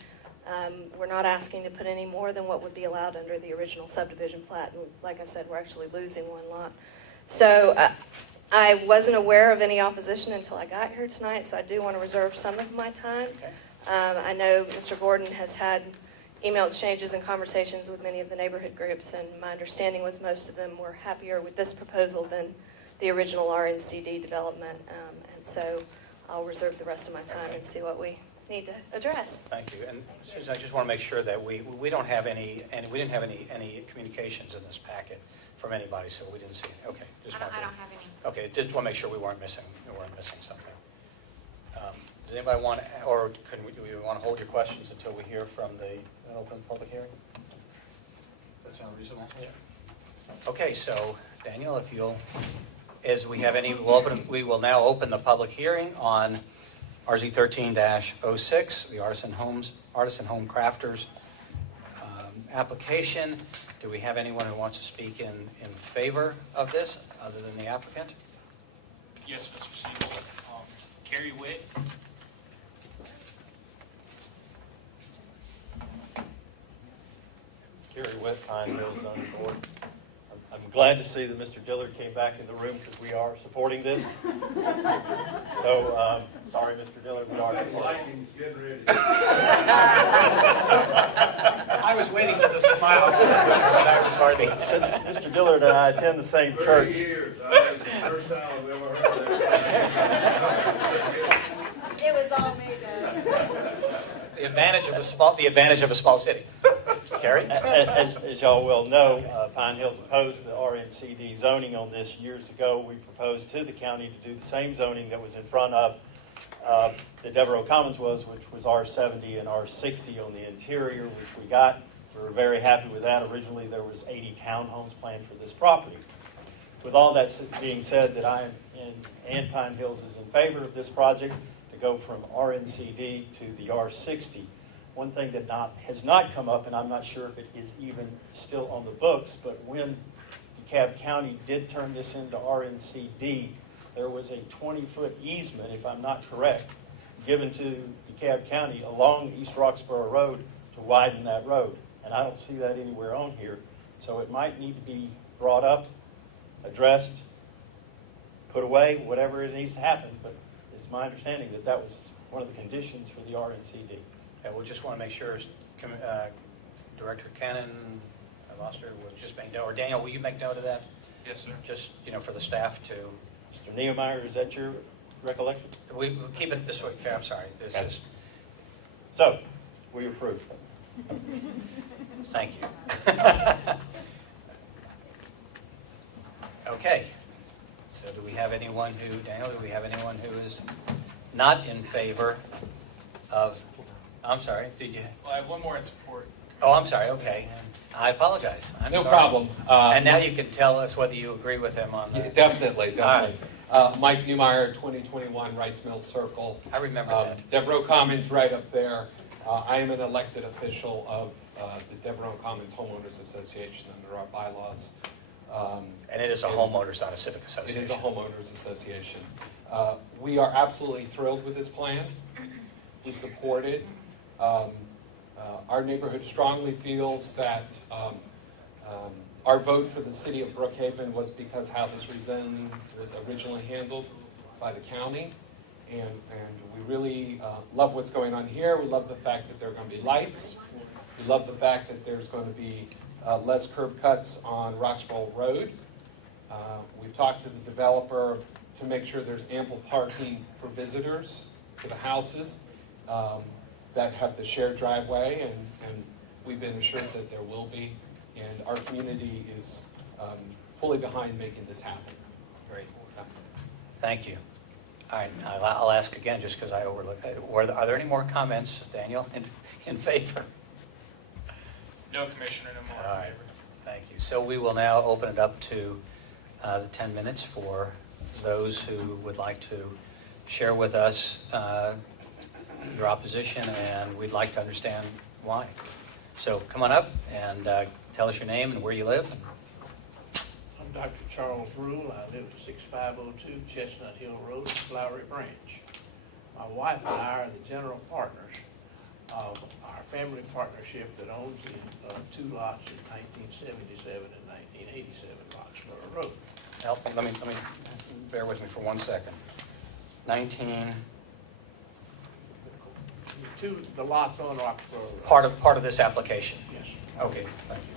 We're not asking to put any more than what would be allowed under the original subdivision plat. And like I said, we're actually losing one lot. So I wasn't aware of any opposition until I got here tonight, so I do want to reserve some of my time. I know Mr. Gordon has had email exchanges and conversations with many of the neighborhood groups, and my understanding was most of them were happier with this proposal than the original RNCD development. And so I'll reserve the rest of my time and see what we need to address. Thank you. And Susan, I just want to make sure that we don't have any we didn't have any communications in this packet from anybody, so we didn't see it. Okay. I don't have any. Okay, just want to make sure we weren't missing something. Does anybody want, or do we want to hold your questions until we hear from the open public hearing? Does that sound reasonable? Yeah. Okay, so Daniel, if you'll, as we have any, we will now open the public hearing on RZ 13-06, the Artisan Home Crafters application. Do we have anyone who wants to speak in favor of this, other than the applicant? Yes, Mr. Seymour. Carrie Witt. Gary Witt, Pine Hill Zoning Board. I'm glad to see that Mr. Dillard came back in the room because we are supporting this. So, sorry, Mr. Dillard, we are. Lighting's getting ready. I was waiting for the smile, but I was hardly. Since Mr. Dillard and I attend the same 30 church. years, it's the first time I've ever heard that. It was all me, though. The advantage of a small city. Carrie? As y'all well know, Pine Hills opposed the RNCD zoning on this years ago. We proposed to the county to do the same zoning that was in front of the Devereaux Commons which was R70 and R60 on the interior, which we got. We were very happy with that. Originally, there was 80 townhomes planned for this property. With all that being said, that I and Pine Hills is in favor of this project to go from RNCD to the R60. One thing that has not come up, and I'm not sure if it is even still on the books, but when DeKalb County did turn this into RNCD, there was a 20-foot easement, if I'm not correct, given to DeKalb County along East Roxborough Road to widen that road. And I don't see that anywhere on here. So it might need to be brought up, addressed, put away, whatever it needs to happen. But it's my understanding that that was one of the conditions for the RNCD. Yeah, we just want to make sure Director Cannon, I lost her, was just make note, or Daniel, will you make note of that? Yes, sir. Just, for the staff to. Mr. Niemeyer, is that your recollection? We keep it this way, I'm sorry. This is. So, we approve. Thank you. Okay. So do we have anyone Daniel, do we have anyone who is not in favor of, I'm sorry, did you? Well, I have one more in support. Oh, I'm sorry, okay. I apologize. I'm No sorry. problem. And now you can tell us whether you agree with him on that. Definitely. Right. Mike Newmeyer, 2021 Wrights Mill Circle. I remember that. Devereaux Commons right up there. I am an elected official of the Devereaux Commons Homeowners Association under our bylaws. And it is a homeowners, not a civic association. It is a homeowners association. We are absolutely thrilled with this plan. We support it. Our neighborhood strongly feels that our vote for the city of Brookhaven was because how this rezoning was originally handled by the county. And we really love what's going on here. We love the fact that there are going to be lights. We love the fact that there's going to be less curb cuts on Roxborough Road. We've talked to the developer to make sure there's ample parking for visitors to the houses that have the shared driveway, and we've been assured that there will be, and our community is fully behind making this happen. Great. Thank you. All right, I'll ask again just because I overlooked it. Are there any more comments, Daniel, in favor? No, Commissioner, no more All in right, favor. thank you. So we will now open it up to the 10 minutes for those who would like to share with us your opposition, and we'd like to understand why. So come on up and tell us your name and where you live. I'm Dr. Charles Rule. I live at 6502 Chestnut Hill Road, Flowery Branch. My wife and I are the general partners of our family partnership that owns the two lots in 1977 and 1987 Roxborough Road. Let me, bear with me for 1 second. 19, The lots on Roxborough Road. part of this application? Yes. Okay, thank you.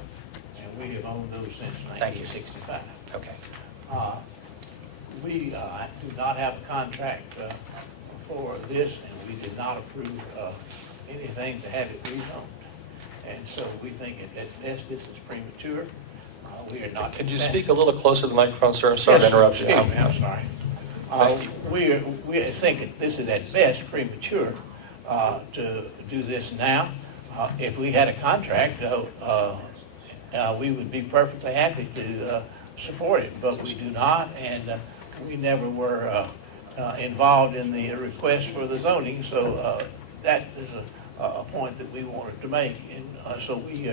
And we have owned those since Thank you. 1965. Okay. We do not have a contract for this, and we did not approve anything to have it rezoned. And so we think at best this is premature. We are not. Could you speak a little closer to the microphone, sir? I'm sorry to Yes, interrupt you. excuse me, I'm sorry. Thank you. We think that this is at best premature to do this now. If we had a contract, we would be perfectly happy to support it, but we do not, and we never were involved in the request for the zoning, so that is a point that we wanted to make, and so we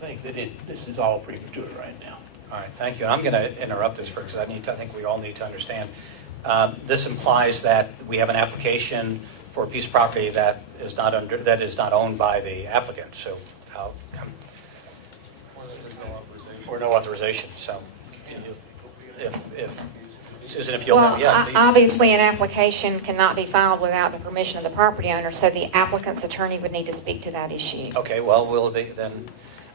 think that this is all premature right now. All right, thank you. I'm going to interrupt this because I think we all need to understand. This implies that we have an application for a piece of property that is not owned by the applicant. So, or no authorization. So, if Susan, if you'll, Well, yeah, please. obviously, an application cannot be filed without the permission of the property owner, so the applicant's attorney would need to speak to that issue. Okay, well, then,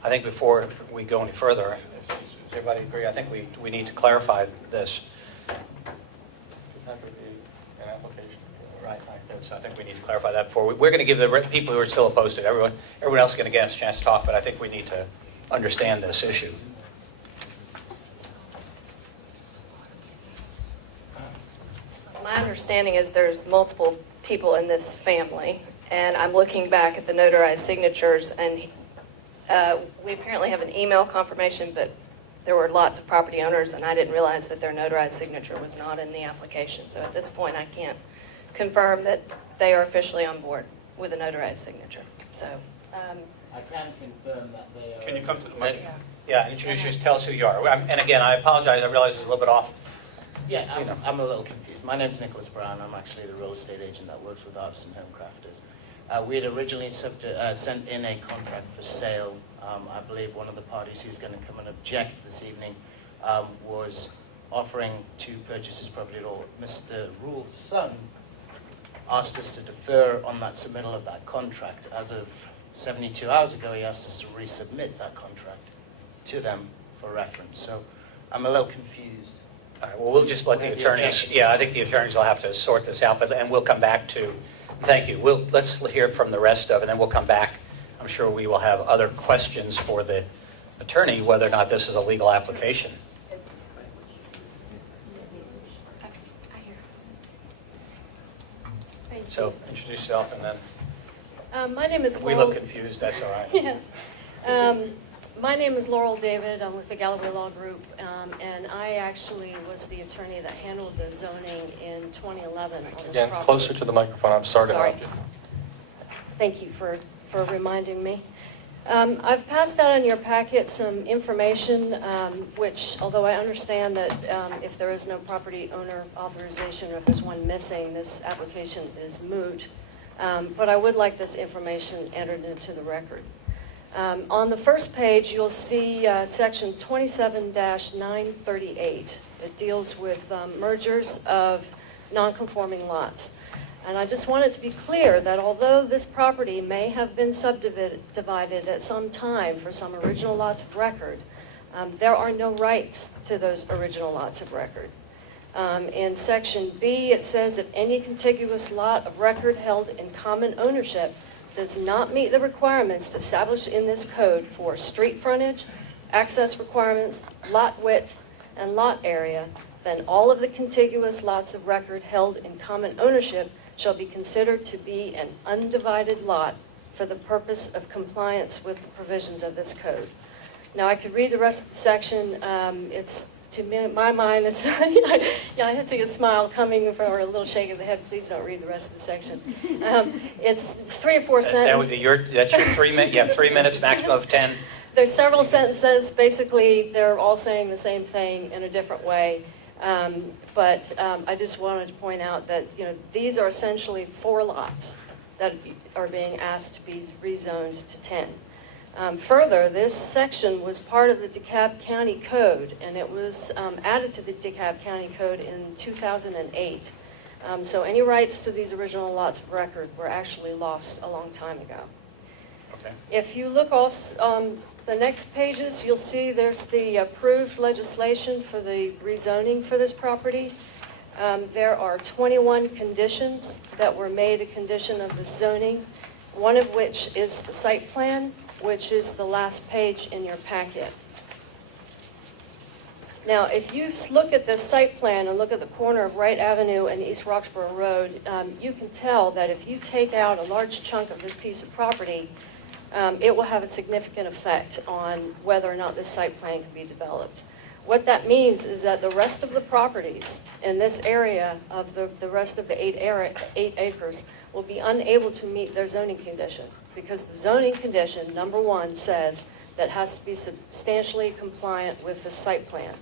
I think before we go any further, if everybody agree, I think we need to clarify this. Right. So I think we need to clarify that before. We're going to give the people who are still opposed to it, everyone else is going to get a chance to talk, but I think we need to understand this issue. My understanding is there's multiple people in this family, and I'm looking back at the notarized signatures, and we apparently have an email confirmation, but there were lots of property owners, and I didn't realize that their notarized signature was not in the application. So at this point, I can't confirm that they are officially on board with a notarized signature. So I can confirm that they are. Can you come to the mic? Yeah, introduce yourself, tell us who you are. And again, I apologize, I realize it's a little bit off. Yeah, I'm a little confused. My name's Nicholas Brown. I'm actually the real estate agent that works with artisan home crafters. We had originally sent in a contract for sale. I believe one of the parties who's going to come and object this evening was offering to purchase his property at all. Mr. Rule's son asked us to defer on that submittal of that contract. As of 72 hours ago, he asked us to resubmit that contract to them for reference. So I'm a little confused. All right, well, we'll just let the attorneys, I think the attorneys will have to sort this out, and we'll come back to, thank you. Let's hear from the rest of it, and then we'll come back. I'm sure we will have other questions for the attorney, whether or not this is a legal application. So introduce yourself, and then my name is if we Laurel. look confused, that's all right. Yes. My name is Laurel David. I'm with the Galloway Law Group, and I actually was the attorney that handled the zoning in 2011 on this Again, property. closer to the microphone. I'm sorry to Sorry. interrupt you. Thank you for reminding me. I've passed out in your packet some information, which, although I understand that if there is no property owner authorization or if there's one missing, this application is moot. But I would like this information entered into the record. On the first page, you'll see section 27-938. It deals with mergers of non-conforming lots. And I just want it to be clear that although this property may have been subdivided at some time for some original lots of record, there are no rights to those original lots of record. In section B, it says if any contiguous lot of record held in common ownership does not meet the requirements established in this code for street frontage, access requirements, lot width, and lot area, then all of the contiguous lots of record held in common ownership shall be considered to be an undivided lot for the purpose of compliance with the provisions of this code. Now, I could read the rest of the section. It's, to my mind, it's, I see a smile coming or a little shake of the head. Please don't read the rest of the section. It's 3 or 4 sentences. That would be that's your 3 minutes. You have 3 minutes, maximum of 10. There's several sentences. Basically, they're all saying the same thing in a different way. But I just wanted to point out that these are essentially 4 lots that are being asked to be rezoned to 10. Further, this section was part of the DeKalb County Code, and it was added to the DeKalb County Code in 2008. So any rights to these original lots of record were actually lost a long time ago. Okay. If you look also the next pages, you'll see there's the approved legislation for the rezoning for this property. There are 21 conditions that were made a condition of the zoning, one of which is the site plan, which is the last page in your packet. Now, if you look at this site plan and look at the corner of Wright Avenue and East Roxborough Road, you can tell that if you take out a large chunk of this piece of property, it will have a significant effect on whether or not this site plan can be developed. What that means is that the rest of the properties in this area of the rest of the 8 acres will be unable to meet their zoning condition, because the zoning condition, number 1, says that it has to be substantially compliant with the site plan.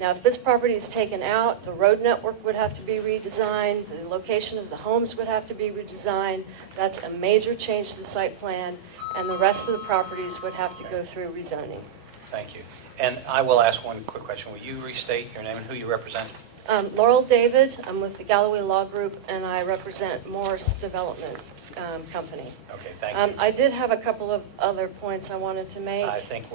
Now, if this property is taken out, the road network would have to be redesigned, the location of the homes would have to be redesigned. That's a major change to the site plan, and the rest of the properties would have to go through rezoning. Thank you. And I will ask one quick question. Will you restate your name and who you represent? Laurel David, I'm with the Galloway Law Group, and I represent Morris Development Company. Okay, thank you. I did have a couple of other points I wanted to make I think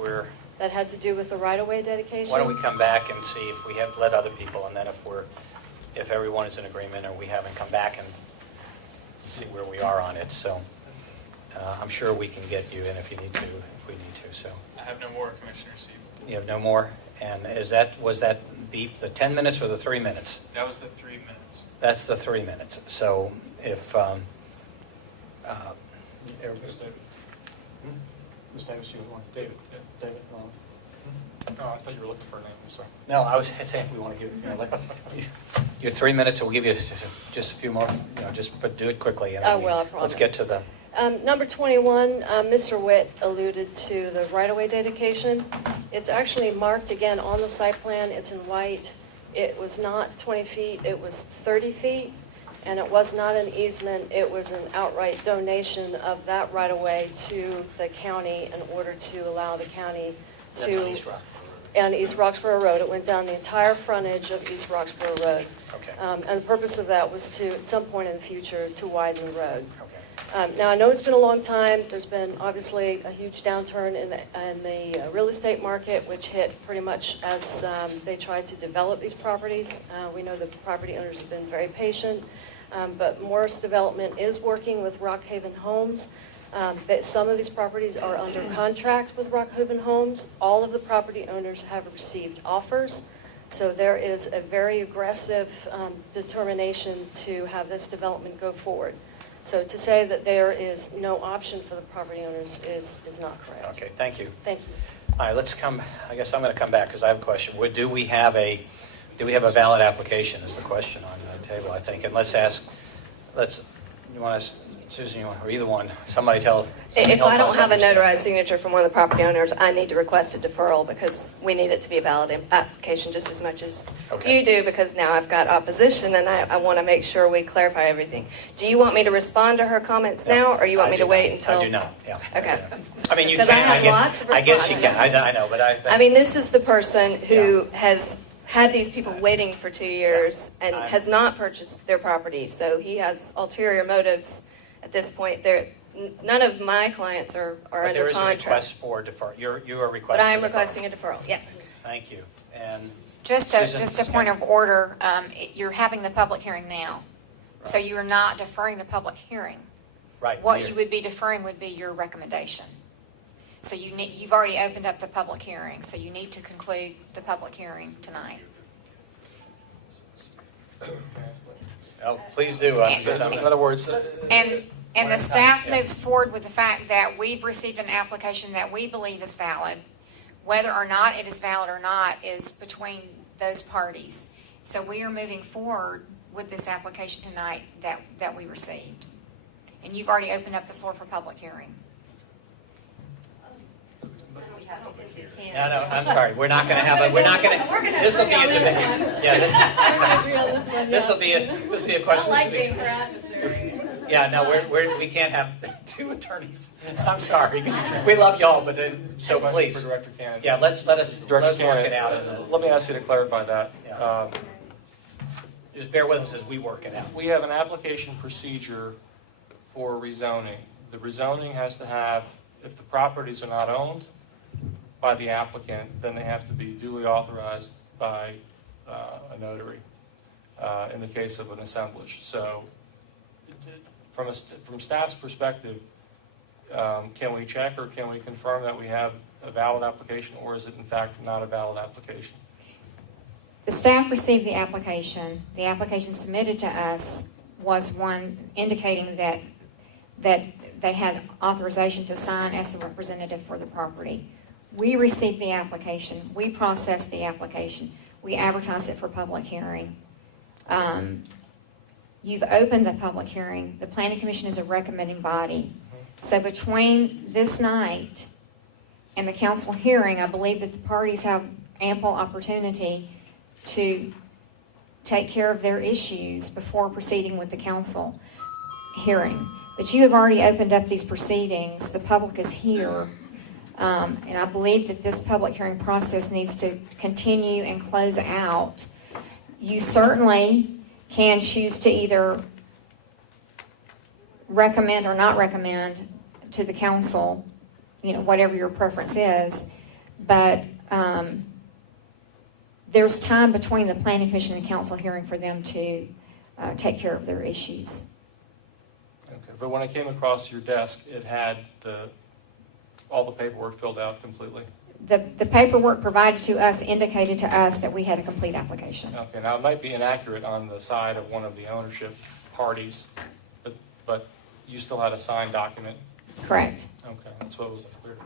that had to do with the right-of-way dedication. why don't we come back and see if we have let other people, and then if everyone is in agreement or we haven't, come back and see where we are on it. So I'm sure we can get you in if you need to, if we need to. So I have no more, Commissioner Siebel. you have no more? And was that beep the 10 minutes or the 3 minutes? That was the 3 minutes. That's the 3 minutes. So if Ms. David. Ms. Davis, you want David? Yeah. David. No, I thought you were looking for a name. I'm sorry. No, I was saying we want to give your 3 minutes, and we'll give you just a few more, but do it quickly. And Oh, well, I promise. Let's get to the... Number 21, Mr. Witt alluded to the right-of-way dedication. It's actually marked again on the site plan. It's in white. It was not 20 feet, it was 30 feet, and it was not an easement. It was an outright donation of that right-of-way to the county in order to allow the county to... That's on East Rock. On East Roxborough Road. It went down the entire frontage of East Roxborough Road. Okay. And the purpose of that was to, at some point in the future, to widen the road. Okay. Now, I know it's been a long time. There's been obviously a huge downturn in the real estate market, which hit pretty much as they tried to develop these properties. We know the property owners have been very patient, but Morris Development is working with Brookhaven Homes. Some of these properties are under contract with Brookhaven Homes. All of the property owners have received offers. So there is a very aggressive determination to have this development go forward. So to say that there is no option for the property owners is not correct. Okay, thank you. Thank you. All right, let's come, I guess I'm going to come back because I have a question. Do we have a valid application is the question on the table, I think. And you want to, Susan, or either one, somebody tell. If I don't have a notarized signature from one of the property owners, I need to request a deferral because we need it to be a valid application just as much as you do, because now I've got opposition and I want to make sure we clarify everything. Do you want me to respond to her comments now, or you want me to wait until? I do not, yeah. Okay. I mean, you Because I can. have lots of I guess you responses. can. I know, but I mean, this is the person who has had these people waiting for 2 years and has not purchased their property. So he has ulterior motives at this point. None of my clients are But under there is a contract. request for defer. You are requesting. But I am deferral. requesting a deferral, yes. Thank you. And Just Susan, a point of order, you're having the public hearing now, so you are not deferring the public hearing. Right. What you would be deferring would be your recommendation. So you've already opened up the public hearing, so you need to conclude the public hearing tonight. Oh, please do. In other words, And the staff moves forward with the fact that we've received an application that we believe is valid. Whether or not it is valid or not is between those parties. So we are moving forward with this application tonight that we received. And you've already opened up the floor for public hearing. No, I'm sorry. We're not going to have this will be a debate. Yeah, this will be a question. I like being for adversary. Yeah, no, we can't have two attorneys. I'm sorry. We love y'all, but so For please. Director Cannon. Yeah, let's Director work Cannon, it out. let me ask you to clarify that. Yeah. Just bear with us as we work it out. We have an application procedure for rezoning. The rezoning has to have, if the properties are not owned by the applicant, then they have to be duly authorized by a notary in the case of an assemblage. So from staff's perspective, can we check or can we confirm that we have a valid application, or is it in fact not a valid application? The staff received the application. The application submitted to us was one indicating that they had authorization to sign as the representative for the property. We received the application. We processed the application. We advertised it for public hearing. You've opened the public hearing. The Planning Commission is a recommending body. So between this night and the council hearing, I believe that the parties have ample opportunity to take care of their issues before proceeding with the council hearing. But you have already opened up these proceedings. The public is here. And I believe that this public hearing process needs to continue and close out. You certainly can choose to either recommend or not recommend to the council, whatever your preference is. But there's time between the Planning Commission and council hearing for them to take care of their issues. Okay, but when I came across your desk, it had all the paperwork filled out completely. The paperwork provided to us indicated to us that we had a complete application. Okay, now it might be inaccurate on the side of one of the ownership parties, but you still had a signed document? Correct. Okay, that's what was clear.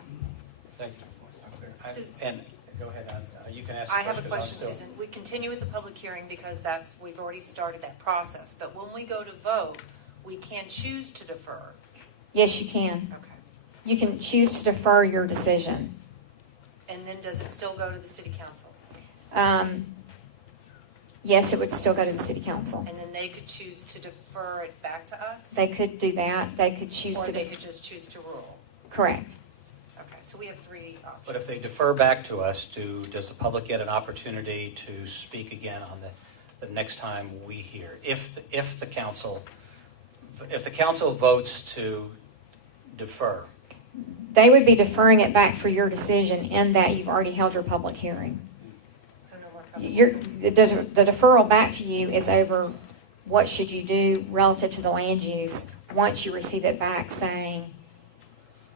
Thank you. And go ahead, you can ask. I have a question, Susan. We continue with the public hearing because we've already started that process. But when we go to vote, we can choose to defer. Yes, you can. Okay. You can choose to defer your decision. And then does it still go to the city council? Yes, it would still go to the city council. And then they could choose to defer it back to us? They could do that. They could choose Or to. they could just choose to rule? Correct. Okay, so we have three options. But if they defer back to us, does the public get an opportunity to speak again on the next time we hear? If the council votes to defer, They would be deferring it back for your decision in that you've already held your public hearing. So no more public The deferral back to you is over what should you do relative to the land use once you receive it back saying,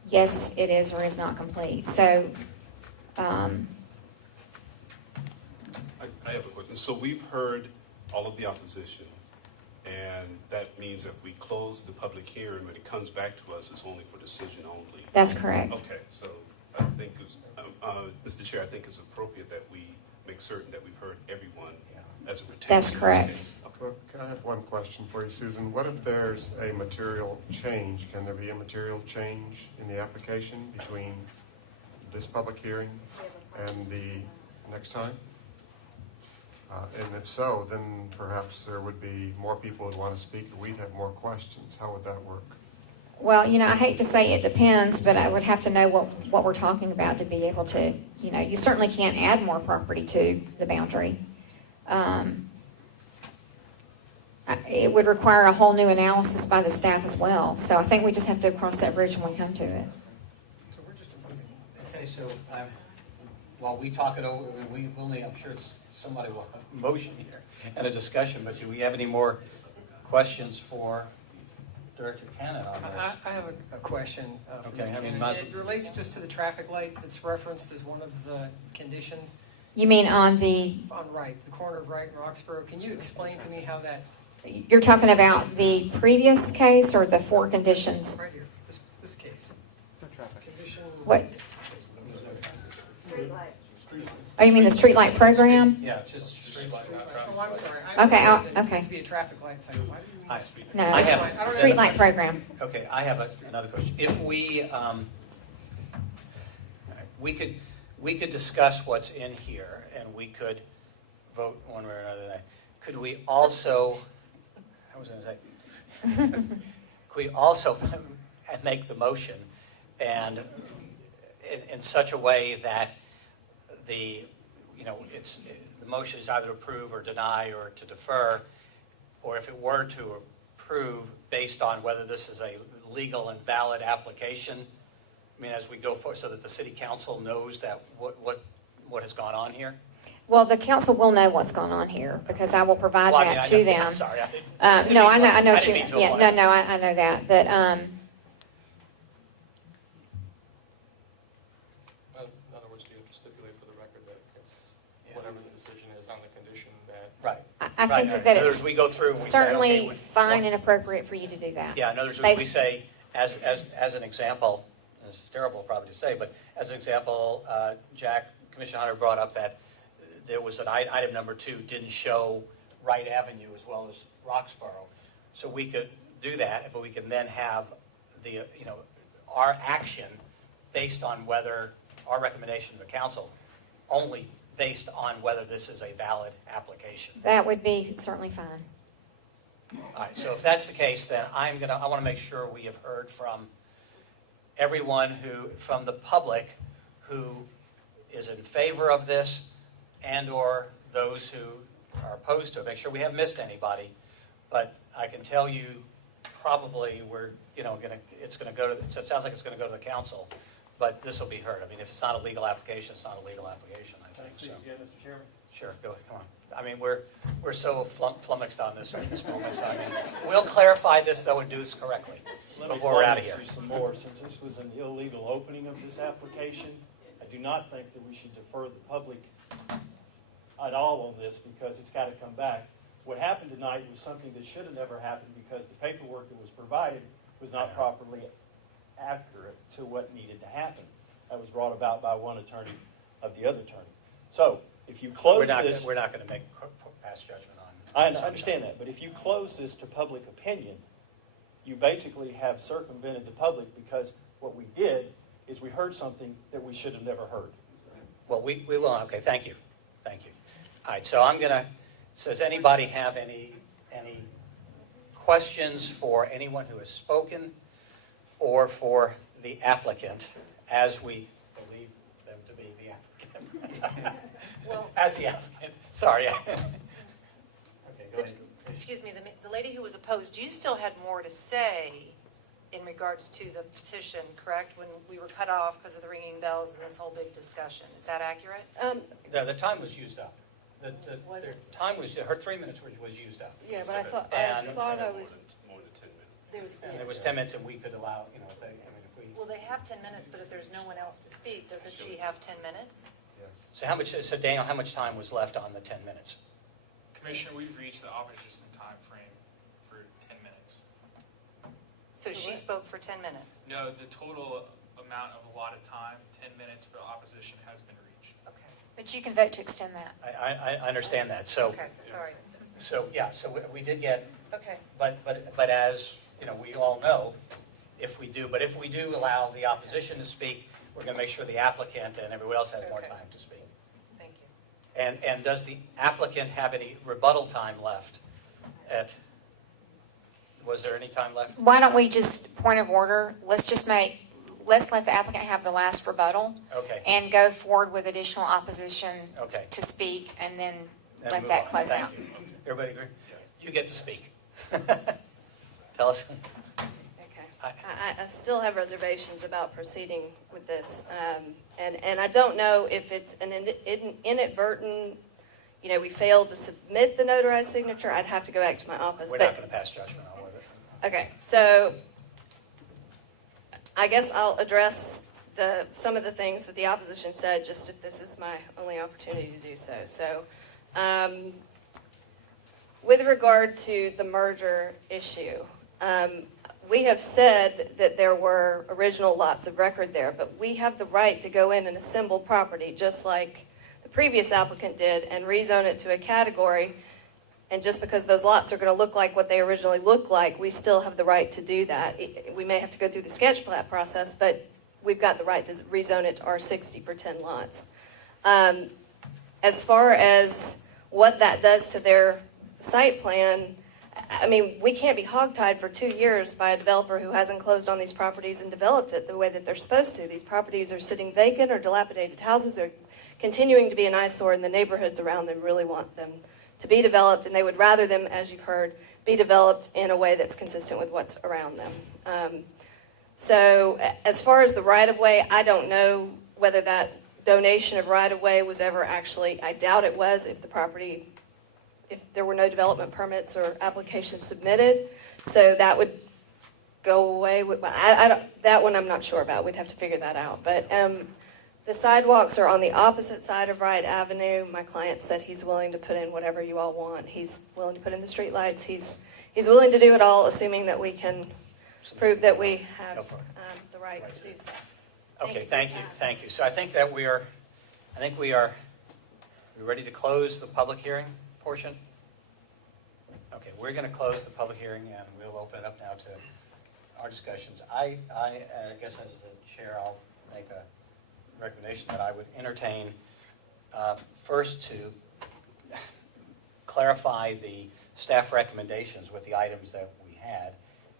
yes, it is or is not complete. So, I have a question. So we've heard all of the opposition, and that means if we close the public hearing, when it comes back to us, it's only for decision only. that's correct. Okay, so I think, Mr. Chair, I think it's appropriate that we make certain that we've heard everyone as it pertains That's to this correct. case. Well, can I have one question for you, Susan? What if there's a material change? Can there be a material change in the application between this public hearing and the next time? And if so, then perhaps there would be more people who want to speak, or we'd have more questions. How would that work? Well, I hate to say it depends, but I would have to know what we're talking about to be able to, you certainly can't add more property to the boundary. It would require a whole new analysis by the staff as well. So I think we just have to cross that bridge when we come to it. okay, so while we talk it over, we only, I'm sure somebody will have a motion here and a discussion, but do we have any more questions for Director Cannon on this? I have a question for Okay, Ms. I mean, Cannon. might as It well- relates just to the traffic light that's referenced as one of the conditions You mean on the, on Wright, the corner of Wright and Roxborough. Can you explain to me how that, you're talking about the previous case or the four conditions? right here, this case? Condition. What? Oh, you mean the streetlight program? Yeah, just street light. Oh, I'm sorry. I Okay, misheard that it okay. needs to be a traffic light thing. Why do you mean? I- No, I it's have- streetlight program. Okay, I have another question. If we could discuss what's in here, and we could vote one way or another. Could we also, I was going to say, we also make the motion and in such a way that the motion is either approve or deny or to defer, or if it were to approve based on whether this is a legal and valid application, I mean, as we go forward, so that the city council knows that what has gone on here? Well, the council will know what's going on here because I will provide Well, I mean, that I to know- them. I'm sorry. No, I know I what didn't you, mean to yeah, imply. no, I know that, but, In other words, do you have to stipulate for the record that it's whatever the decision is on the condition that? Right. I Right. think In that other it's words, we go through and we say, certainly okay, fine and appropriate for you to do that. Yeah, in other words, we Based- say, as an example, and this is terrible probably to say, but as an example, Commissioner Hunter brought up that there was an item number 2 didn't show Wright Avenue as well as Roxborough. So we could do that, but we can then have the, our action based on whether, our recommendation to the council, only based on whether this is a valid application. That would be certainly fine. All right, so if that's the case, then I want to make sure we have heard from everyone from the public who is in favor of this and/or those who are opposed to it. Make sure we haven't missed anybody. But I can tell you, probably it sounds like it's going to go to the council, but this will be heard. I mean, if it's not a legal application, it's not a legal application, I Can I think. speak So. again, Mr. Chairman? Sure, go ahead, come on. I mean, we're so flummoxed on this at this moment. So, I mean, we'll clarify this, though, and do this correctly before we're out of here. Let me some more. Since this was an illegal opening of this application, I do not think that we should defer the public at all on this because it's got to come back. What happened tonight was something that should have never happened because the paperwork that was provided was not properly accurate to what needed to happen. That was brought about by one attorney of the other attorney. So, if you close this... We're not going to make pass judgment on. I understand that, but if you close this to public opinion, you basically have circumvented the public because what we did is we heard something that we should have never heard. Well, we will, okay, thank you. Thank you. All right, so does anybody have any questions for anyone who has spoken or for the applicant, as we believe them to be the applicant? Well, as the applicant, sorry. Okay, go ahead. Excuse me, the lady who was opposed, you still had more to say in regards to the petition, correct? When we were cut off because of the ringing bells and this whole big discussion. Is that accurate? The time was used up. The Was it? time was, her 3 minutes was used up. Yeah, but I thought And- I was. More than 10 minutes. There's, And it was 10 minutes and we could allow, if we. well, they have 10 minutes, but if there's no one else to speak, doesn't she have 10 minutes? Yes. So Daniel, how much time was left on the 10 minutes? Commissioner, we've reached the opposition time frame for 10 minutes. So she spoke for 10 minutes? No, the total amount of allotted time, 10 minutes for opposition, has been reached. Okay. But you can vote to extend that. I understand that, so. Okay, sorry. So, yeah, so we did get, Okay. but as, we all know, if we do allow the opposition to speak, we're going to make sure the applicant and everyone else has more Okay. time to speak. Thank you. And does the applicant have any rebuttal time left was there any time left? Why don't we just, point of order, let's let the applicant have the last rebuttal Okay. and go forward with additional opposition Okay. to speak, and then Then let move that on. close Thank out. you. Everybody agree? You get to speak. Tell us. Okay. I still have reservations about proceeding with this. And I don't know if it's an inadvertent, we failed to submit the notarized signature. I'd have to go back to my office. We're not going to pass judgment on whether. Okay, so I guess I'll address some of the things that the opposition said, just if this is my only opportunity to do so. So, with regard to the merger issue, we have said that there were original lots of record there, but we have the right to go in and assemble property, just like the previous applicant did, and rezone it to a category. And just because those lots are going to look like what they originally looked like, we still have the right to do that. We may have to go through the sketch plat process, but we've got the right to rezone it to R60 for 10 lots. As far as what that does to their site plan, I mean, we can't be hogtied for 2 years by a developer who hasn't closed on these properties and developed it the way that they're supposed to. These properties are sitting vacant or dilapidated houses. Are continuing to be an eyesore, and the neighborhoods around them really want them to be developed, and they would rather them, as you've heard, be developed in a way that's consistent with what's around them. So as far as the right-of-way, I don't know whether that donation of right-of-way was ever actually, I doubt it was, if there were no development permits or applications submitted. So that would go away. That one I'm not sure about. We'd have to figure that out. But the sidewalks are on the opposite side of Wright Avenue. My client said he's willing to put in whatever you all want. He's willing to put in the streetlights. He's willing to do it all, assuming that we can prove that we have the right to do so. Okay, thank you. So I think that we are ready to close the public hearing portion? Okay, we're going to close the public hearing and we'll open it up now to our discussions. I guess as the chair, I'll make a recommendation that I would entertain first to clarify the staff recommendations with the items that we had,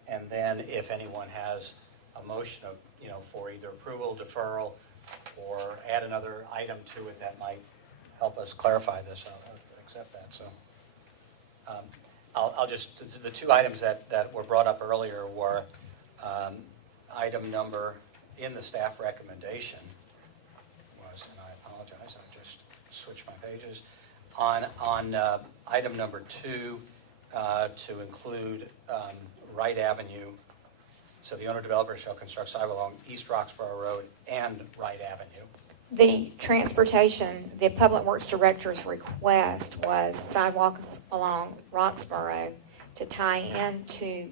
and then if anyone has a motion of, for either approval, deferral, or add another item to it that might help us clarify this, I'll accept that. So I'll just, the two items that were brought up earlier were item number in the staff recommendation was, and I apologize, I just switched my pages, on item number 2 to include Wright Avenue. So the owner-developer shall construct sidewalk along East Roxborough Road and Wright Avenue. The transportation, the Public Works Director's request was sidewalks along Roxborough to tie into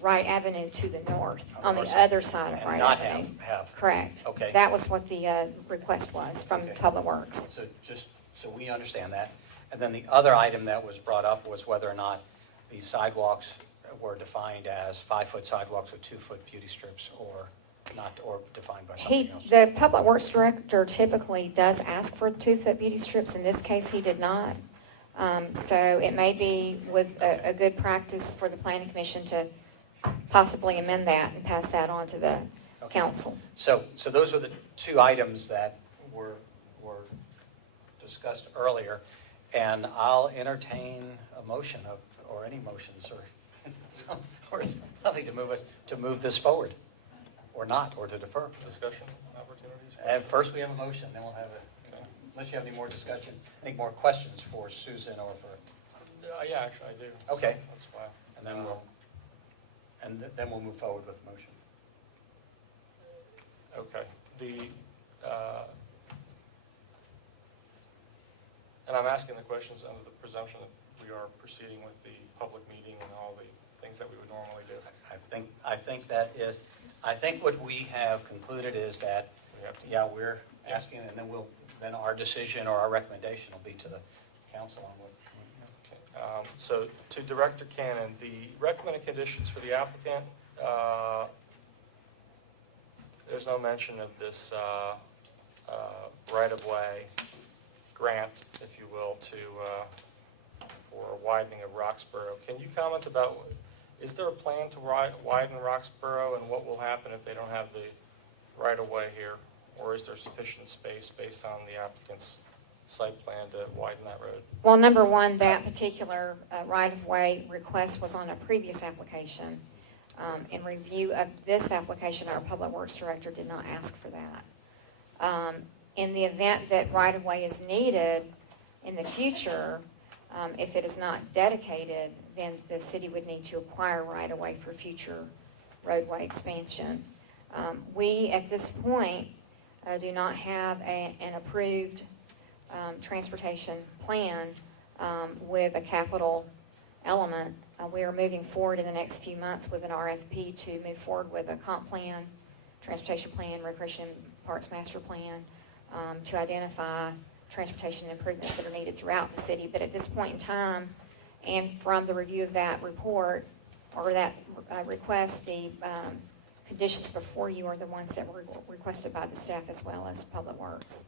Wright Avenue to the north, on the other side of Wright Avenue. And not have. Correct. Okay. That was what the request was from Okay. Public Works. So just so we understand that. And then the other item that was brought up was whether or not the sidewalks were defined as 5-foot sidewalks with 2-foot beauty strips or not, or defined by something else. The Public Works Director typically does ask for 2-foot beauty strips. In this case, he did not. So it may be with a good practice for the Planning Commission to possibly amend that and pass that on to the council. So those are the two items that were discussed earlier, and I'll entertain a motion or any motions or something to move this forward, or not, or to defer. Discussion opportunities? And first we have a motion, then we'll have unless you have any more discussion, any more questions for Susan or for. Yeah, actually I do. Okay. So that's why. And then we'll move forward with the motion. Okay. And I'm asking the questions under the presumption that we are proceeding with the public meeting and all the things that we would normally do. I think what we have concluded is that, we're asking, and then our decision or our recommendation will be to the council on what. Okay. So to Director Cannon, the recommended conditions for the applicant, there's no mention of this right-of-way grant, if you will, for a widening of Roxborough. Can you comment about, is there a plan to widen Roxborough, and what will happen if they don't have the right-of-way here? Or is there sufficient space based on the applicant's site plan to widen that road? Well, number one, that particular right-of-way request was on a previous application. In review of this application, our Public Works Director did not ask for that. In the event that right-of-way is needed in the future, if it is not dedicated, then the city would need to acquire right-of-way for future roadway expansion. We, at this point, do not have an approved transportation plan with a capital element. We are moving forward in the next few months with an RFP to move forward with a comp plan, transportation plan, recreation parks master plan, to identify transportation improvements that are needed throughout the city. But at this point in time, and from the review of that report, or that request, the conditions before you are the ones that were requested by the staff as well as Public Works.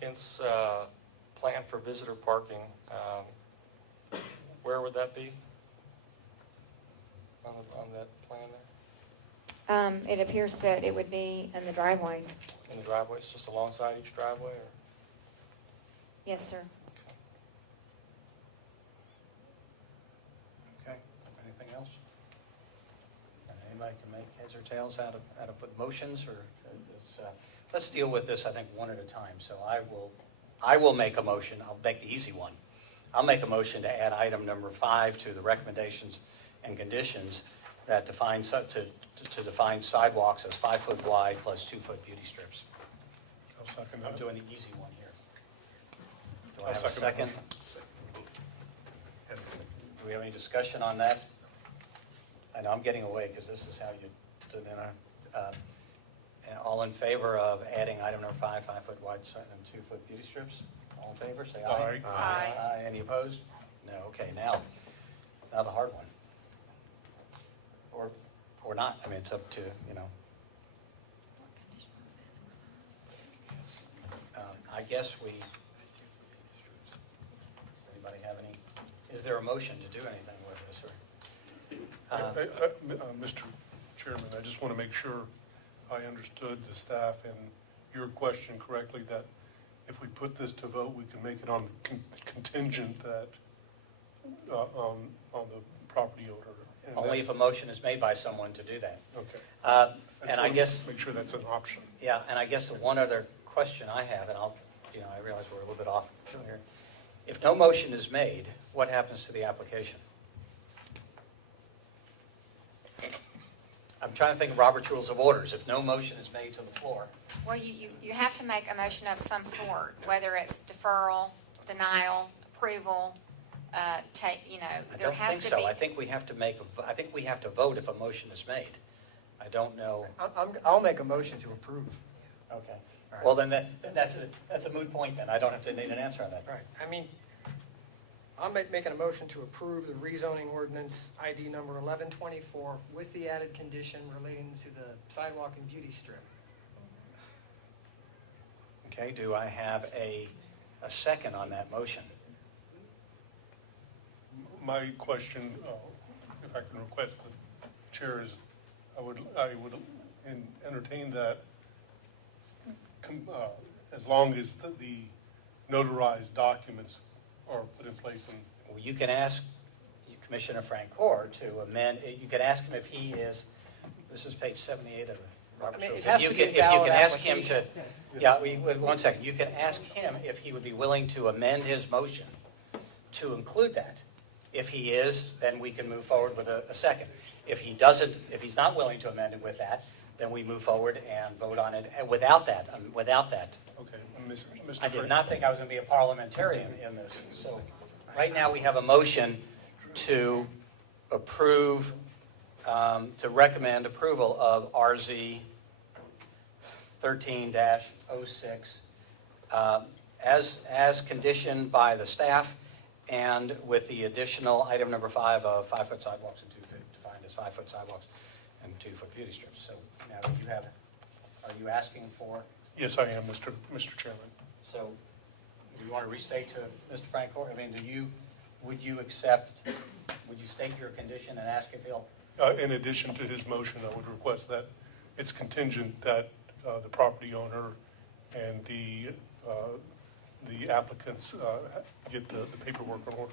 applicant's plan for visitor parking, where would that be? On that plan there? It appears that it would be in the driveways. In the driveways, just alongside each driveway, or? Yes, sir. Okay, anything else? Anybody can make heads or tails out of motions, or let's deal with this, I think, one at a time. So I will make a motion. I'll make the easy one. I'll make a motion to add item number 5 to the recommendations and conditions that define to define sidewalks as 5 foot wide plus 2 foot beauty strips. I'll second I'm that. doing the easy one here. Do I I'll have a second? Yes. Do we have any discussion on that? I know I'm getting away because this is how you do it. And all in favor of adding item number 5, 5 foot wide and 2 foot beauty strips? All in favor, say aye. Aye. Aye. Any opposed? No, okay, now the hard one. Or not, I mean, it's up to, I guess anybody have any, is there a motion to do anything with this, or? Mr. Chairman, I just want to make sure I understood the staff and your question correctly, that if we put this to vote, we can make it on contingent that, on the property owner. And Only if a motion is made by someone to do that. Okay. And I guess. Make sure that's an option. Yeah, and I guess the one other question I have, and I realize we're a little bit off here. If no motion is made, what happens to the application? I'm trying to think of Robert's Rules of Orders. If no motion is made to the floor. Well, you have to make a motion of some sort, whether it's deferral, denial, approval, I there don't has think to so. be. I think we have to vote if a motion is made. I don't know. I'll make a motion to approve. Okay. All right. Well, then that's a moot point then. I don't have to need an answer on that. Right, I'm making a motion to approve the rezoning ordinance ID number 1124 with the added condition relating to the sidewalk and beauty strip. Okay, do I have a second on that motion? My question, if I can request the chair, is I would entertain that as long as the notarized documents are put in place. And Well, you can ask Commissioner Francoeur to amend, you can ask him if he is, this is page 78 of the Robert's Rules. It has to be a valid If you can ask him to, application. 1 second, you can ask him if he would be willing to amend his motion to include that. If he is, then we can move forward with a second. If he doesn't, if he's not willing to amend it with that, then we move forward and vote on it without that. okay, Mr. I did Frank- not think I was going to be a parliamentarian in this. So right now, we have a motion to approve, to recommend approval of RZ 13-06 as conditioned by the staff, and with the additional item number 5 of 5 foot sidewalks and 2 foot, defined as 5 foot sidewalks and 2 foot beauty strips. So now that you have it, are you asking for? Yes, I am, Mr. Chairman. So, do you want to restate to Mr. Francoeur? I mean, would you state your condition and ask if he'll? In addition to his motion, I would request that it's contingent that the property owner and the applicants get the paperwork in order.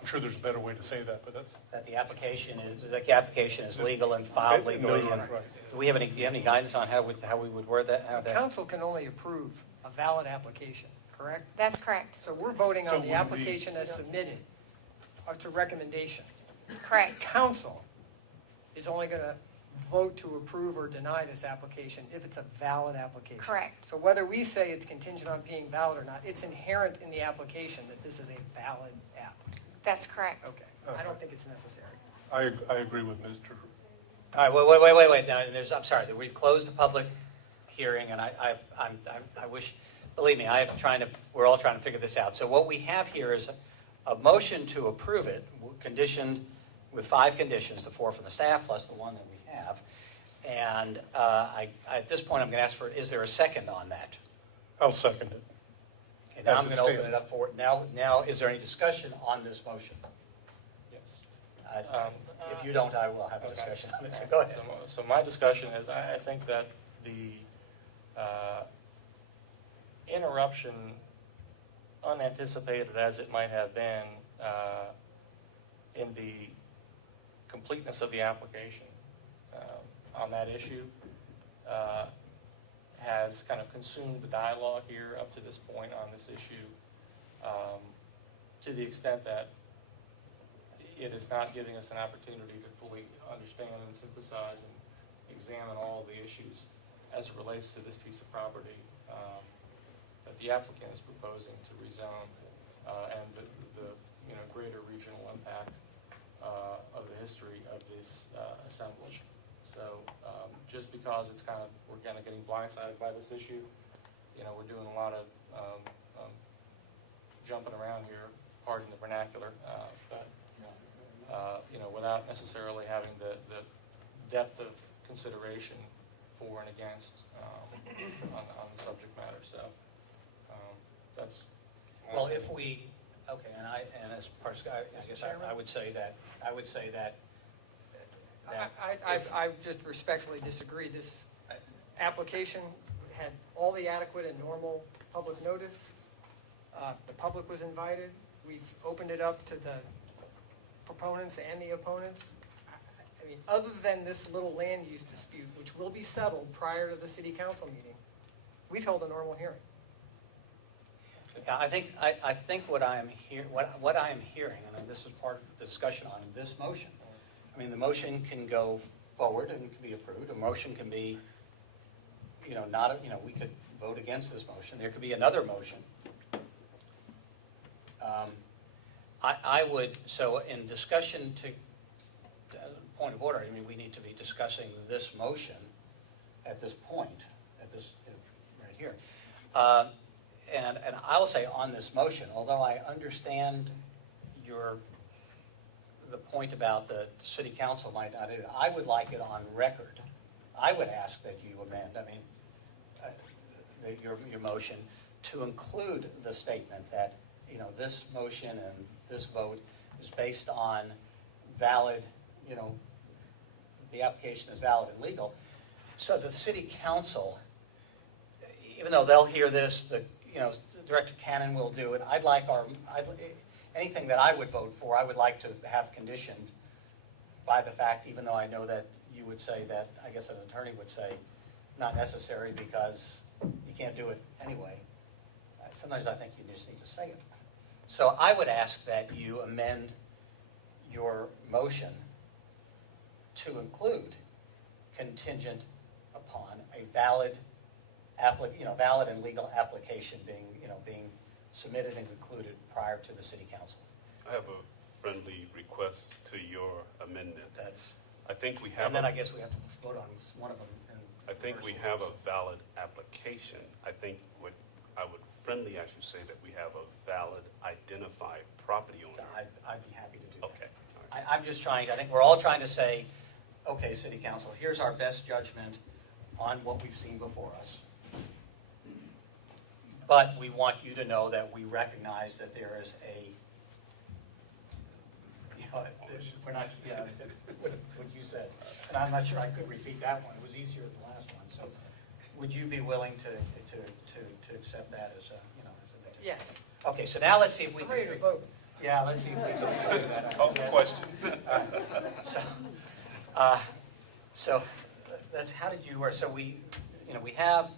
I'm sure there's a better way to say that, but that's. That the application is legal and filed legally. Right. Do you have any guidance on how we would word that? How that? Council can only approve a valid application, correct? That's correct. So we're voting So on the would application as submitted. It's a recommendation. Correct. Council is only going to vote to approve or deny this application if it's a valid application. Correct. So whether we say it's contingent on being valid or not, it's inherent in the application that this is a valid app. That's correct. Okay. I don't think it's necessary. I agree with Mr. All right, wait. Now, I'm sorry, we've closed the public hearing, and I wish, believe me, we're all trying to figure this out. So what we have here is a motion to approve it, conditioned with 5 conditions, the 4 from the staff plus the 1 that we have. And at this point, I'm going to ask is there a second on that? I'll second it. Okay, now as I'm it going to open it stands. up for, now, is there any discussion on this motion? Yes. If you don't, I will have a Okay. discussion on it, so go ahead. So my discussion is, I think that the interruption, unanticipated as it might have been, in the completeness of the application on that issue, has kind of consumed the dialogue here up to this point on this issue, to the extent that it is not giving us an opportunity to fully understand and synthesize and examine all of the issues as it relates to this piece of property that the applicant is proposing to rezone, and the greater regional impact of the history of this assemblage. So just because it's we're kind of getting blindsided by this issue, we're doing a lot of jumping around here, pardon the vernacular, but without necessarily having the depth of consideration for and against on the subject matter. So that's. Well, if we, okay, and as part of, I guess I would say that, I just respectfully disagree. This application had all the adequate and normal public notice. The public was invited. We've opened it up to the proponents and the opponents. I mean, other than this little land use dispute, which will be settled prior to the city council meeting, we've held a normal hearing. Yeah, I think what I am hearing, and this is part of the discussion on this motion. I mean, the motion can go forward and can be approved. A motion can be, we could vote against this motion. There could be another motion. I would, so in discussion to point of order, I mean, we need to be discussing this motion at this point, right here. And I'll say on this motion, although I understand the point about the city council might not do it, I would like it on record. I would ask that you amend, your motion to include the statement that, this motion and this vote is based on valid, the application is valid and legal. So the city council, even though they'll hear this, Director Cannon will do it. Anything that I would vote for, I would like to have conditioned by the fact, even though I know that you would say that, I guess an attorney would say, not necessary because you can't do it anyway. Sometimes I think you just need to say it. So I would ask that you amend your motion to include contingent upon a valid and legal application being submitted and concluded prior to the city council. I have a friendly request to your amendment. I think we have. And then I guess we have to vote on one of them. I think we have a valid application. I think what I would friendly ask you to say that we have a valid identified property owner. I'd be happy to do that. Okay. I'm just I think we're all trying to say, okay, city council, here's our best judgment on what we've seen before us. But we want you to know that we recognize that there is we're not, what you said. And I'm not sure I could repeat that one. It was easier than the last one. So would you be willing to accept that as a? Yes. Okay, so now let's see if we I'm can. ready to vote. Yeah, let's see if we can do that. Call the question. So that's, how did you work? So we have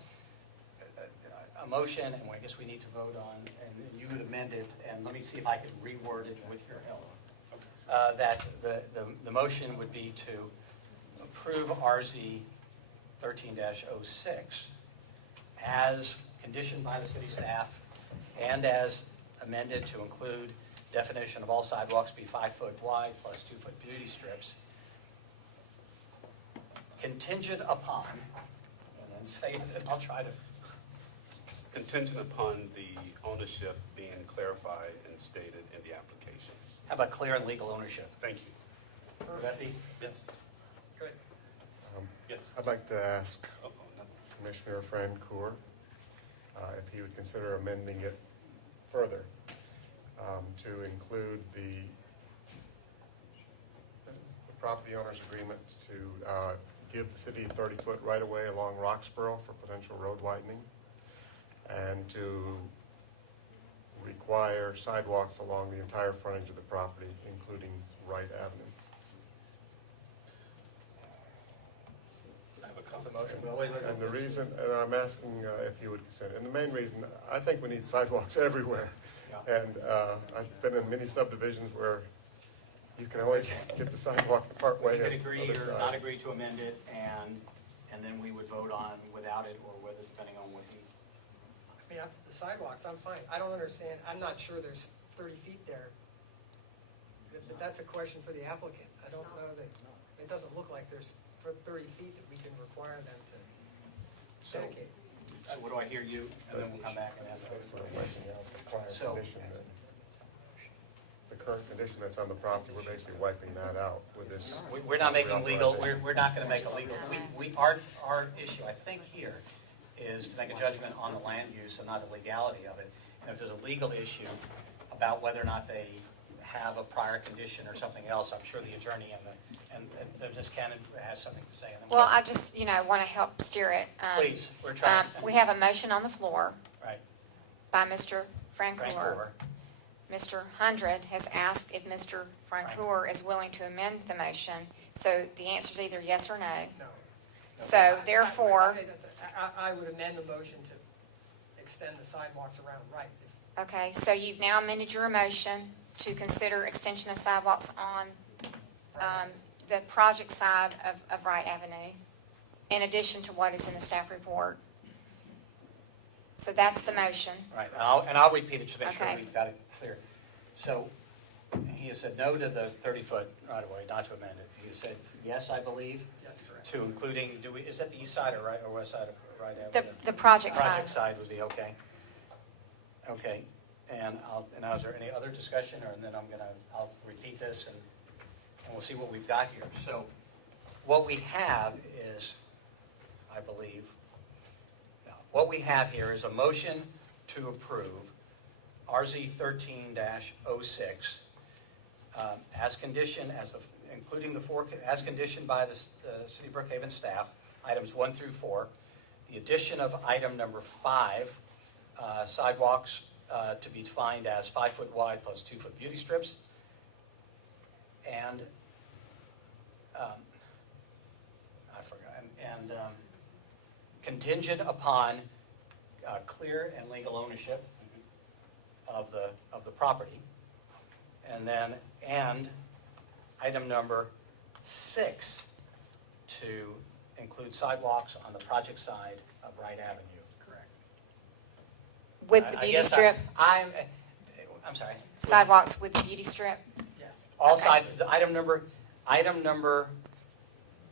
a motion, and I guess we need to vote on, and you would amend it, and let me see if I can reword it with your help. That the motion would be to approve RZ 13-06 as conditioned by the city staff and as amended to include definition of all sidewalks be 5 foot wide plus 2 foot beauty strips, contingent upon, and then say it, and I'll try to. Contingent upon the ownership being clarified and stated in the application. How about clear and legal ownership? Thank you. Would that be? Yes. Good. Yes. I'd like to ask Commissioner Fran Coor if he would consider amending it further to include the property owner's agreement to give the city a 30-foot right-of-way along Roxborough for potential road widening, and to require sidewalks along the entire frontage of the property, including Wright Avenue. I have a comment. Motion. And the reason, and I'm asking if you would consent, and the main reason, I think we need sidewalks everywhere. Yeah. And I've been in many subdivisions where you can only get the sidewalk the part way. You could of agree the or side. not agree to amend it, and then we would vote on without it, or whether, depending on what he. I mean, the sidewalks, I'm fine. I don't understand, I'm not sure there's 30 feet there. But that's a question for the applicant. I don't know that, it doesn't look like there's 30 feet that we can require them to So- dedicate. So what do I hear you, and then we'll come back and have That's what I'm questioning, the current So- condition, the current condition that's on the property, we're basically wiping that out with this. We're not making legal, reauthorization. we're not gonna make a legal, our issue, I think here, is to make a judgment on the land use and not the legality of it. And if there's a legal issue about whether or not they have a prior condition or something else, I'm sure the attorney and Ms. Cannon has something to say. And then Well, I just, want to help steer it. Please, we're trying. We have a motion on the floor Right. by Mr. Frank Francoeur. Brewer. Mr. Hundred has asked if Mr. Francoeur is willing to amend the motion. So the answer is either yes or no. No. So therefore, I would amend the motion to extend the sidewalks around Wright. okay, so you've now amended your motion to consider extension of sidewalks on the project side of Wright Avenue, in addition to what is in the staff report. So that's the motion. Right, and I'll repeat it to make sure Okay. we've got it clear. So he has said no to the 30-foot right-of-way, not to amend it. He said yes, I believe, That's correct. to including, is that the east side or west side of Wright The, Avenue? the project side. Project side would be okay. Okay, and now is there any other discussion, or and then I'll repeat this and we'll see what we've got here. So what we have is, I believe, what we have here is a motion to approve RZ 13-06 as conditioned, including as conditioned by the City of Brookhaven staff, items 1 through 4, the addition of item number 5, sidewalks to be defined as 5 foot wide plus 2 foot beauty strips, and I forgot, and contingent upon clear and legal ownership of the property. And then, item number 6, to include sidewalks on the project side of Wright Avenue. Correct. With the I beauty guess strip, I'm sorry. sidewalks with the beauty strip. Yes. All Okay. side, the item number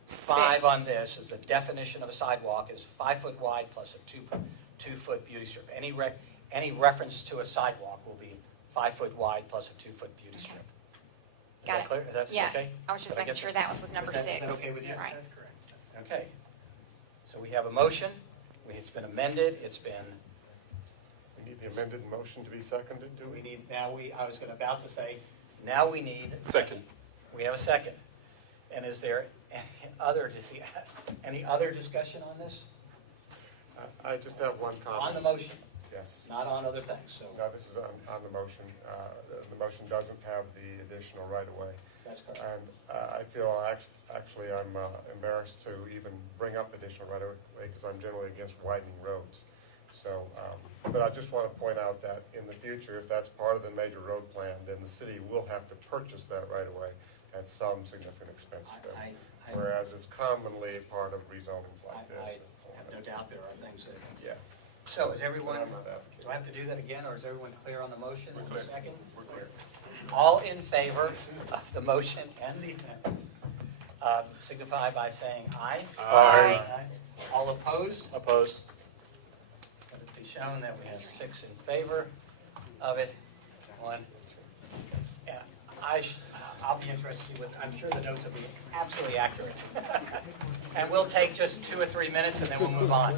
5 on this is the definition of a sidewalk is 5 foot wide plus a 2 foot beauty strip. Any reference to a sidewalk will be 5 foot wide plus a 2 foot beauty strip. Is Got that it. clear? Is that Yeah, okay? I was just Did I making get sure that? that was with number Is that 6. okay with you? Yes, Right. that's correct. Okay. So we have a motion. It's been amended. It's been, We need the amended motion to be seconded, do we? I was about to say, now we need. Second. We have a second. And is there any other discussion on this? I just have one comment. On the motion, Yes. not on other things, so No, this is on the motion. The motion doesn't have the additional right-of-way. that's correct. And I feel actually I'm embarrassed to even bring up additional right-of-way because I'm generally against widening roads. So, but I just want to point out that in the future, if that's part of the major road plan, then the city will have to purchase that right-of-way at some significant expense to them. I- Whereas it's commonly part of rezonings like I this. have no doubt there are things that. Yeah. So is everyone, But I'm not advocating. do I have to do that again, or is everyone clear on the motion? We're and the clear. second? We're clear. All in favor of the motion and the amendments, signify by saying aye. Aye. All opposed? Opposed? Let it be shown that we have 6 in favor of it, 1. Yeah, I'll be interested to see I'm sure the notes will be absolutely accurate. And we'll take just 2 or 3 minutes and then we'll move on.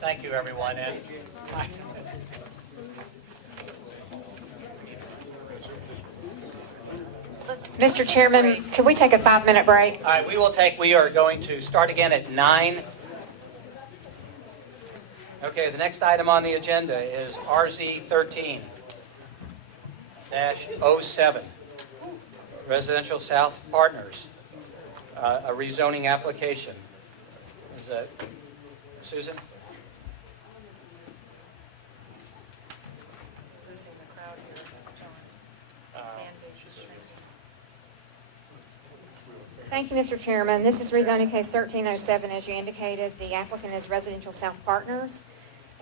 Thank you, everyone, and Mr. Chairman, could we take a 5-minute break? All right, we are going to start again at 9. Okay, the next item on the agenda is RZ 13-07, Residential South Partners, a rezoning application. Is that Susan? Losing the crowd here, John. Fan base is shrinking. Thank you, Mr. Chairman. This is rezoning case 1307, as you indicated. The applicant is Residential South Partners,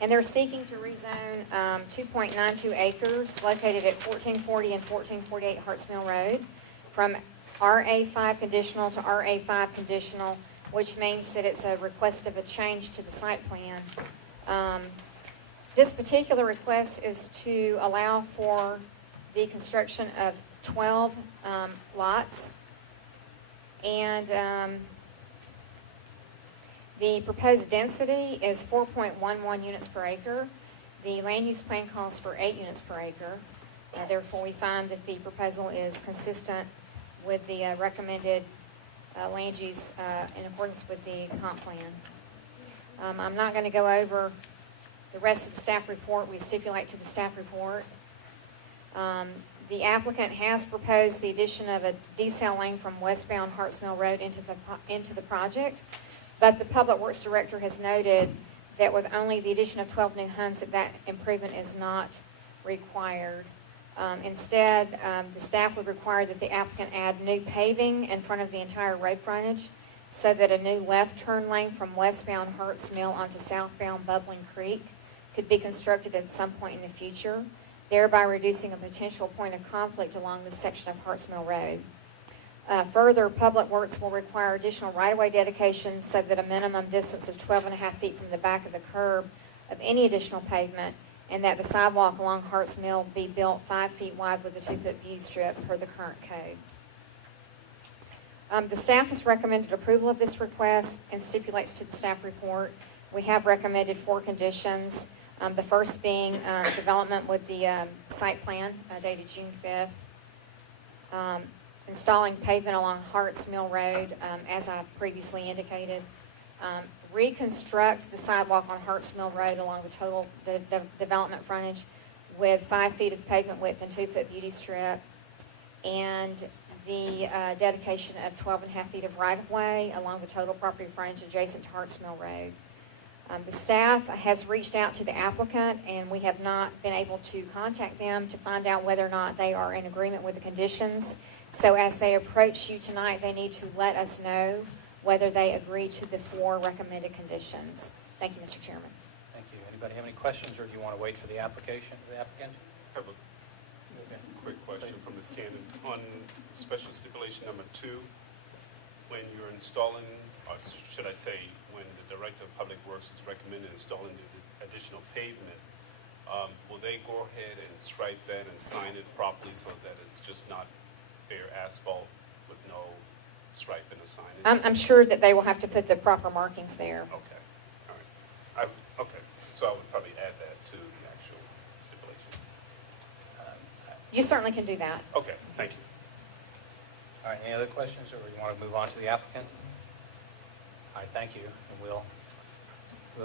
and they're seeking to rezone 2.92 acres located at 1440 and 1448 Harts Mill Road from RA5 conditional to RA5 conditional, which means that it's a request of a change to the site plan. This particular request is to allow for the construction of 12 lots. And the proposed density is 4.11 units per acre. The land use plan calls for 8 units per acre. Therefore, we find that the proposal is consistent with the recommended land use in accordance with the comp plan. I'm not going to go over the rest of the staff report. We stipulate to the staff report. The applicant has proposed the addition of a decel lane from westbound Harts Mill Road into the project, but the Public Works Director has noted that with only the addition of 12 new homes, that improvement is not required. Instead, the staff would require that the applicant add new paving in front of the entire road frontage so that a new left turn lane from westbound Harts Mill onto southbound Bubbling Creek could be constructed at some point in the future, thereby reducing a potential point of conflict along this section of Harts Mill Road. Further, Public Works will require additional right-of-way dedications so that a minimum distance of 12.5 feet from the back of the curb of any additional pavement, and that the sidewalk along Harts Mill be built 5 feet wide with a 2-foot view strip per the current code. The staff has recommended approval of this request and stipulates to the staff report. We have recommended 4 conditions. The first being development with the site plan dated June 5th. Installing pavement along Harts Mill Road, as I previously indicated. Reconstruct the sidewalk on Harts Mill Road along the total development frontage with 5 feet of pavement width and 2-foot beauty strip. And the dedication of 12.5 feet of right-of-way along the total property frontage adjacent to Harts Mill Road. The staff has reached out to the applicant, and we have not been able to contact them to find out whether or not they are in agreement with the conditions. So as they approach you tonight, they need to let us know whether they agree to the 4 recommended conditions. Thank you, Mr. Chairman. Thank you. Anybody have any questions, or do you want to wait for the application, the applicant? I have a quick question from Ms. Cannon. On special stipulation number 2, when you're installing, or should I say, when the Director of Public Works is recommending installing the additional pavement, will they go ahead and stripe that and sign it properly so that it's just not bare asphalt with no stripe and a signage? I'm sure that they will have to put the proper markings there. Okay, all right. Okay, so I would probably add that to the actual stipulation. You certainly can do that. Okay, thank you. All right, any other questions, or you want to move on to the applicant? All right, thank you. And will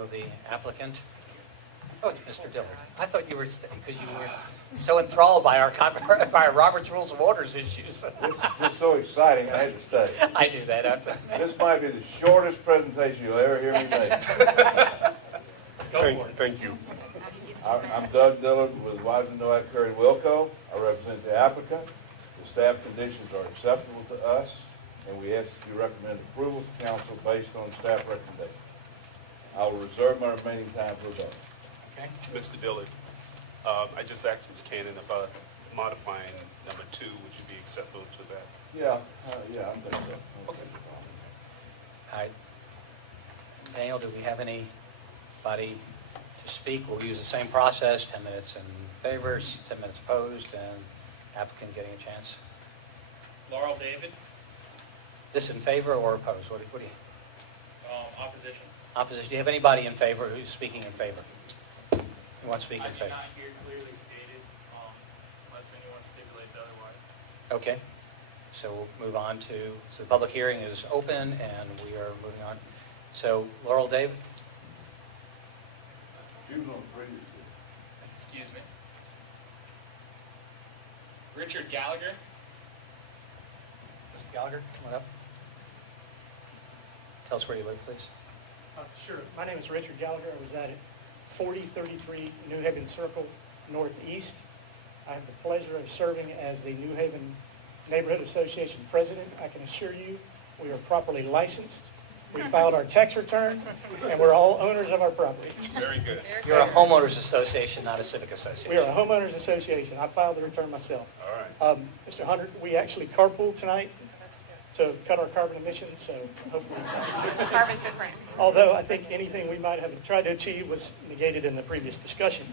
the applicant? Oh, it's Mr. Dillard. I thought you were, because you were so enthralled by our Robert's Rules of Orders issues. This is just so exciting, I had to stay. I knew that. This might be the shortest presentation you'll ever hear me make. Thank you. I'm Doug Dillard with Wiseman, Noack, Curry, and Wilco. I represent the applicant. The staff conditions are acceptable to us, and we ask that you recommend approval to council based on staff recommendation. I will reserve my remaining time for vote. Okay. Mr. Dillard, I just asked Ms. Cannon about modifying number 2. Would you be acceptable to that? Yeah, I'm thinking so. Okay. All right. Daniel, do we have anybody to speak? We'll use the same process, 10 minutes in favor, 10 minutes opposed, and applicant getting a chance. Laurel David, This in favor or opposed? What do you? opposition. Opposition. Do you have anybody in favor who's speaking in favor? Who wants to speak in I do favor? not hear clearly stated, unless anyone stipulates otherwise. Okay. So we'll move on to, so the public hearing is open and we are moving on. So Laurel David? Excuse me. Richard Gallagher. Mr. Gallagher, come on up. Tell us where you live, please. Sure. My name is Richard Gallagher. I reside at 4033 New Haven Circle Northeast. I have the pleasure of serving as the New Haven Neighborhood Association President. I can assure you we are properly licensed. We filed our tax return, and we're all owners of our property. Very good. You're a homeowners association, not a civic association. We are a homeowners association. I filed the return myself. All right. Mr. Hunter, we actually carpool tonight to cut our carbon emissions, so hopefully. Carbon footprint. Although I think anything we might have tried to achieve was negated in the previous discussion.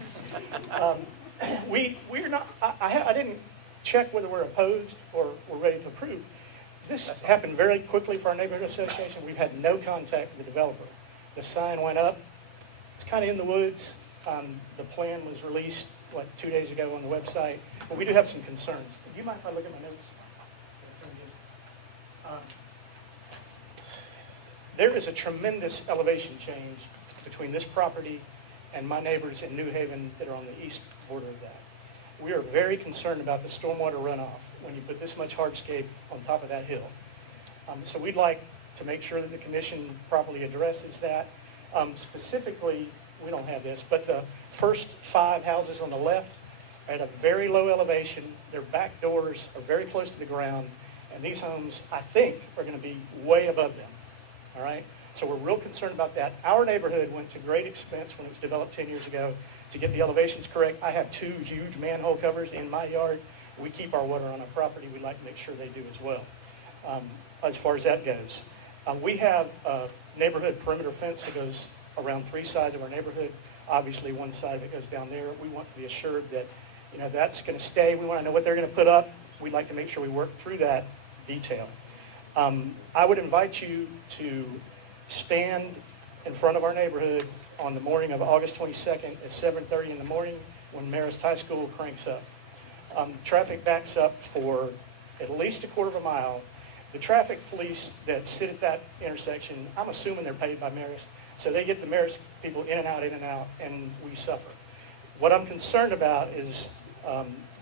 We're not, I didn't check whether we're opposed or we're ready to approve. This happened very quickly for our neighborhood association. We've had no contact with the developer. The sign went up. It's kind of in the woods. The plan was released, 2 days ago on the website. But we do have some concerns. Do you mind if I look at my notes? There is a tremendous elevation change between this property and my neighbors in New Haven that are on the east border of that. We are very concerned about the stormwater runoff when you put this much hardscape on top of that hill. So we'd like to make sure that the commission properly addresses that. Specifically, we don't have this, but the first 5 houses on the left are at a very low elevation. Their back doors are very close to the ground, and these homes, I think, are going to be way above them. All right? So we're real concerned about that. Our neighborhood went to great expense when it was developed 10 years ago to get the elevations correct. I have 2 huge manhole covers in my yard. We keep our water on our property. We'd like to make sure they do as well, as far as that goes. We have a neighborhood perimeter fence that goes around 3 sides of our neighborhood. Obviously, one side that goes down there. We want to be assured that, that's going to stay. We want to know what they're going to put up. We'd like to make sure we work through that detail. I would invite you to stand in front of our neighborhood on the morning of August 22nd at 7:30 in the morning when Marist High School cranks up. Traffic backs up for at least a quarter of a mile. The traffic police that sit at that intersection, I'm assuming they're paid by Marist, so they get the Marist people in and out, and we suffer. What I'm concerned about is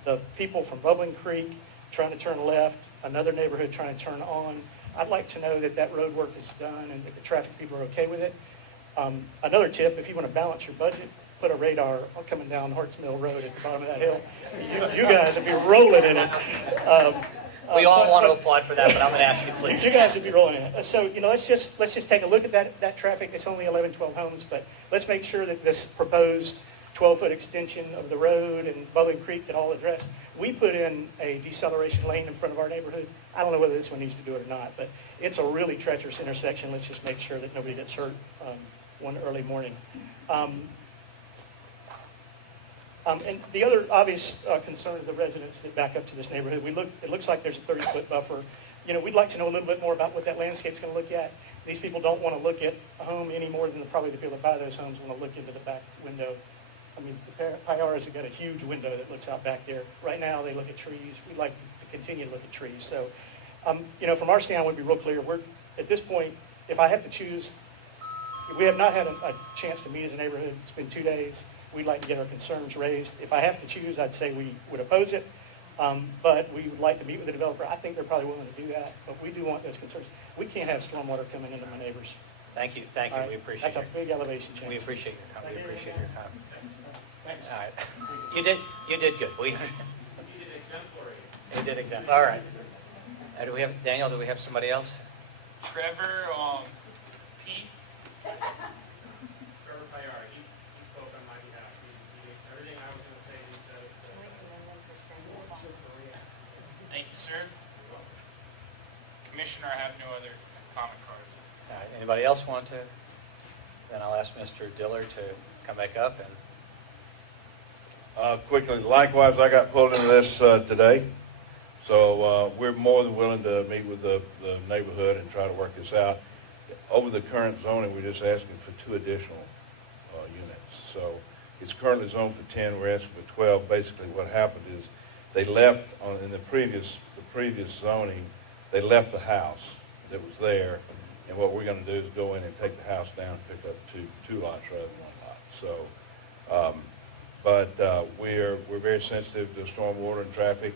the people from Bubbling Creek trying to turn left, another neighborhood trying to turn on. I'd like to know that that road work is done and that the traffic people are okay with it. Another tip, if you want to balance your budget, put a radar coming down Harts Mill Road at the bottom of that hill. You guys would be rolling in it. We all want to apply for that, but I'm going to ask you, please. You guys would be rolling in it. So, let's just take a look at that traffic. It's only 11, 12 homes, but let's make sure that this proposed 12-foot extension of the road and Bubbling Creek get all addressed. We put in a deceleration lane in front of our neighborhood. I don't know whether this one needs to do it or not, but it's a really treacherous intersection. Let's just make sure that nobody gets hurt one early morning. And the other obvious concern of the residents that back up to this neighborhood, it looks like there's a 30-foot buffer. We'd like to know a little bit more about what that landscape's going to look at. These people don't want to look at a home any more than probably the people that buy those homes want to look into the back window. I mean, the Payars have got a huge window that looks out back there. Right now, they look at trees. We'd like to continue to look at trees. So, from our standpoint, we'd be real clear. We're, at this point, if I have to choose, we have not had a chance to meet as a neighborhood. It's been 2 days. We'd like to get our concerns raised. If I have to choose, I'd say we would oppose it. But we would like to meet with the developer. I think they're probably willing to do that. But we do want those concerns. We can't have stormwater coming into my neighbors. Thank you. Thank you. We appreciate That's a big elevation change. We appreciate your comment. We appreciate your comment. Thanks. All right. You did good. You did exemplary. All right. Do we have Daniel? Do we have somebody else? Trevor, Pete. Trevor Payar, he spoke on my behalf. Everything I was going to say, he said it. Thank you, sir. Commissioner, I have no other comment cards. All right. Anybody else want to? Then I'll ask Mr. Diller to come back up and. Quickly, likewise, I got pulled into this today, so we're more than willing to meet with the neighborhood and try to work this out. Over the current zoning, we're just asking for 2 additional units. So it's currently zoned for 10, we're asking for 12. Basically what happened is they left in the previous zoning, they left the house that was there, and what we're gonna do is go in and take the house down, pick up two lots rather than one lot. So, we're very sensitive to stormwater and traffic.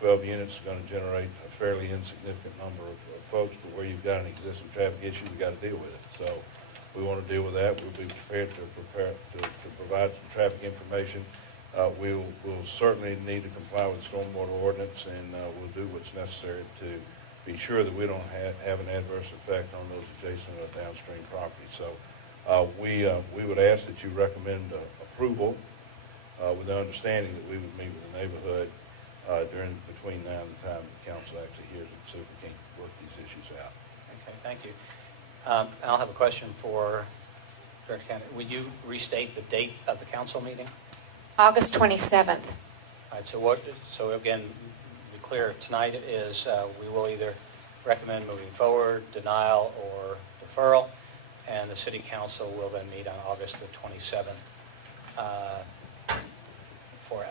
12 units is gonna generate a fairly insignificant number of folks, but where you've got an existing traffic issue, we gotta deal with it. So, we wanna deal with that. We'll be prepared to provide some traffic information. We'll certainly need to comply with the stormwater ordinance, and we'll do what's necessary to be sure that we don't have an adverse effect on those adjacent or downstream properties. So we would ask that you recommend approval with the understanding that we would meet with the neighborhood between now and the time the council actually hears it, so we can work these issues out. Okay, thank you. I'll have a question for Director Cannon. Would you restate the date of the council meeting? August 27th. All right, so again, to be clear, tonight is we will either recommend moving forward, denial, or deferral, and the city council will then meet on August the 27th for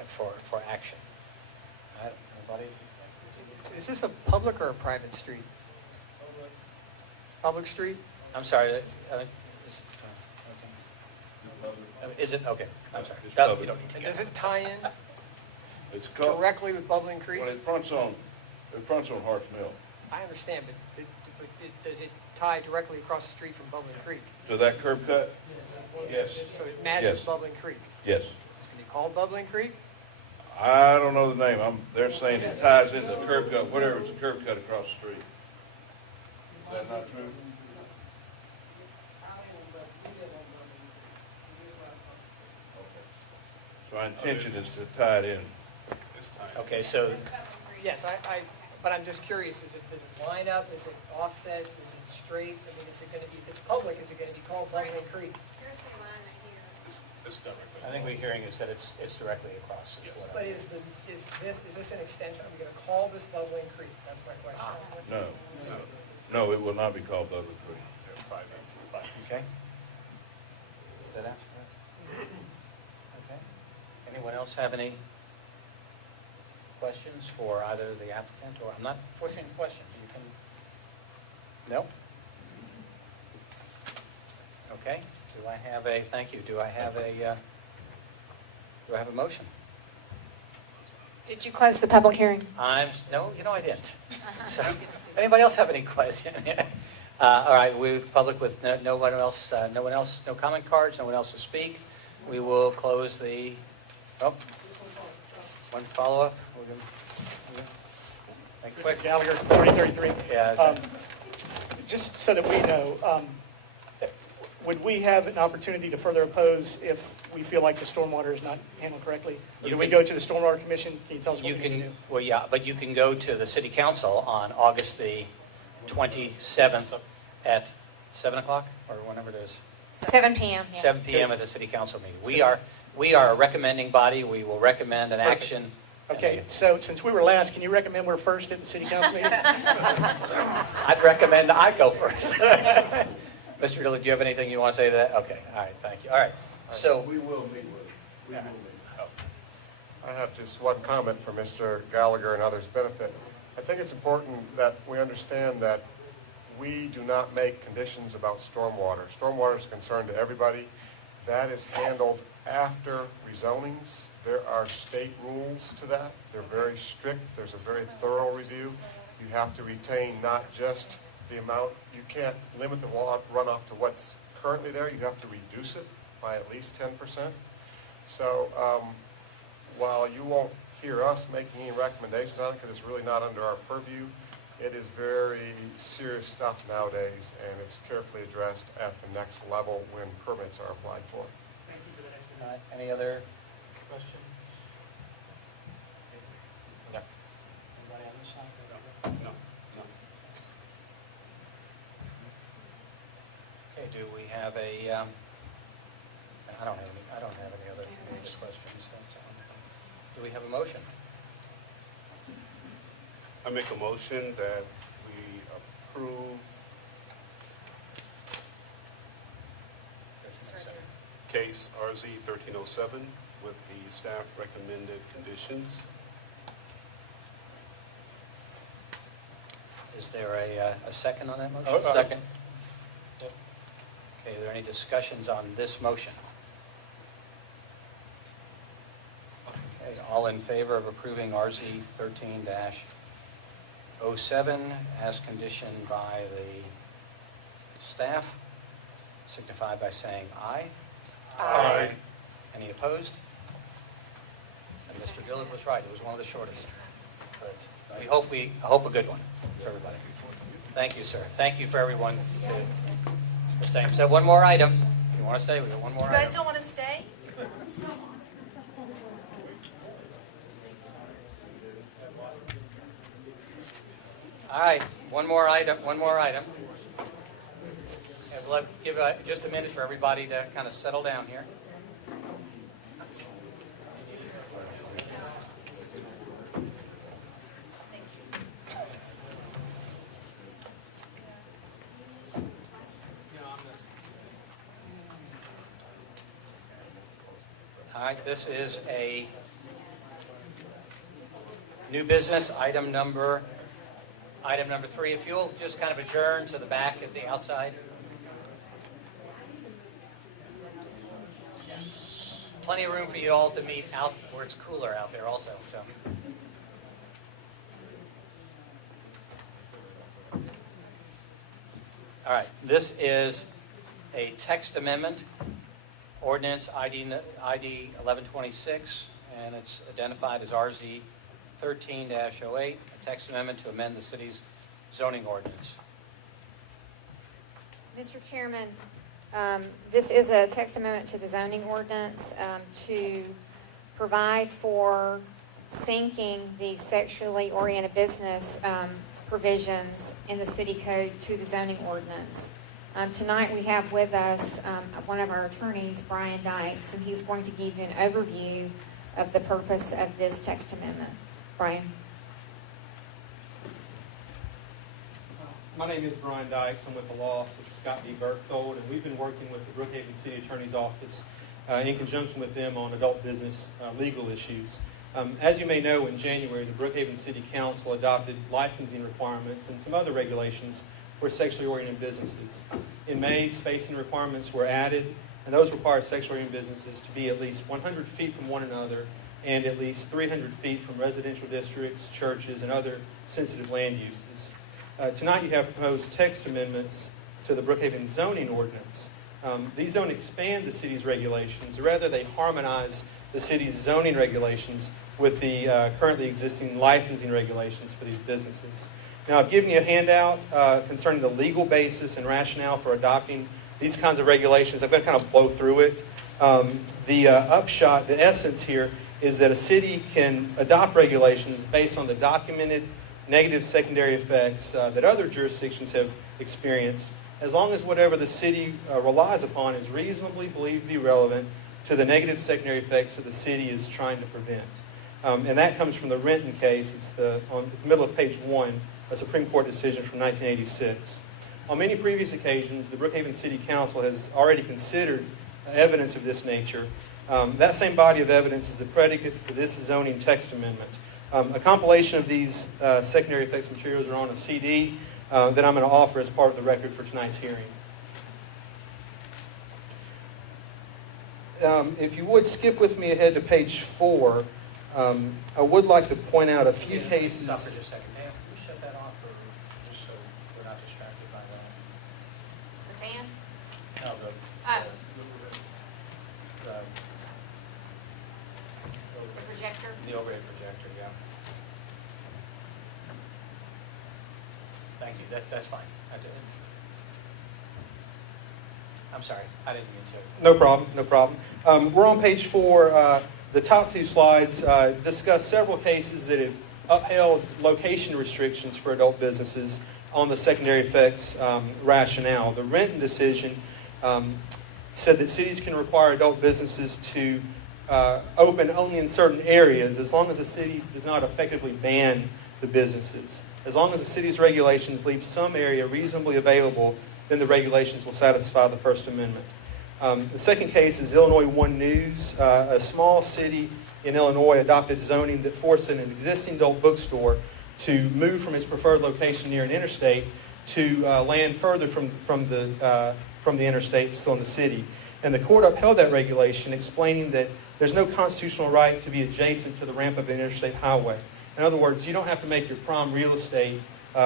action. All right, anybody? Is this a public or a private street? Public street? I'm sorry. Is it? Okay, I'm sorry. It's No, public. you don't need to. And does it tie in It's called, directly with Bubbling Creek? well, it fronts on Harts Mill. I understand, but does it tie directly across the street from Bubbling Creek? So that curb cut? Yes. So it matches Yes. Bubbling Creek? Yes. It's going to be called Bubbling Creek? I don't know the name. They're saying it ties into the curb cut, whatever, it's a curb cut across the street. Is that not true? So our intention is to tie it in. Okay, so Yes, but I'm just curious, does it line up, is it offset, is it straight? I mean, is it going to be, if it's public, is it going to be called Bubbling Creek? Here's the line right here. It's directly. I think we're hearing is that it's directly across. Is what But I- is this an extension? Are we going to call this Bubbling Creek? That's my question. No, it will not be called Bubbling Creek. Okay. Does that answer that? Okay. Anyone else have any questions for either the applicant or, I'm not forcing any questions, you can, no? Okay, do I have a, thank you, do I have a motion? Did you close the public hearing? No, I didn't. So, anybody else have any questions? All right, with public with no one else, no comment cards, no one else to speak, we will close the, one follow-up. Make it quick. Gallagher, 4033. Yeah, Just so that we know, would we have an opportunity to further oppose if we feel like the stormwater is not handled correctly? Or do we go to the Stormwater Commission? Can you tell us what you we need to can, do? well, yeah, but you can go to the city council on August the 27th at 7 o'clock, or whenever it is. 7 p.m., yes. 7 p.m. at the city council meeting. We are a recommending body. We will recommend an action. Okay, so since we were last, can you recommend we're first at the city council meeting? I'd recommend I go first. Mr. Dillard, do you have anything you want to say to that? Okay, all right, thank you. All right, so. We will meet with it. We will meet. I have just one comment for Mr. Gallagher and others' benefit. I think it's important that we understand that we do not make conditions about stormwater. Stormwater is a concern to everybody. That is handled after rezonings. There are state rules to that. They're very strict. There's a very thorough review. You have to retain not just the amount, you can't limit the runoff to what's currently there. You have to reduce it by at least 10%. So while you won't hear us making any recommendations on it because it's really not under our purview, it is very serious stuff nowadays, and it's carefully addressed at the next level when permits are applied for. All right, any other questions? No. Anybody on this side? No. Okay, do we have a, I don't have any other questions. Do we have a motion? I make a motion that we approve case RZ 1307 with the staff recommended conditions. Is there a second on that motion? Second. Okay, are there any discussions on this motion? Okay, all in favor of approving RZ 13-07 as conditioned by the staff, signify by saying aye. Aye. Any opposed? And Mr. Dillard was right, it was one of the shortest. But I hope a good one for everybody. Thank you, sir. Thank you for everyone for staying. So one more item. If you want to stay, we got one more You item. guys don't want to stay? All right, one more item. And we'll give just a minute for everybody to kind of settle down here. All right, this is a new business, item number 3. If you'll just kind of adjourn to the back at the outside. Plenty of room for you all to meet out where it's cooler out there also, so. All right, this is a text amendment, ordinance ID 1126, and it's identified as RZ 13-08, a text amendment to amend the city's zoning ordinance. Mr. Chairman, this is a text amendment to the zoning ordinance to provide for syncing the sexually oriented business provisions in the city code to the zoning ordinance. Tonight we have with us one of our attorneys, Brian Dykes, and he's going to give you an overview of the purpose of this text amendment. Brian. My name is Brian Dykes. I'm with the law office of Scott B. Berkfold, and we've been working with the Brookhaven City Attorney's Office in conjunction with them on adult business legal issues. As you may know, in January, the Brookhaven City Council adopted licensing requirements and some other regulations for sexually oriented businesses. In May, spacing requirements were added, and those require sexually oriented businesses to be at least 100 feet from one another and at least 300 feet from residential districts, churches, and other sensitive land uses. Tonight you have proposed text amendments to the Brookhaven zoning ordinance. These don't expand the city's regulations, rather they harmonize the city's zoning regulations with the currently existing licensing regulations for these businesses. Now, I've given you a handout concerning the legal basis and rationale for adopting these kinds of regulations. I'm going to kind of blow through it. The upshot, the essence here, is that a city can adopt regulations based on the documented negative secondary effects that other jurisdictions have experienced, as long as whatever the city relies upon is reasonably believed to be relevant to the negative secondary effects that the city is trying to prevent. And that comes from the Renton case. It's on the middle of page 1, a Supreme Court decision from 1986. On many previous occasions, the Brookhaven City Council has already considered evidence of this nature. That same body of evidence is the predicate for this zoning text amendment. A compilation of these secondary effects materials are on a CD that I'm going to offer as part of the record for tonight's hearing. If you would skip with me ahead to page 4, I would like to point out a few cases. Stop for just a second. Hey, can we shut that off, or just so we're not distracted by The fan? No, The projector? the overhead projector, yeah. Thank you, that's fine. I'm sorry, I didn't mean to. No problem, no problem. We're on page 4. The top 2 slides discuss several cases that have upheld location restrictions for adult businesses on the secondary effects rationale. The Renton decision said that cities can require adult businesses to open only in certain areas as long as the city does not effectively ban the businesses. As long as the city's regulations leave some area reasonably available, then the regulations will satisfy the First Amendment. The second case is Illinois One News. A small city in Illinois adopted zoning that forced an existing adult bookstore to move from its preferred location near an interstate to land further from the interstate, still in the city. And the court upheld that regulation, explaining that there's no constitutional right to be adjacent to the ramp of an interstate highway. In other words, you don't have to make your prime real estate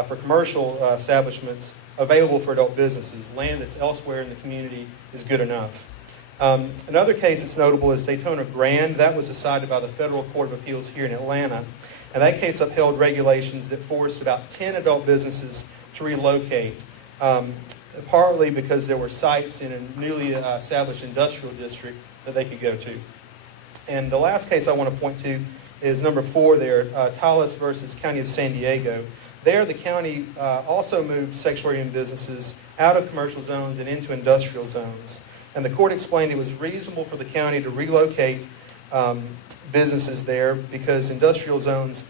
for commercial establishments available for adult businesses. Land that's elsewhere in the community is good enough. Another case that's notable is Daytona Grand. That was decided by the Federal Court of Appeals here in Atlanta. And that case upheld regulations that forced about 10 adult businesses to relocate, partly because there were sites in a newly established industrial district that they could go to. And the last case I want to point to is number 4 there, Tallis versus County of San Diego. There, the county also moved sexual-oriented businesses out of commercial zones and into industrial zones. And the court explained it was reasonable for the county to relocate businesses there because industrial zones,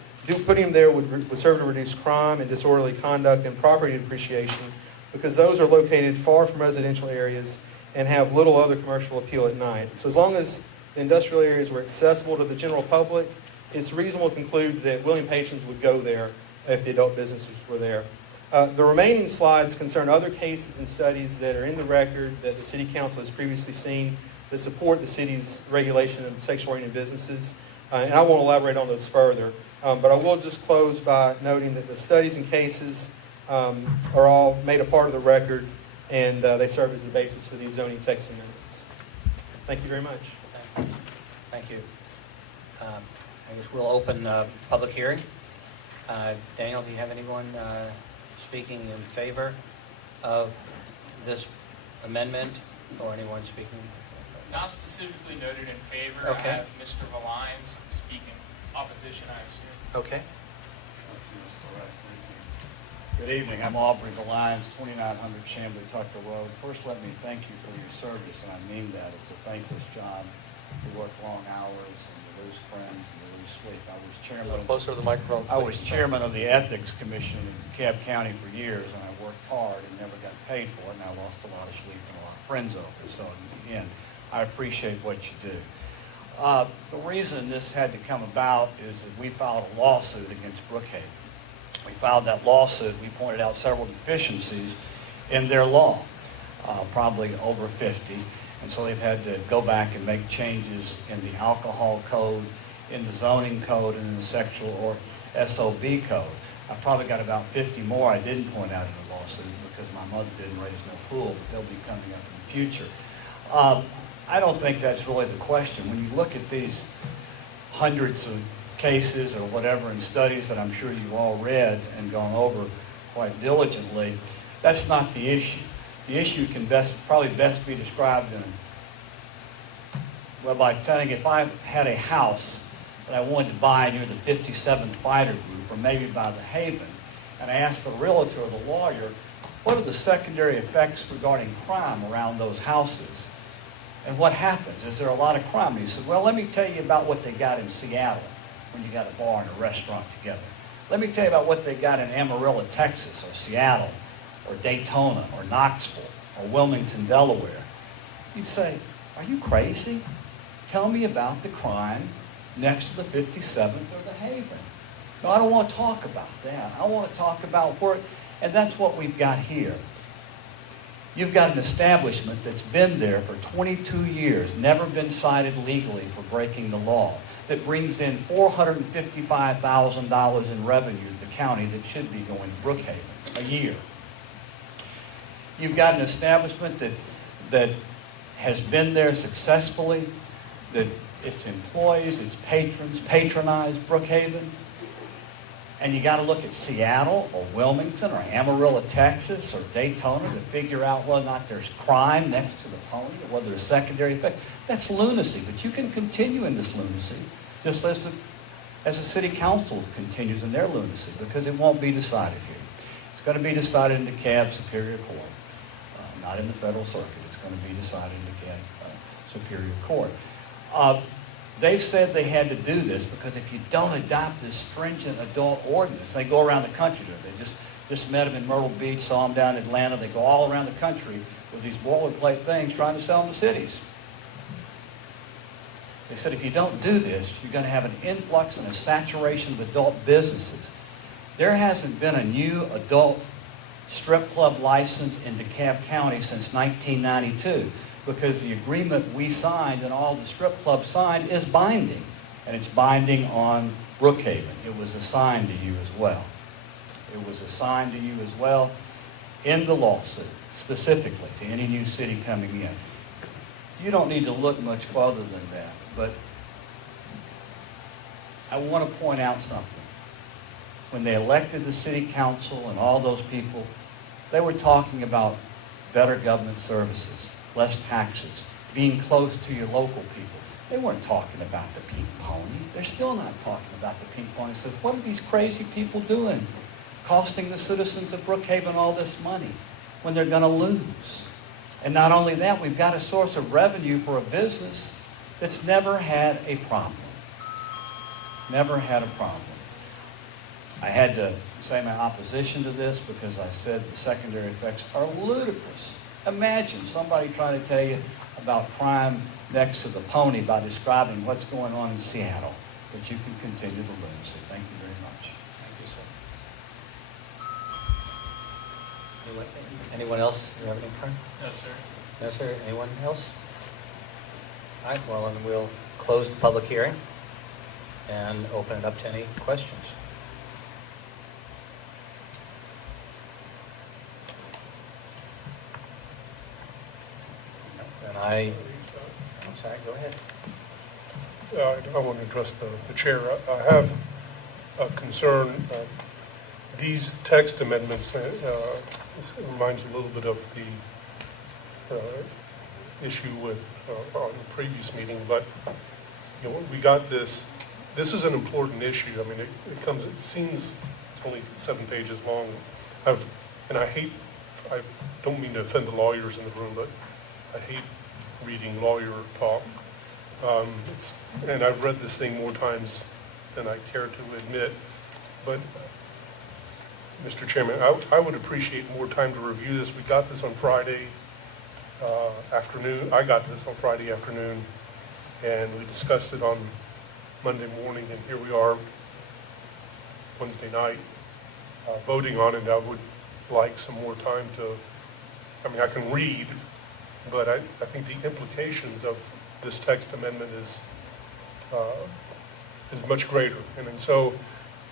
putting them there would serve to reduce crime and disorderly conduct and property depreciation because those are located far from residential areas and have little other commercial appeal at night. So as long as the industrial areas were accessible to the general public, it's reasonable to conclude that willing patrons would go there if the adult businesses were there. The remaining slides concern other cases and studies that are in the record that the City Council has previously seen that support the city's regulation of sexual-oriented businesses. And I won't elaborate on those further. But I will just close by noting that the studies and cases are all made a part of the record, and they serve as the basis for these zoning text amendments. Thank you very much. Thank you. I guess we'll open public hearing. Daniel, do you have anyone speaking in favor of this amendment, or anyone speaking? Not specifically noted in favor. Okay. I have Mr. Valines to speak in opposition, I assume. Okay. Good evening. I'm Aubrey Valines, 2900 Chambly Tucker Road. First, let me thank you for your service, and I mean that. It's a thankless job. You work long hours, and you lose friends, and you lose sleep. I was chairman. Closer to the microphone, I please. was chairman of the Ethics Commission in DeKalb County for years, and I worked hard and never got paid for it, and I lost a lot of sleep and a lot of friends over it. So, again, I appreciate what you do. The reason this had to come about is that we filed a lawsuit against Brookhaven. We filed that lawsuit. We pointed out several deficiencies in their law, probably over 50. And so they've had to go back and make changes in the alcohol code, in the zoning code, and in the sexual or SOB code. I've probably got about 50 more I didn't point out in the lawsuit because my mother didn't raise no fool, but they'll be coming up in the future. I don't think that's really the question. When you look at these hundreds of cases or whatever in studies that I'm sure you've all read and gone over quite diligently, that's not the issue. The issue can probably best be described by saying if I had a house that I wanted to buy near the 57th Fighter Group or maybe by the Haven, and I asked the realtor or the lawyer, what are the secondary effects regarding crime around those houses? And what happens? Is there a lot of crime? And he said, well, let me tell you about what they got in Seattle when you got a bar and a restaurant together. Let me tell you about what they got in Amarillo, Texas, or Seattle, or Daytona, or Knoxville, or Wilmington, Delaware. You'd say, are you crazy? Tell me about the crime next to the 57th or the Haven. No, I don't want to talk about that. I want to talk about where, and that's what we've got here. You've got an establishment that's been there for 22 years, never been cited legally for breaking the law, that brings in $455,000 in revenue to the county that should be going to Brookhaven a year. You've got an establishment that has been there successfully, that its employees, its patrons patronize Brookhaven. And you got to look at Seattle or Wilmington or Amarillo, Texas or Daytona to figure out whether or not there's crime next to the pony or whether there's secondary effect. That's lunacy, but you can continue in this lunacy just as the city council continues in their lunacy because it won't be decided here. It's going to be decided in the DeKalb Superior Court, not in the federal circuit. It's going to be decided in the DeKalb Superior Court. They've said they had to do this because if you don't adopt this stringent adult ordinance, they go around the country. They just met them in Myrtle Beach, saw them down in Atlanta. They go all around the country with these boilerplate things trying to sell them to cities. They said if you don't do this, you're going to have an influx and a saturation of adult businesses. There hasn't been a new adult strip club license in DeKalb County since 1992 because the agreement we signed and all the strip clubs signed is binding. And it's binding on Brookhaven. It was assigned to you as well. It was assigned to you as well in the lawsuit, specifically to any new city coming in. You don't need to look much farther than that, but I want to point out something. When they elected the city council and all those people, they were talking about better government services, less taxes, being close to your local people. They weren't talking about the pink pony. They're still not talking about the pink pony. So what are these crazy people doing, costing the citizens of Brookhaven all this money when they're going to lose? And not only that, we've got a source of revenue for a business that's never had a problem. Never had a problem. I had to say my opposition to this because I said the secondary effects are ludicrous. Imagine somebody trying to tell you about crime next to the pony by describing what's going on in Seattle, but you can continue to lose. So thank you very much. Thank you, sir. Anyone else? Do you have any comment? No, sir. No, sir. Anyone else? All right, well, then we'll close the public hearing and open it up to any questions. And I'm sorry, go ahead. I want to address the chair. I have a concern. These text amendments, this reminds me a little bit of the issue with on the previous meeting, but you know, we got this. This is an important issue. I mean, it seems it's only 7 pages long. I don't mean to offend the lawyers in the room, but I hate reading lawyer talk. And I've read this thing more times than I care to admit. But, Mr. Chairman, I would appreciate more time to review this. We got this on Friday afternoon. I got this on Friday afternoon, and we discussed it on Monday morning, and here we are Wednesday night voting on it. I would like some more time to, I mean, I can read, but I think the implications of this text amendment is much greater. And so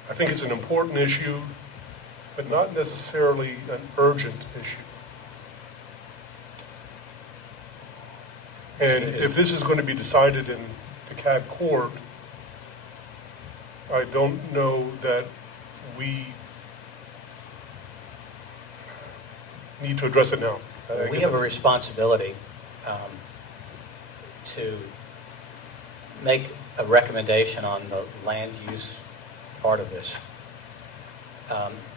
I think it's an important issue, but not necessarily an urgent issue. And if this is going to be decided in DeKalb Court, I don't know that we need to address it now. We have a responsibility to make a recommendation on the land use part of this.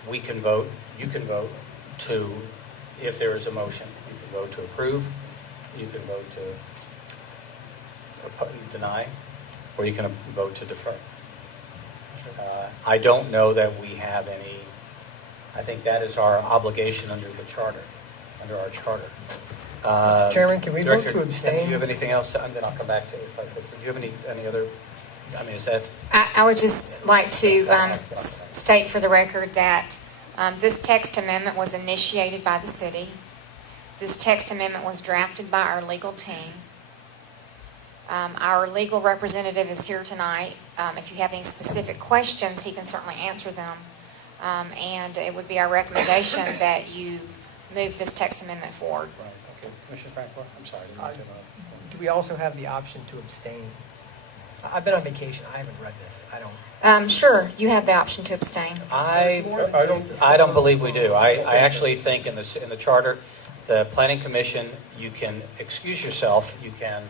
We can vote, you can vote to, if there is a motion, you can vote to approve, you can vote to deny, or you can vote to defer. I don't know that we have any, I think that is our obligation under the charter, under our charter. Mr. Chairman, can we vote to abstain? Do you have anything else? And then I'll come back to it. Do you have any other, I mean, is that? I would just like to state for the record that this text amendment was initiated by the city. This text amendment was drafted by our legal team. Our legal representative is here tonight. If you have any specific questions, he can certainly answer them. And it would be our recommendation that you move this text amendment forward. Right, okay. Commissioner Francois, I'm sorry. Do we also have the option to abstain? I've been on vacation. I haven't read this. I don't. Sure, you have the option to abstain. I don't believe we do. I actually think in the charter, the planning commission, you can excuse yourself. You can,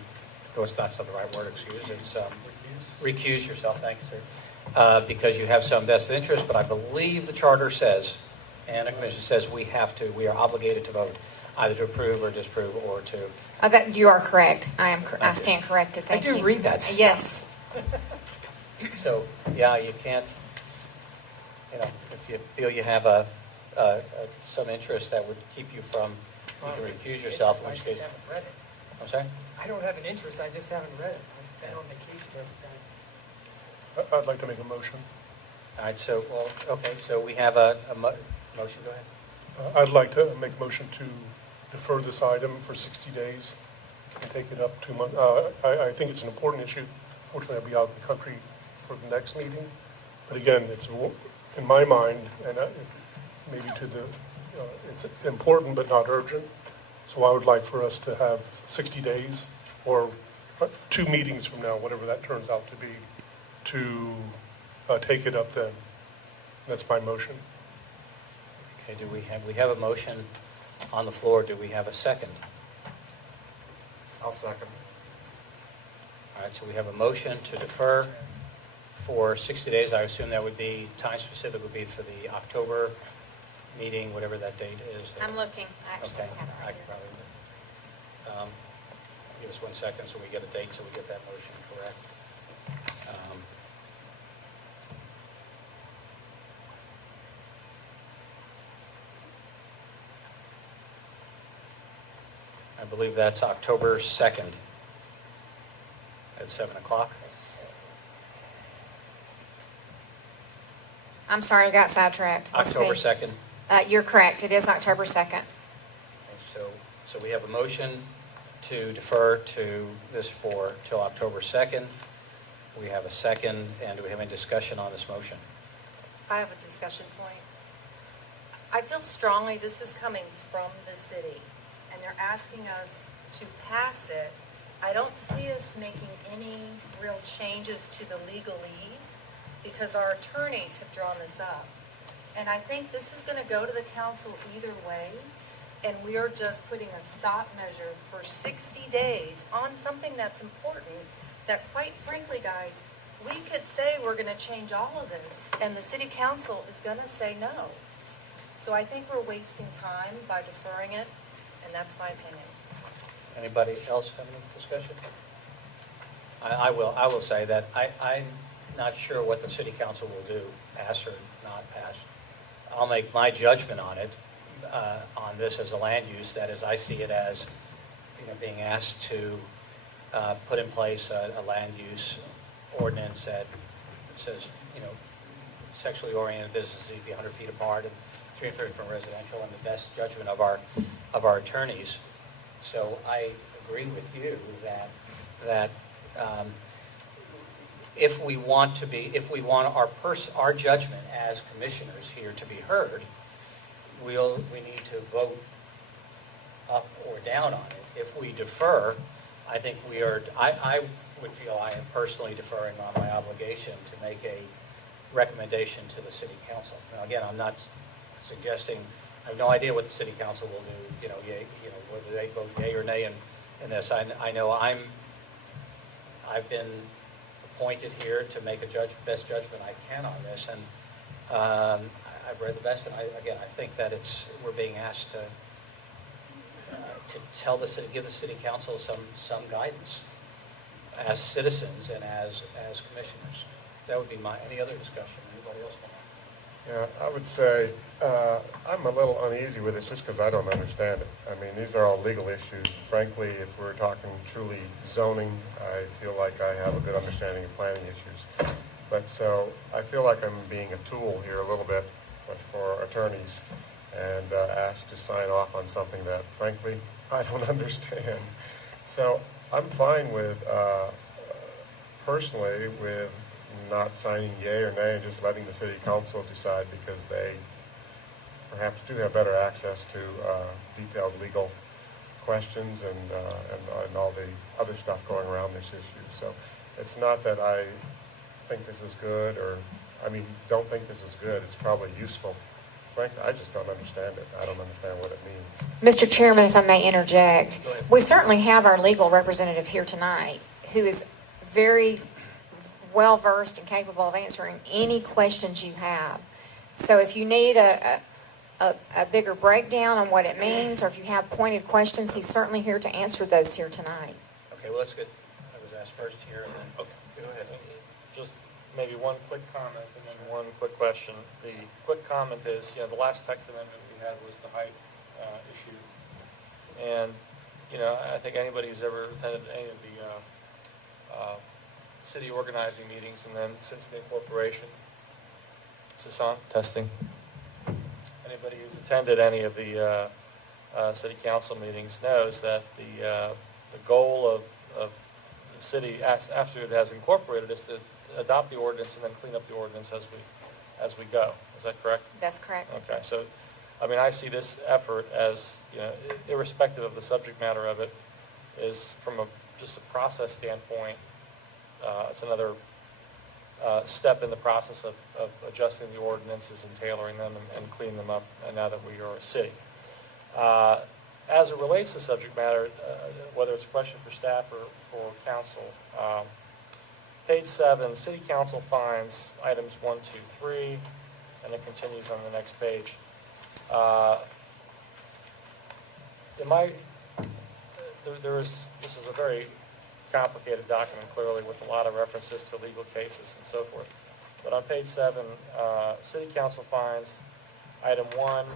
no, it's not the right word, excuse. It's recuse yourself. Thank you, sir. Because you have some vested interest, but I believe the charter says, and the commission says, we are obligated to vote, either to approve or disapprove or to. You are correct. I stand corrected. Thank you. I do read that stuff. Yes. So, yeah, you can't, if you feel you have some interest that would keep you from, you can recuse yourself, in which case. I just haven't read it. I'm sorry? I don't have an interest. I just haven't read it. I've been on vacation. I'd like to make a motion. All right, so, well, okay, so we have a motion, go ahead. I'd like to make a motion to defer this item for 60 days and take it up 2 months. I think it's an important issue. Fortunately, I'll be out of the country for the next meeting. But again, it's, in my mind, and maybe to the, it's important but not urgent. So I would like for us to have 60 days or 2 meetings from now, whatever that turns out to be, to take it up then. That's my motion. Okay, we have a motion on the floor. Do we have a second? I'll second. All right, so we have a motion to defer for 60 days. I assume that would be, time specific would be for the October meeting, whatever that date is. I'm looking, I actually Okay, have it I right can here. probably, give us 1 second so we get a date so we get that motion correct. I believe that's October 2nd at 7 o'clock. I'm sorry, I got sidetracked. Let's see. October 2nd. You're correct, it is October 2nd. So we have a motion to defer to this till October 2nd. We have a second, and do we have any discussion on this motion? I have a discussion point. I feel strongly this is coming from the city, and they're asking us to pass it. I don't see us making any real changes to the legalese because our attorneys have drawn this up. And I think this is going to go to the council either way, and we are just putting a stop measure for 60 days on something that's important that, quite frankly, guys, we could say we're going to change all of this, and the city council is going to say no. So I think we're wasting time by deferring it, and that's my opinion. Anybody else have any discussion? I will say that I'm not sure what the city council will do, pass or not pass. I'll make my judgment on it, on this as a land use, that is, I see it as, being asked to put in place a land use ordinance that says, sexually oriented businesses need to be 100 feet apart and 330 from residential, and the best judgment of our attorneys. So I agree with you that if we want our judgment as commissioners here to be heard, we need to vote up or down on it. If we defer, I think I would feel I am personally deferring on my obligation to make a recommendation to the city council. Now, again, I'm not suggesting, I have no idea what the city council will do, whether they vote yea or nay in this. I know I've been appointed here to make a best judgment I can on this, and I've read the best, and I think that we're being asked to tell the city, give the city council some guidance as citizens and as commissioners. That would be any other discussion. Anybody else want to? Yeah, I would say I'm a little uneasy with this just because I don't understand it. I mean, these are all legal issues. Frankly, if we're talking truly zoning, I feel like I have a good understanding of planning issues. But so I feel like I'm being a tool here a little bit for attorneys and asked to sign off on something that, frankly, I don't understand. So I'm fine with, personally, with not signing yea or nay and just letting the city council decide, because they perhaps do have better access to detailed legal questions and all the other stuff going around this issue. So it's not that I think this is good don't think this is good. It's probably useful. Frankly, I just don't understand it. I don't understand what it means. Mr. Chairman, if I may interject, we certainly have our legal representative here tonight who is very well-versed and capable of answering any questions you have. So if you need a bigger breakdown on what it means, or if you have pointed questions, he's certainly here to answer those here tonight. Okay, well, that's good. I was asked first here, and then, okay, go ahead. Just maybe one quick comment and then one quick question. The quick comment is, the last text amendment we had was the height issue. And, I think anybody who's ever attended any of the city organizing meetings, and then since the incorporation, Is this on? Testing. Anybody who's attended any of the city council meetings knows that the goal of the city, after it has incorporated, is to adopt the ordinance and then clean up the ordinance as we go. Is that correct? That's correct. Okay, so, I mean, I see this effort as, irrespective of the subject matter of it, is from just a process standpoint, it's another step in the process of adjusting the ordinances and tailoring them and cleaning them up, and now that we are a city. As it relates to subject matter, whether it's a question for staff or for council, page 7, City Council finds items 1, 2, 3, and it continues on the next page. This is a very complicated document, clearly, with a lot of references to legal cases and so forth. But on page 7, City Council finds item 1,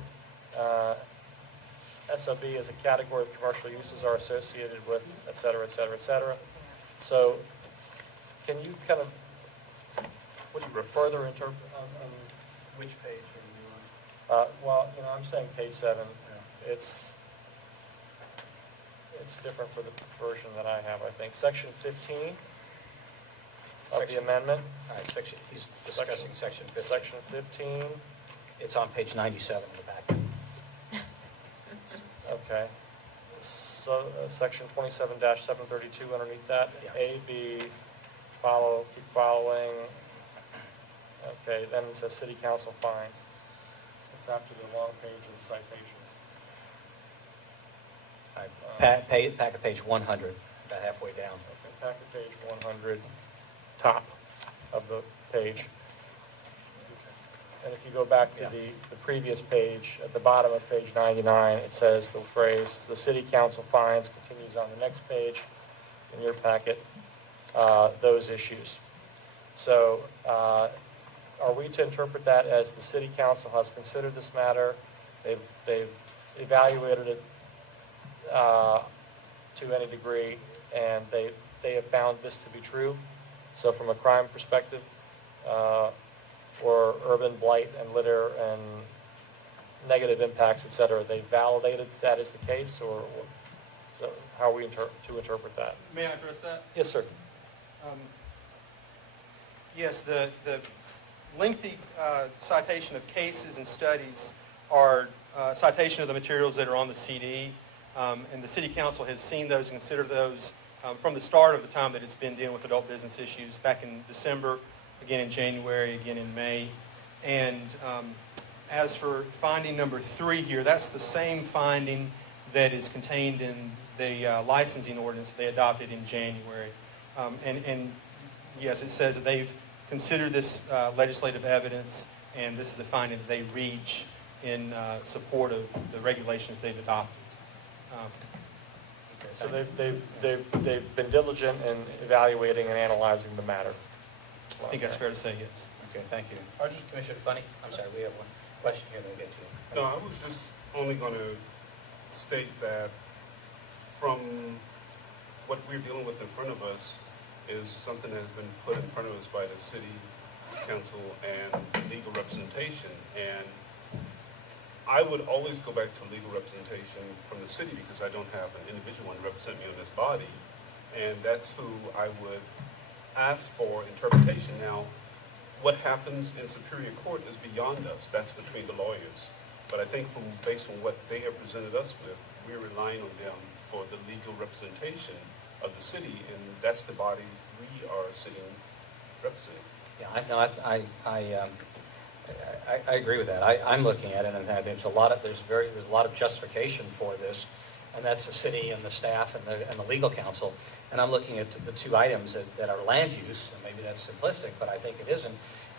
SOB as a category of commercial uses are associated with, et cetera, et cetera, et cetera. So can you kind of, what do you further interpret? Which page are you on? Well, I'm saying page 7. It's different for the version that I have, I think. Section 15 of the amendment. All right, he's discussing section 15. Section 15. It's on page 97 in the back. Okay. So, section 27-732 underneath that. Yeah. A, B, keep following. Okay, then it says city council fines. It's after the long page of citations. All right, packet page 100, about halfway down. Okay, packet page 100, top of the page. And if you go back to the previous page, at the bottom of page 99, it says the phrase, "The city council finds," continues on the next page in your packet, those issues. So are we to interpret that as the city council has considered this matter, they've evaluated it to any degree, and they have found this to be true? So from a crime perspective, or urban blight and litter and negative impacts, et cetera, they validated that is the case, or so how are we to interpret that? May I address that? Yes, sir. Yes, the lengthy citation of cases and studies are citation of the materials that are on the CD, and the City Council has seen those and considered those from the start of the time that it's been dealing with adult business issues, back in December, again in January, again in May. And as for finding number 3 here, that's the same finding that is contained in the licensing ordinance that they adopted in January. And yes, it says that they've considered this legislative evidence, and this is a finding that they reach in support of the regulations they've adopted. So they've been diligent in evaluating and analyzing the matter. I think that's fair to say, yes. Okay, thank you. Commissioner Funny, I'm sorry, we have one question here, we'll get to you. No, I was just only going to state that from what we're dealing with in front of us is something that has been put in front of us by the city council and legal representation. And I would always go back to legal representation from the city because I don't have an individual to represent me on this body. And that's who I would ask for interpretation. Now, what happens in Superior Court is beyond us. That's between the lawyers. But I think based on what they have presented us with, we're relying on them for the legal representation of the city, and that's the body we are sitting representing. Yeah, I agree with that. I'm looking at it, and I think there's a lot of justification for this, and that's the city and the staff and the legal counsel. And I'm looking at the 2 items that are land use, and maybe that's simplistic, but I think it isn't,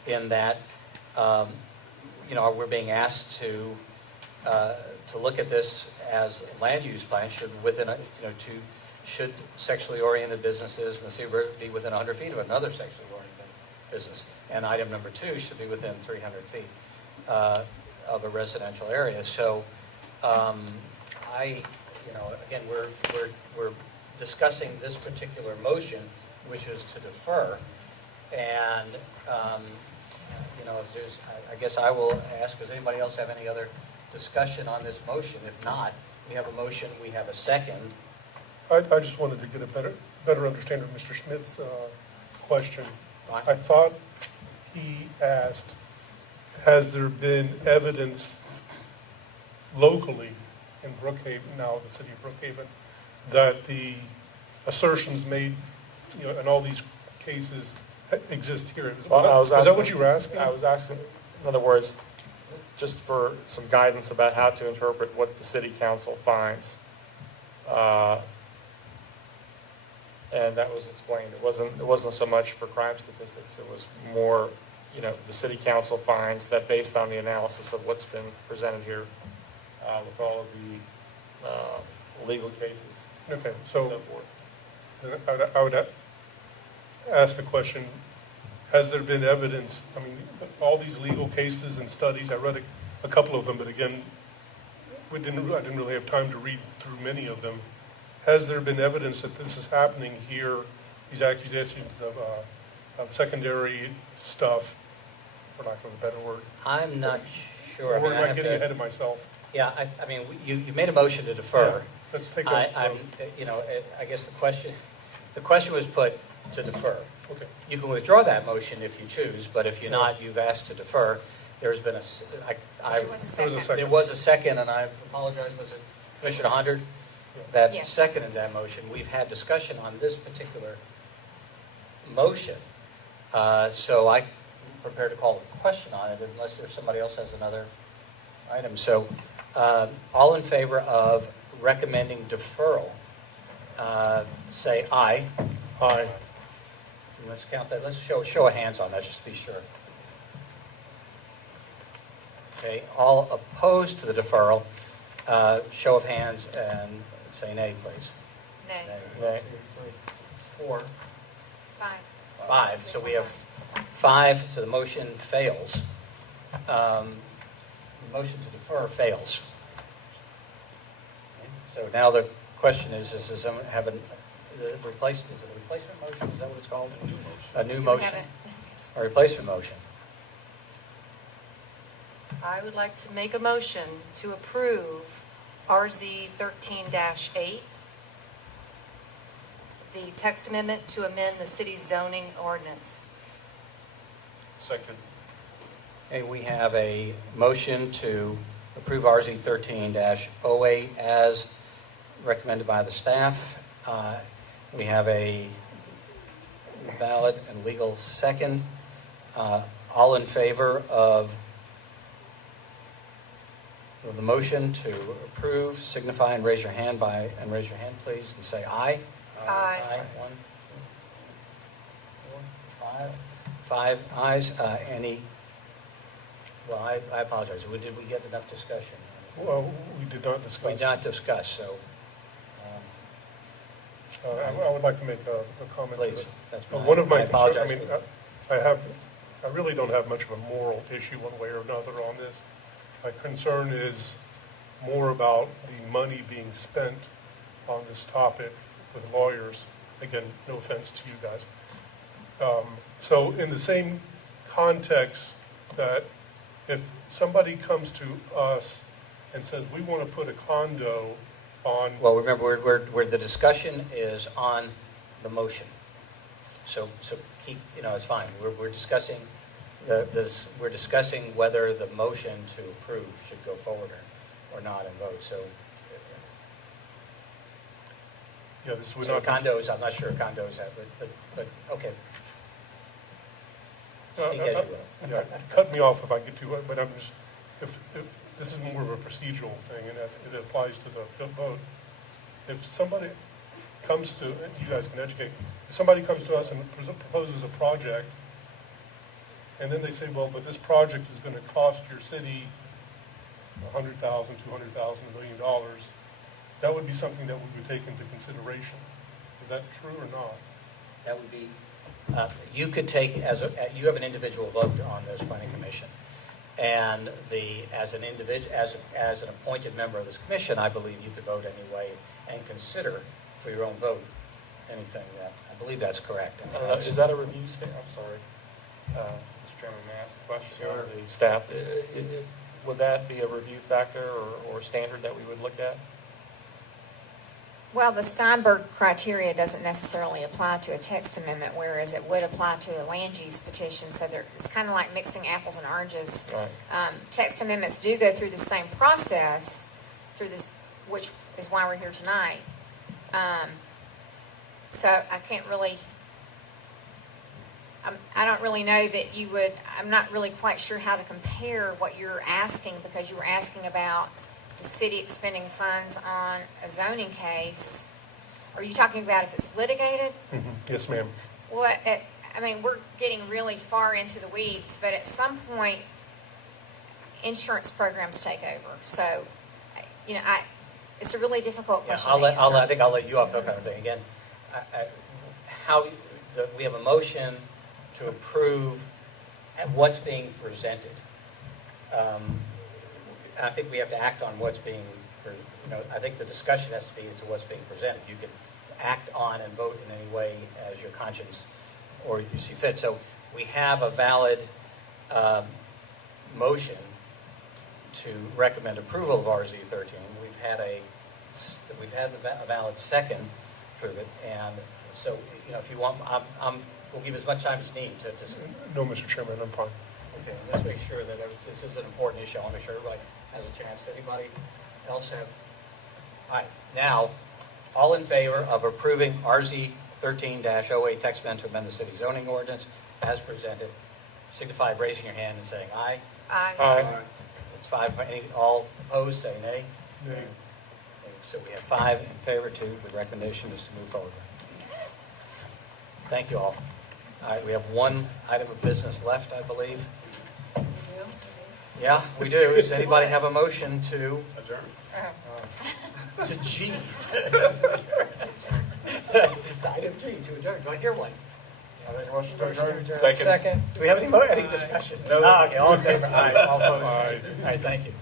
in that we're being asked to look at this as land use plans should sexually oriented businesses in the city be within 100 feet of another sexually oriented business. And item number 2 should be within 300 feet of a residential area. So again, we're discussing this particular motion, which is to defer. And if there's, I guess I will ask, does anybody else have any other discussion on this motion? If not, we have a motion, we have a second. I just wanted to get a better understanding of Mr. Schmidt's question. Right. I thought he asked, has there been evidence locally in Brookhaven, now the city of Brookhaven, that the assertions made, in all these cases exist here? Well, Is that what you were asking? I was asking, in other words, just for some guidance about how to interpret what the city council finds. And that was explained. It wasn't so much for crime statistics. It was more, the city council finds that based on the analysis of what's been presented here, with all of the legal cases. Okay, And so so forth. I would ask the question, has there been evidence, all these legal cases and studies, I read a couple of them, but again, I didn't really have time to read through many of them. Has there been evidence that this is happening here, these accusations of secondary stuff, for lack of a better word? I'm not sure. Or am I have getting to- ahead of myself? Yeah, you made a motion to defer. Yeah, let's take a I guess the question was put to defer. Okay. You can withdraw that motion if you choose, but if you're not, you've asked to defer. There's been There was a second. There was a second, and I apologize, was it Commissioner Hundred? That Yes. seconded that motion. We've had discussion on this particular motion, so I'm prepared to call a question on it unless there's somebody else has another item. So, all in favor of recommending deferral, say aye. Aye. Let's count that. Let's show of hands on that, just to be sure. Okay, all opposed to the deferral, show of hands and say nay, please. Nay. Nay. 4. 5. 5. So we have 5, so the motion fails. The motion to defer fails. Okay, so now the question is someone have a replacement? Is it a replacement motion? Is that what it's called? A new motion. A new Do we motion. have it? A replacement motion. I would like to make a motion to approve RZ 13-8, the text amendment to amend the city's zoning ordinance. Second. Okay, we have a motion to approve RZ 13-08 as recommended by the staff. We have a valid and legal second. All in favor of the motion to approve, signify and raise your hand please, and say aye. Aye. 1, 2, 4, 5 ayes. Well, I apologize. Did we get enough discussion? Well, we did not discuss. We did not discuss, so. I would like to make a comment. Please, to it. that's One of my I apologize concerns, for that. I really don't have much of a moral issue one way or another on this. My concern is more about the money being spent on this topic with lawyers. Again, no offense to you guys. So in the same context that if somebody comes to us and says, we want to put a condo on. Well, remember, the discussion is on the motion. So keep, it's fine. We're discussing we're discussing whether the motion to approve should go forward or not and vote. So, Yeah, this would so not. condos, I'm not sure condos have, but okay. Speak as you will. Yeah, cut me off if I get too, but I'm just, if this is more of a procedural thing, and it applies to the vote. If somebody comes to, you guys can educate, if somebody comes to us and proposes a project, and then they say, well, but this project is going to cost your city $100,000, $200,000, $1 million, that would be something that we would take into consideration. Is that true or not? That would be, you could take, you have an individual vote on this planning commission. And as an appointed member of this commission, I believe you could vote anyway and consider for your own vote anything that, I believe that's correct. Is that a review stand? I'm sorry, Mr. Chairman, may I ask a question? Sure. The staff, would that be a review factor or standard that we would look at? Well, the Steinberg criteria doesn't necessarily apply to a text amendment, whereas it would apply to a land use petition, so it's kind of like mixing apples and oranges. Right. Text amendments do go through the same process, which is why we're here tonight. So I can't really, I don't really know that you would, I'm not really quite sure how to compare what you're asking, because you were asking about the city expending funds on a zoning case. Are you talking about if it's litigated? Yes, ma'am. Well, I mean, we're getting really far into the weeds, but at some point, insurance programs take over. So, you know, it's a really difficult Yeah, question to answer. I think I'll let you off that kind of thing. Again, we have a motion to approve what's being presented. I think we have to act on what's being, I think the discussion has to be as to what's being presented. You can act on and vote in any way as your conscience or you see fit. So we have a valid motion to recommend approval of RZ 13. We've had a valid second for it, and so if you want, we'll give as much time as need to. No, Mr. Chairman, I'm fine. Okay, let's make sure that this is an important issue. I want to make sure everybody has a chance. Anybody else have? All right, now, all in favor of approving RZ 13-08 text amendment to amend the city zoning ordinance as presented, signify by raising your hand and saying aye. Aye. Aye. It's 5. All opposed, say nay. Nay. So we have 5 in favor. 2. The recommendation is to move forward. Thank you all. All right, we have one item of business left, I believe. Yeah, we do. Does anybody have a motion to adjourn? To G. Item G, to adjourn. Do I hear one? Second. Do we have any discussion? No. Okay, all in favor? Aye. All opposed? All right, thank you.